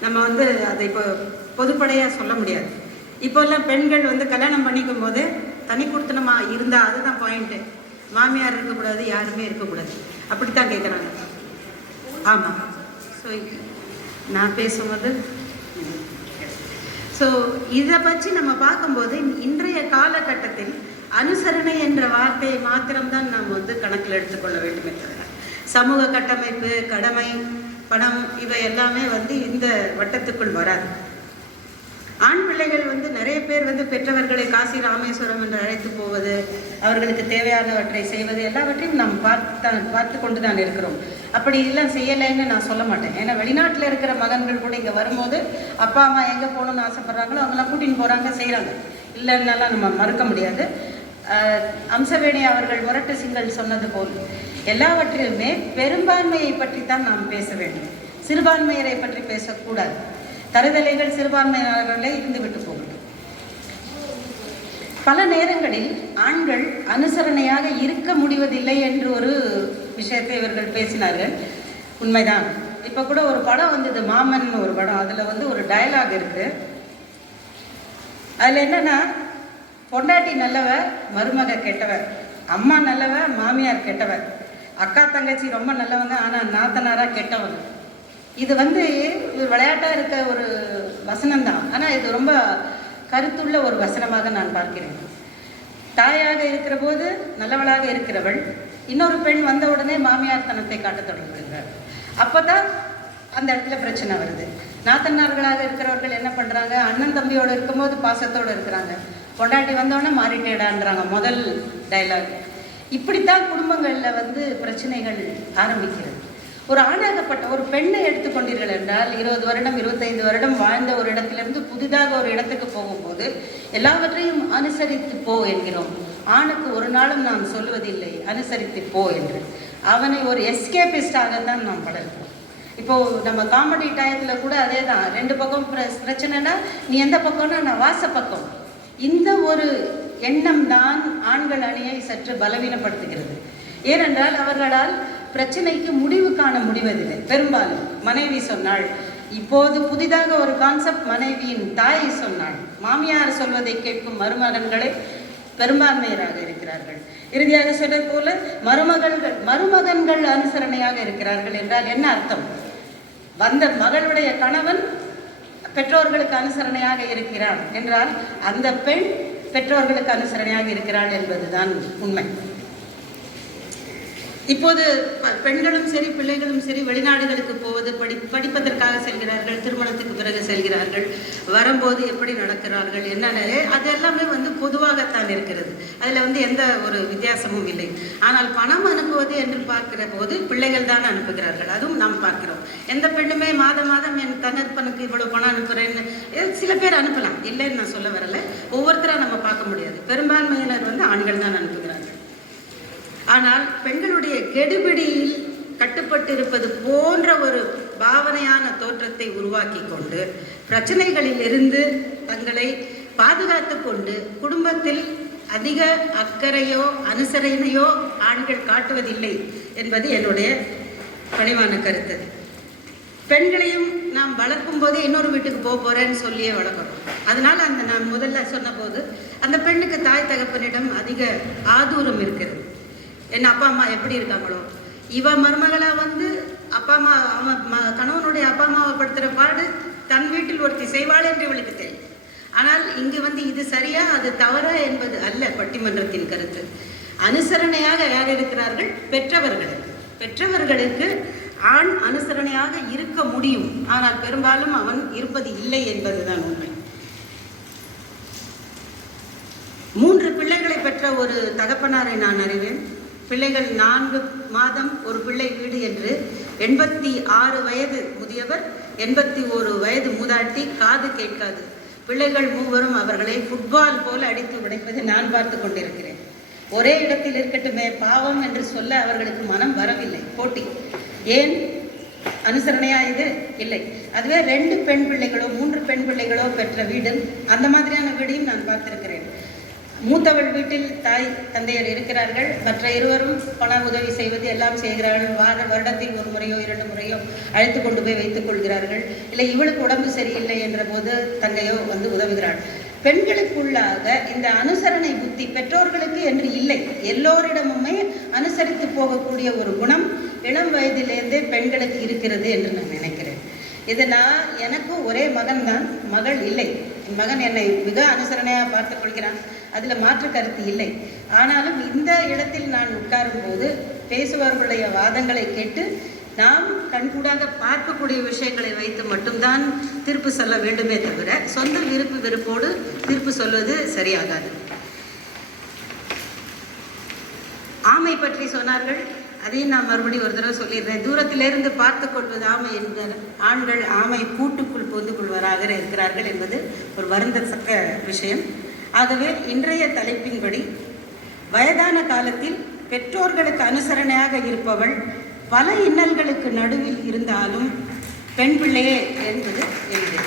நம்ம அதை இப்போ பொதுப்படையாக சொல்ல முடியாது. இப்போல்லாம் பெண்கள் கல்யாணம் பண்ணிக்கும் போது தனி கொடுத்தனமாக இருந்தால் அதுதான் பாயிண்ட்டு. மாமியார் இருக்கக்கூடாது, யாருமே இருக்கக்கூடாது, அப்படித்தான் கேட்குறாங்க. ஆமாம். ஸோ நான் பேசும்போது ஸோ இதை பற்றி நம்ம பார்க்கும்போது இன்றைய காலகட்டத்தில் அனுசரணை என்ற வார்த்தையை மாத்திரம்தான் நாம் கணக்கில் எடுத்துக்கொள்ள வேண்டுமே தவிர சமூக கட்டமைப்பு, கடமை, பணம் இவை எல்லாமே இந்த வட்டத்துக்குள் வராது. ஆண் பிள்ளைகள் நிறைய பேர் பெற்றவர்களை காசி ராமேஸ்வரம் என்று அழைத்து போவது, அவர்களுக்கு தேவையானவற்றை செய்வது, எல்லாவற்றையும் நாம் பார்த்து கொண்டு தான் இருக்கிறோம். அப்படி எல்லாம் செய்யலைன்னு நான் சொல்ல மாட்டேன். ஏன்னா வெளிநாட்டில் இருக்கிற மகன்கள் கூட இங்கே வரும்போது அப்பா அம்மா எங்கே போகணுன்னு ஆசைப்படுறாங்களோ அவங்களாம் கூட்டின்னு போகிறாங்க, செய்கிறாங்க. இல்லைன்னாலாம் நம்ம மறுக்க முடியாது. அம்சவேணி அவர்கள் முரட்டு சிங்கள் சொன்னது போல் எல்லாவற்றிலுமே பெரும்பான்மையை பற்றி தான் நாம் பேச வேண்டும், சிறுபான்மையரை பற்றி பேசக்கூடாது. தருதலைகள் சிறுபான்மையினர்களே இருந்துவிட்டு போகணும். பல நேரங்களில் ஆண்கள் அனுசரணையாக இருக்க முடிவதில்லை என்று ஒரு விஷயத்தை இவர்கள் பேசினார்கள். உண்மைதான். இப்போ கூட ஒரு படம் வந்தது, மாமன் ஒரு படம். அதில் ஒரு டயலாக் இருக்கு. அதில் என்னன்னா, பொண்டாட்டி நல்லவ, மருமக கெட்டவ, அம்மா நல்லவ, மாமியார் கெட்டவ, அக்கா தங்கச்சி ரொம்ப நல்லவங்க, ஆனால் நாத்தனாரா கெட்டவங்க. இது விளையாட்டாக இருக்க ஒரு வசனம் தான், ஆனால் இது ரொம்ப கருத்துள்ள ஒரு வசனமாக நான் பார்க்கிறேன். தாயாக இருக்கிற போது நல்லவளாக இருக்கிறவள் இன்னொரு பெண் வந்த உடனே மாமியார் தனத்தை காட்ட தொடங்குகிறார். அப்போ தான் அந்த இடத்துல பிரச்சனை வருது. நாத்தனார்களாக இருக்கிறவர்கள் என்ன பண்ணுறாங்க, அண்ணன் தம்பியோடு இருக்கும்போது பாசத்தோடு இருக்கிறாங்க, பொண்டாட்டி வந்தோடனே மாறிட்டேடான்றாங்க. முதல் டைலாக். இப்படித்தான் குடும்பங்களில் பிரச்சனைகள் ஆரம்பிக்கிறது. ஒரு ஆணாகப்பட்ட ஒரு பெண்ணை எடுத்துக்கொண்டீர்கள் என்றால் 20 வருடம் 25 வருடம் வாழ்ந்த ஒரு இடத்திலிருந்து புதிதாக ஒரு இடத்துக்கு போகும்போது எல்லாவற்றையும் அனுசரித்து போ என்கிறோம். ஆணுக்கு ஒரு நாளும் நாம் சொல்வதில்லை அனுசரித்து போ என்று. அவனை ஒரு எஸ்கேபிஸ்டாகத்தான் நாம் வளர்க்கிறோம். இப்போது நம்ம காமெடி டயத்தில் கூட அதே தான். 2 பக்கம் பிரச்சனைனா நீ எந்த பக்கம்னா நான் வாச பக்கம். இந்த ஒரு எண்ணம் தான் ஆண்கள் அணியை சற்று பலவீனப்படுத்துகிறது. ஏனென்றால் அவர்களால் பிரச்சனைக்கு முடிவு காண முடிவதில்லை. பெரும்பாலும் மனைவி சொன்னாள், இப்போது புதிதாக ஒரு கான்செப்ட், மனைவியின் தாயை சொன்னாள். மாமியார் சொல்வதை கேட்கும் மருமகன்களே பெரும்பான்மையராக இருக்கிறார்கள். இறுதியாக சொல்வது போல மருமகன்கள் அனுசரணையாக இருக்கிறார்கள் என்றால் என்ன அர்த்தம்? வந்த மகளுடைய கணவன் பெற்றோர்களுக்கு அனுசரணையாக இருக்கிறான் என்றால் அந்த பெண் பெற்றோர்களுக்கு அனுசரணையாக இருக்கிறாள் என்பதுதான் உண்மை. இப்போது பெண்களும் சரி பிள்ளைகளும் சரி வெளிநாடுகளுக்கு போவது, படிப்பதற்காக செல்கிறார்கள், திருமணத்துக்கு பிறகு செல்கிறார்கள், வரும்போது எப்படி நடக்கிறார்கள் என்னென்ன அது எல்லாமே பொதுவாகத்தான் இருக்கிறது. அதில் எந்த ஒரு வித்தியாசமும் இல்லை. ஆனால் பணம் அனுப்புவது என்று பார்க்கிற போது பிள்ளைகள் தான் அனுப்புகிறார்கள். அதுவும் நாம் பார்க்கிறோம். எந்த பெண்ணுமே மாதம் மாதம் என் தகப்பனுக்கு இவ்வளோ பணம் அனுப்புகிறேன்னு சில பேர் அனுப்பலாம், இல்லைன்னு நான் சொல்ல வரல. ஒவ்வொருத்தராக நம்ம பார்க்க முடியாது. பெரும்பான்மையினர் ஆண்கள் தான் அனுப்புகிறார்கள். ஆனால் பெண்களுடைய கெடுபிடியில் கட்டுப்பட்டு இருப்பது போன்ற ஒரு பாவனையான தோற்றத்தை உருவாக்கி கொண்டு பிரச்சனைகளில் இருந்து தங்களை பாதுகாத்து கொண்டு குடும்பத்தில் அதிக அக்கறையோ அனுசரணையோ ஆண்கள் காட்டுவதில்லை என்பது என்னுடைய பணிவான கருத்து. பெண்களையும் நாம் வளர்க்கும் போதே இன்னொரு வீட்டுக்கு போக போகிறேன்னு சொல்லியே வளர்க்குறோம். அதனால் நான் முதல்ல சொன்னபோது அந்த பெண்ணுக்கு தாய் தகப்பனிடம் அதிக ஆதூரம் இருக்கிறது. என் அப்பா அம்மா எப்படி இருக்காங்களோ, இவ மருமகளாக வந்து அப்பா அம்மா அவன் கணவனுடைய அப்பா அம்மாவை படுத்துகிற பாடு தன் வீட்டில் ஒருத்தி செய்வாள் என்று இவளுக்கு தெரியும். ஆனால் இங்கு வந்து இது சரியா அது தவறா என்பது அல்ல பட்டிமன்றத்தின் கருத்து. அனுசரணையாக யார் இருக்கிறார்கள்? பெற்றவர்களுக்கு ஆண் அனுசரணையாக இருக்க முடியும். ஆனால் பெரும்பாலும் அவன் இருப்பது இல்லை என்பதுதான் உண்மை. 3 பிள்ளைகளை பெற்ற ஒரு தகப்பனாரை நான் அறிவேன். பிள்ளைகள் 4 மாதம் ஒரு பிள்ளை வீடு என்று 86 வயது முதியவர், 81 வயது மூதாட்டி, காது கேட்காது. பிள்ளைகள் 3 அவர்களை ஃபுட்பால் போல அடித்து உடைப்பதை நான் பார்த்து கொண்டிருக்கிறேன். ஒரே இடத்தில் இருக்கட்டுமே, பாவம் என்று சொல்ல அவர்களுக்கு மனம் வரவில்லை. போட்டி. ஏன்? அனுசரணையா இது? இல்லை. அதுவே 2 பெண் பிள்ளைகளோ 3 பெண் பிள்ளைகளோ பெற்ற வீடு, அந்த மாதிரியான வீடையும் நான் பார்த்திருக்கிறேன். மூத்தவள் வீட்டில் தாய் தந்தையர் இருக்கிறார்கள், மற்ற இருவரும் பண உதவி செய்வது எல்லாம் செய்கிறார்கள். வருடத்தில் 1 முறையோ 2 முறையோ அழைத்து கொண்டு போய் வைத்துக் கொள்கிறார்கள். இல்லை இவளுக்கு உடம்பு சரியில்லை என்ற போது தங்கையோ வந்து உதவுகிறாள். பெண்களுக்குள்ளாக இந்த அனுசரணை புத்தி பெற்றோர்களுக்கு என்று இல்லை, எல்லோரிடமுமே அனுசரித்து போகக்கூடிய ஒரு குணம் இளம் வயதிலேருந்தே பெண்களுக்கு இருக்கிறது என்று நான் நினைக்கிறேன். இது எனக்கும் ஒரே மகன் தான், மகள் இல்லை. என் மகன் என்னை மிக அனுசரணையாக பார்த்து கொள்கிறான், அதில் மாற்று கருத்து இல்லை. ஆனாலும் இந்த இடத்தில் நான் உட்காரும் போது பேசுபவர்களுடைய வாதங்களை கேட்டு நாம் கண்கூடாக பார்க்கக்கூடிய விஷயங்களை வைத்து மட்டும்தான் தீர்ப்பு சொல்ல வேண்டுமே தவிர சொந்த வெறுப்போடு தீர்ப்பு சொல்வது சரியாகாது. ஆமை பற்றி சொன்னார்கள், அதையும் நான் மறுபடியும் ஒரு தடவை சொல்லிடுறேன். தூரத்திலிருந்து பார்த்து கொள்வது ஆமை என்கிற ஆண்கள் ஆமை கூட்டுக்குள் புகுந்து கொள்வராக இருக்கிறார்கள் என்பது ஒரு வருந்தத்தக்க விஷயம். ஆகவே இன்றைய தலைப்பின்படி வயதான காலத்தில் பெற்றோர்களுக்கு அனுசரணையாக இருப்பவள் பல இன்னல்களுக்கு நடுவில் இருந்தாலும் பெண் பிள்ளையே என்பது எளிது.